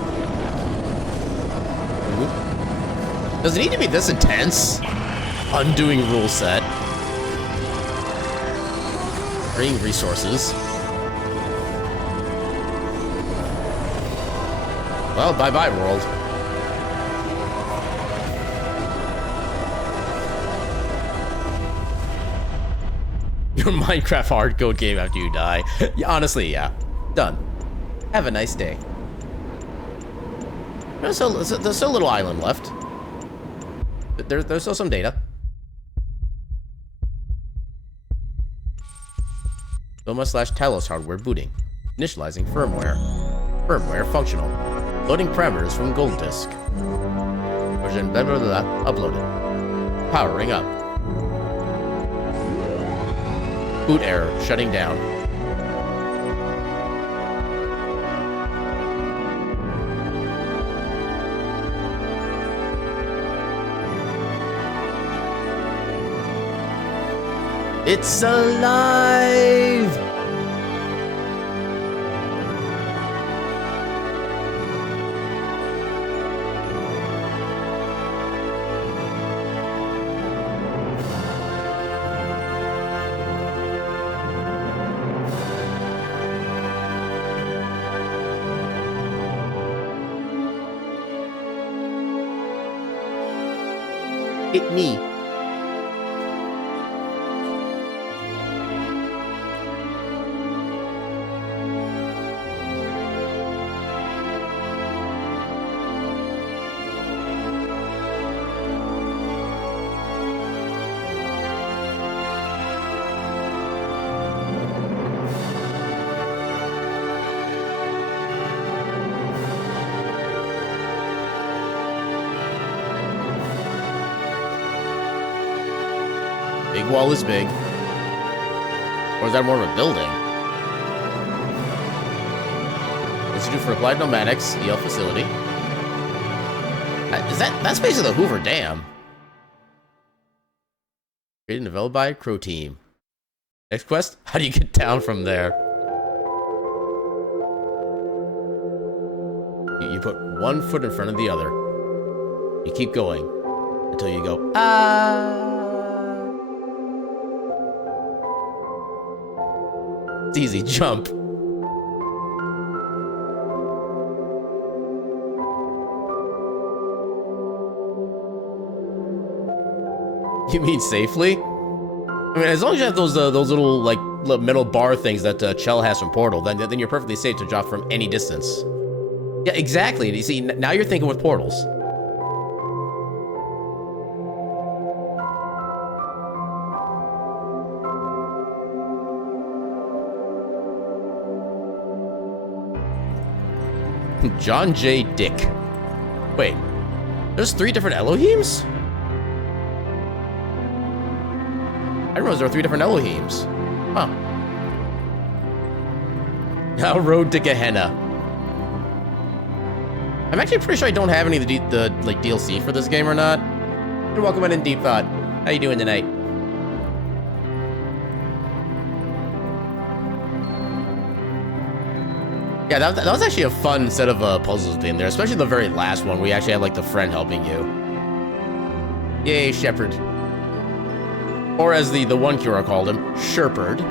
Ooh. Does it need to be this intense? Undoing rule set. Freeing resources. Well, bye-bye, world. Your Minecraft hard code game after you die. Yeah, honestly, yeah. Done. Have a nice day. There's still a little island left. There's still some data. Soma/Talos hardware booting. Initializing firmware. Firmware functional. Loading parameters from gold disk. Version blah blah blah uploaded. Powering up. Boot error shutting down. It's alive! Hit me. Big wall is big. Or is that more of a building? Institute for Applied Nomadics, EL facility. That's basically the Hoover Dam. Created and developed by Crow Team. Next quest? How do you get down from there? You put one foot in front of the other. You keep going until you go, ah. It's easy, jump. You mean safely? I mean, as long as you have those little like metal bar things that Chell has from Portal, then you're perfectly safe to drop from any distance. Yeah, exactly. You see, now you're thinking with portals. John J. Dick. Wait, there's 3 different Elohims? I didn't realize there were 3 different Elohims. Huh. Now Road to Gehenna. I'm actually pretty sure I don't have any of the like DLC for this game or not. And welcome in Deep Thought. How you doing tonight? Yeah, that was actually a fun set of puzzles in there, especially the very last one where you actually had like the friend helping you. Yay, Shepherd. Or as the one Cura called him, Sherperd.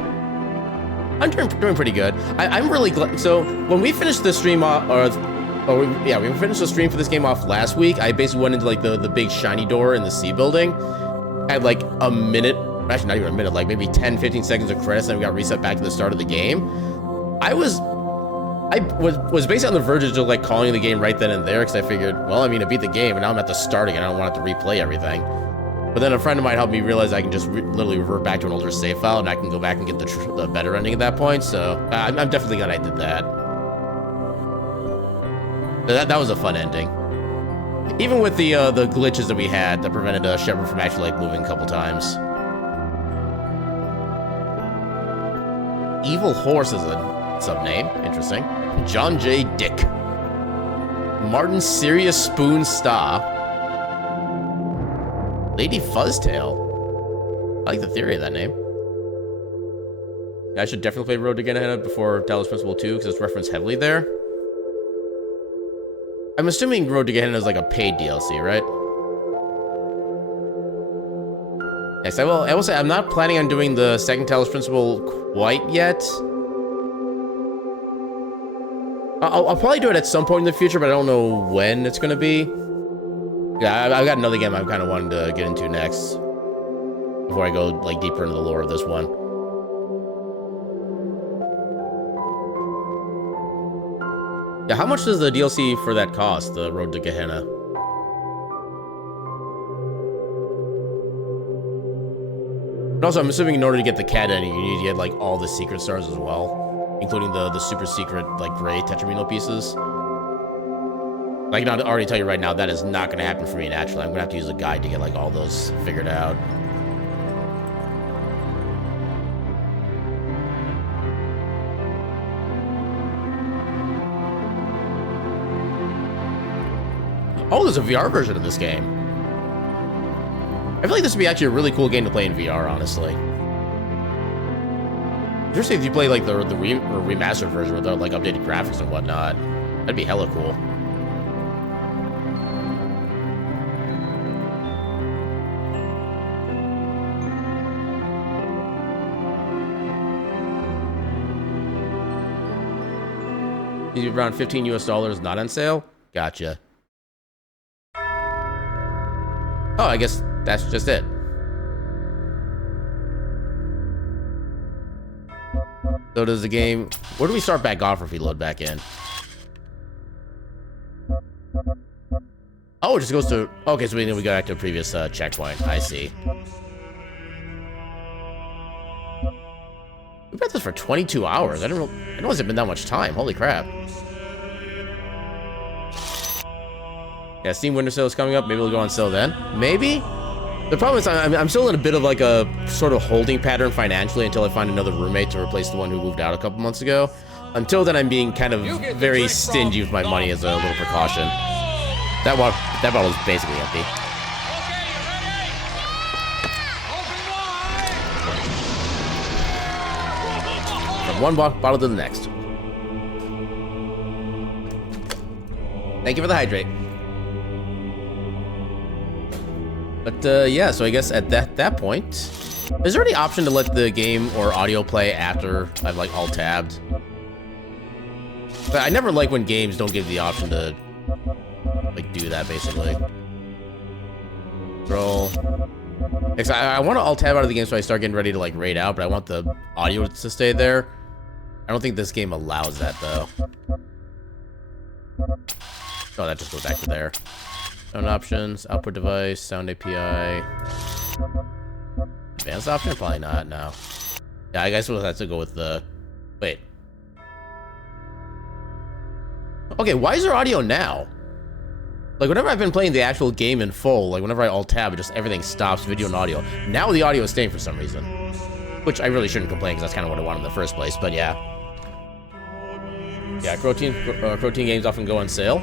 I'm doing pretty good. I'm really glad. So when we finished the stream off, we finished the stream for this game off last week. I basically went into like the big shiny door in the C building. I had like a minute, actually not even a minute, like maybe 10-15 seconds of credits, and we got reset back to the start of the game. I was basically on the verge of just like calling the game right then and there, because I figured, well, I mean, I beat the game and now I'm at the start again. I don't want to have to replay everything. But then a friend of mine helped me realize I can just literally revert back to an older save file, and I can go back and get the better ending at that point. So I'm definitely glad I did that. That was a fun ending. Even with the glitches that we had that prevented Shepard from actually like moving a couple times. Evil Horse is a subname. Interesting. John J. Dick. Martin Sirius Spoon Star. Lady Fuzztail. I like the theory of that name. Yeah, I should definitely play Road to Gehenna before Talos Principle 2 because it's referenced heavily there. I'm assuming Road to Gehenna is like a paid DLC, right? Yes, I will say I'm not planning on doing the second Talos Principle quite yet. I'll probably do it at some point in the future, but I don't know when it's going to be. Yeah, I've got another game I'm kind of wanting to get into next before I go like deeper into the lore of this one. Yeah, how much does the DLC for that cost, the Road to Gehenna? And also, I'm assuming in order to get the cat ending, you need to get like all the secret stars as well, including the super secret like gray Tetramino pieces. I can already tell you right now that is not going to happen for me naturally. I'm going to have to use a guide to get like all those figured out. Oh, there's a VR version of this game. I feel like this would be actually a really cool game to play in VR, honestly. Especially if you play like the remastered version with like updated graphics and whatnot. That'd be hella cool. Around $15 US, not on sale? Gotcha. Oh, I guess that's just it. So does the game... Where do we start back off if we load back in? Oh, it just goes to... Okay, so we go back to a previous checkpoint. I see. We've got this for 22 hours. I didn't realize it'd been that much time. Holy crap. Yeah, Steam Winter Sale is coming up. Maybe we'll go on sale then. Maybe? The problem is I'm still in a bit of like a sort of holding pattern financially until I find another roommate to replace the one who moved out a couple months ago. Until then, I'm being kind of very stingy with my money as a little precaution. That bottle is basically empty. From one bottle to the next. Thank you for the hydrate. But yeah, so I guess at that point, is there any option to let the game or audio play after I've like alt-tabbed? But I never like when games don't give the option to like do that basically. Roll. I want to alt-tab out of the game so I start getting ready to like raid out, but I want the audio to stay there. I don't think this game allows that though. Oh, that just goes back to there. Sound options, output device, sound API. Advanced option? Probably not, no. Yeah, I guess we'll have to go with the... Wait. Okay, why is there audio now? Like, whenever I've been playing the actual game in full, like, whenever I alt-tab, just everything stops, video and audio. Now the audio is staying for some reason. Which I really shouldn't complain, because that's kind of what I wanted in the first place, but yeah. Yeah, Croteam games often go on sale.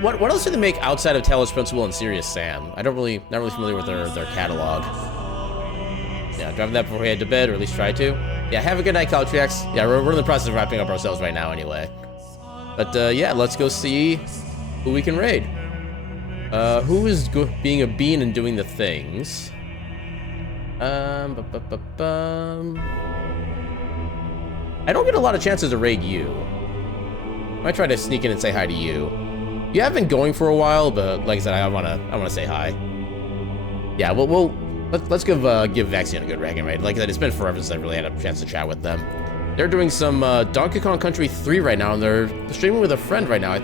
What else do they make outside of Talos Principle and Serious Sam? Not really familiar with their catalog. Yeah, driving that before we head to bed, or at least try to. Yeah, have a good night, Caltrix. Yeah, we're in the process of wrapping up ourselves right now anyway. But yeah, let's go see who we can raid. Who is being a bean and doing the things? I don't get a lot of chances to raid you. I might try to sneak in and say hi to you. You have been going for a while, but like I said, I wanna say hi. Yeah, let's give Vaxion a good ranking, right? Like I said, it's been forever since I really had a chance to chat with them. They're doing some Donkey Kong Country 3 right now, and they're streaming with a friend right now.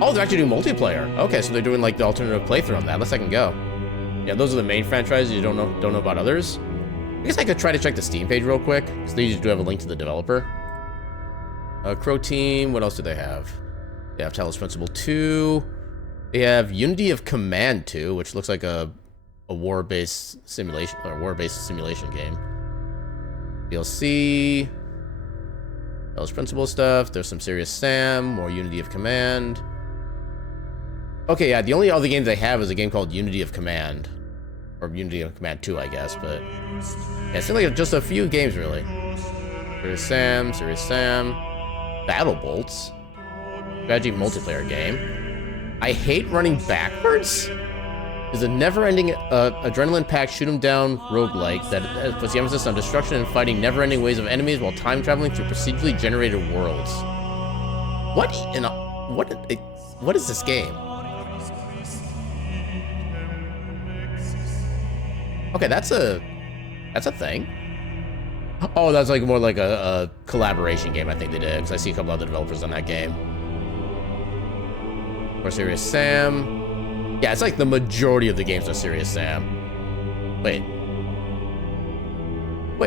Oh, they're actually doing multiplayer. Okay, so they're doing like the alternative playthrough on that. Let's second go. Yeah, those are the main franchises. You don't know about others. I guess I could try to check the Steam page real quick, because they usually do have a link to the developer. Croteam, what else do they have? They have Talos Principle 2. They have Unity of Command 2, which looks like a war-based simulation game. DLC. Talos Principle stuff. There's some Serious Sam, more Unity of Command. Okay, yeah, the only other games I have is a game called Unity of Command. Or Unity of Command 2, I guess, but... Yeah, it seems like just a few games, really. Serious Sam... Battle Bolts. Strategy multiplayer game. I hate running backwards. Is a never-ending, adrenaline-packed shoot-'em-down roguelike that puts the emphasis on destruction and fighting never-ending waves of enemies while time-traveling through procedurally generated worlds. What is this game? Okay, that's a thing. Oh, that's like more like a collaboration game, I think they did, because I see a couple other developers on that game. Or Serious Sam. Yeah, it's like the majority of the games are Serious Sam. Wait,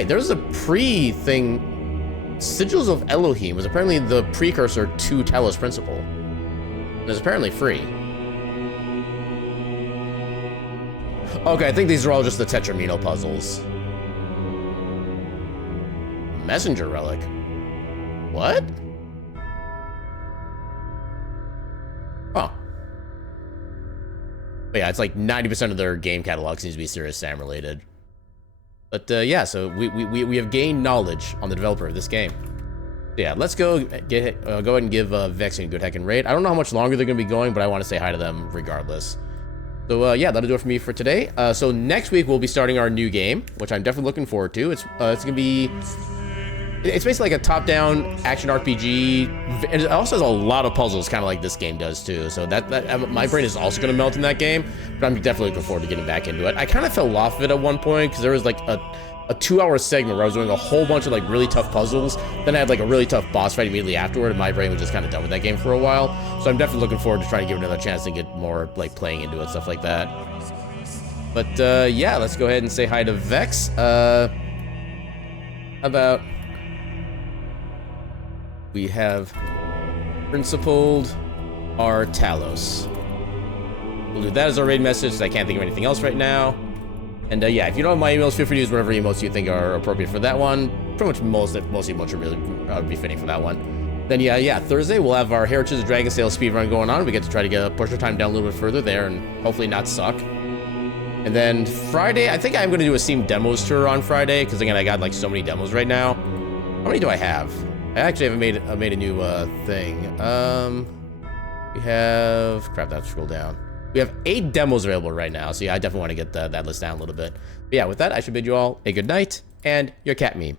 there's a pre-thing. Sigils of Elohim was apparently the precursor to Talos Principle. And it's apparently free. Okay, I think these are all just the Tetramino puzzles. Messenger Relic. What? Huh. But yeah, it's like 90% of their game catalog seems to be Serious Sam related. But yeah, so we have gained knowledge on the developer of this game. So yeah, let's go ahead and give Vex a good heckin' rate. I don't know how much longer they're gonna be going, but I want to say hi to them regardless. So yeah, that'll do it for me for today. So next week we'll be starting our new game, which I'm definitely looking forward to. It's gonna be, it's basically like a top-down action RPG. And it also has a lot of puzzles, kind of like this game does too. So that my brain is also gonna melt in that game, but I'm definitely looking forward to getting back into it. I kind of fell off of it at one point because there was like a 2-hour segment where I was doing a whole bunch of like really tough puzzles. Then I had like a really tough boss fight immediately afterward, and my brain was just kind of done with that game for a while. So I'm definitely looking forward to trying to give it another chance and get more like playing into it, stuff like that. But yeah, let's go ahead and say hi to Vex. How about we have Principled our Talos. We'll do that as our raid message, because I can't think of anything else right now. And yeah, if you don't have my emails, feel free to use whatever emails you think are appropriate for that one. Pretty much most emails are really be fitting for that one. Then yeah, Thursday we'll have our Heritage of Dragon Sale speedrun going on. We get to try to push our time down a little bit further there and hopefully not suck. And then Friday, I think I'm going to do a Steam Demos tour on Friday, because again, I got like so many demos right now. How many do I have? I actually haven't made a new thing. We have, crap, I have to scroll down. We have 8 demos available right now, so yeah, I definitely want to get that list down a little bit. But yeah, with that, I should bid you all a good night, and your cat meme.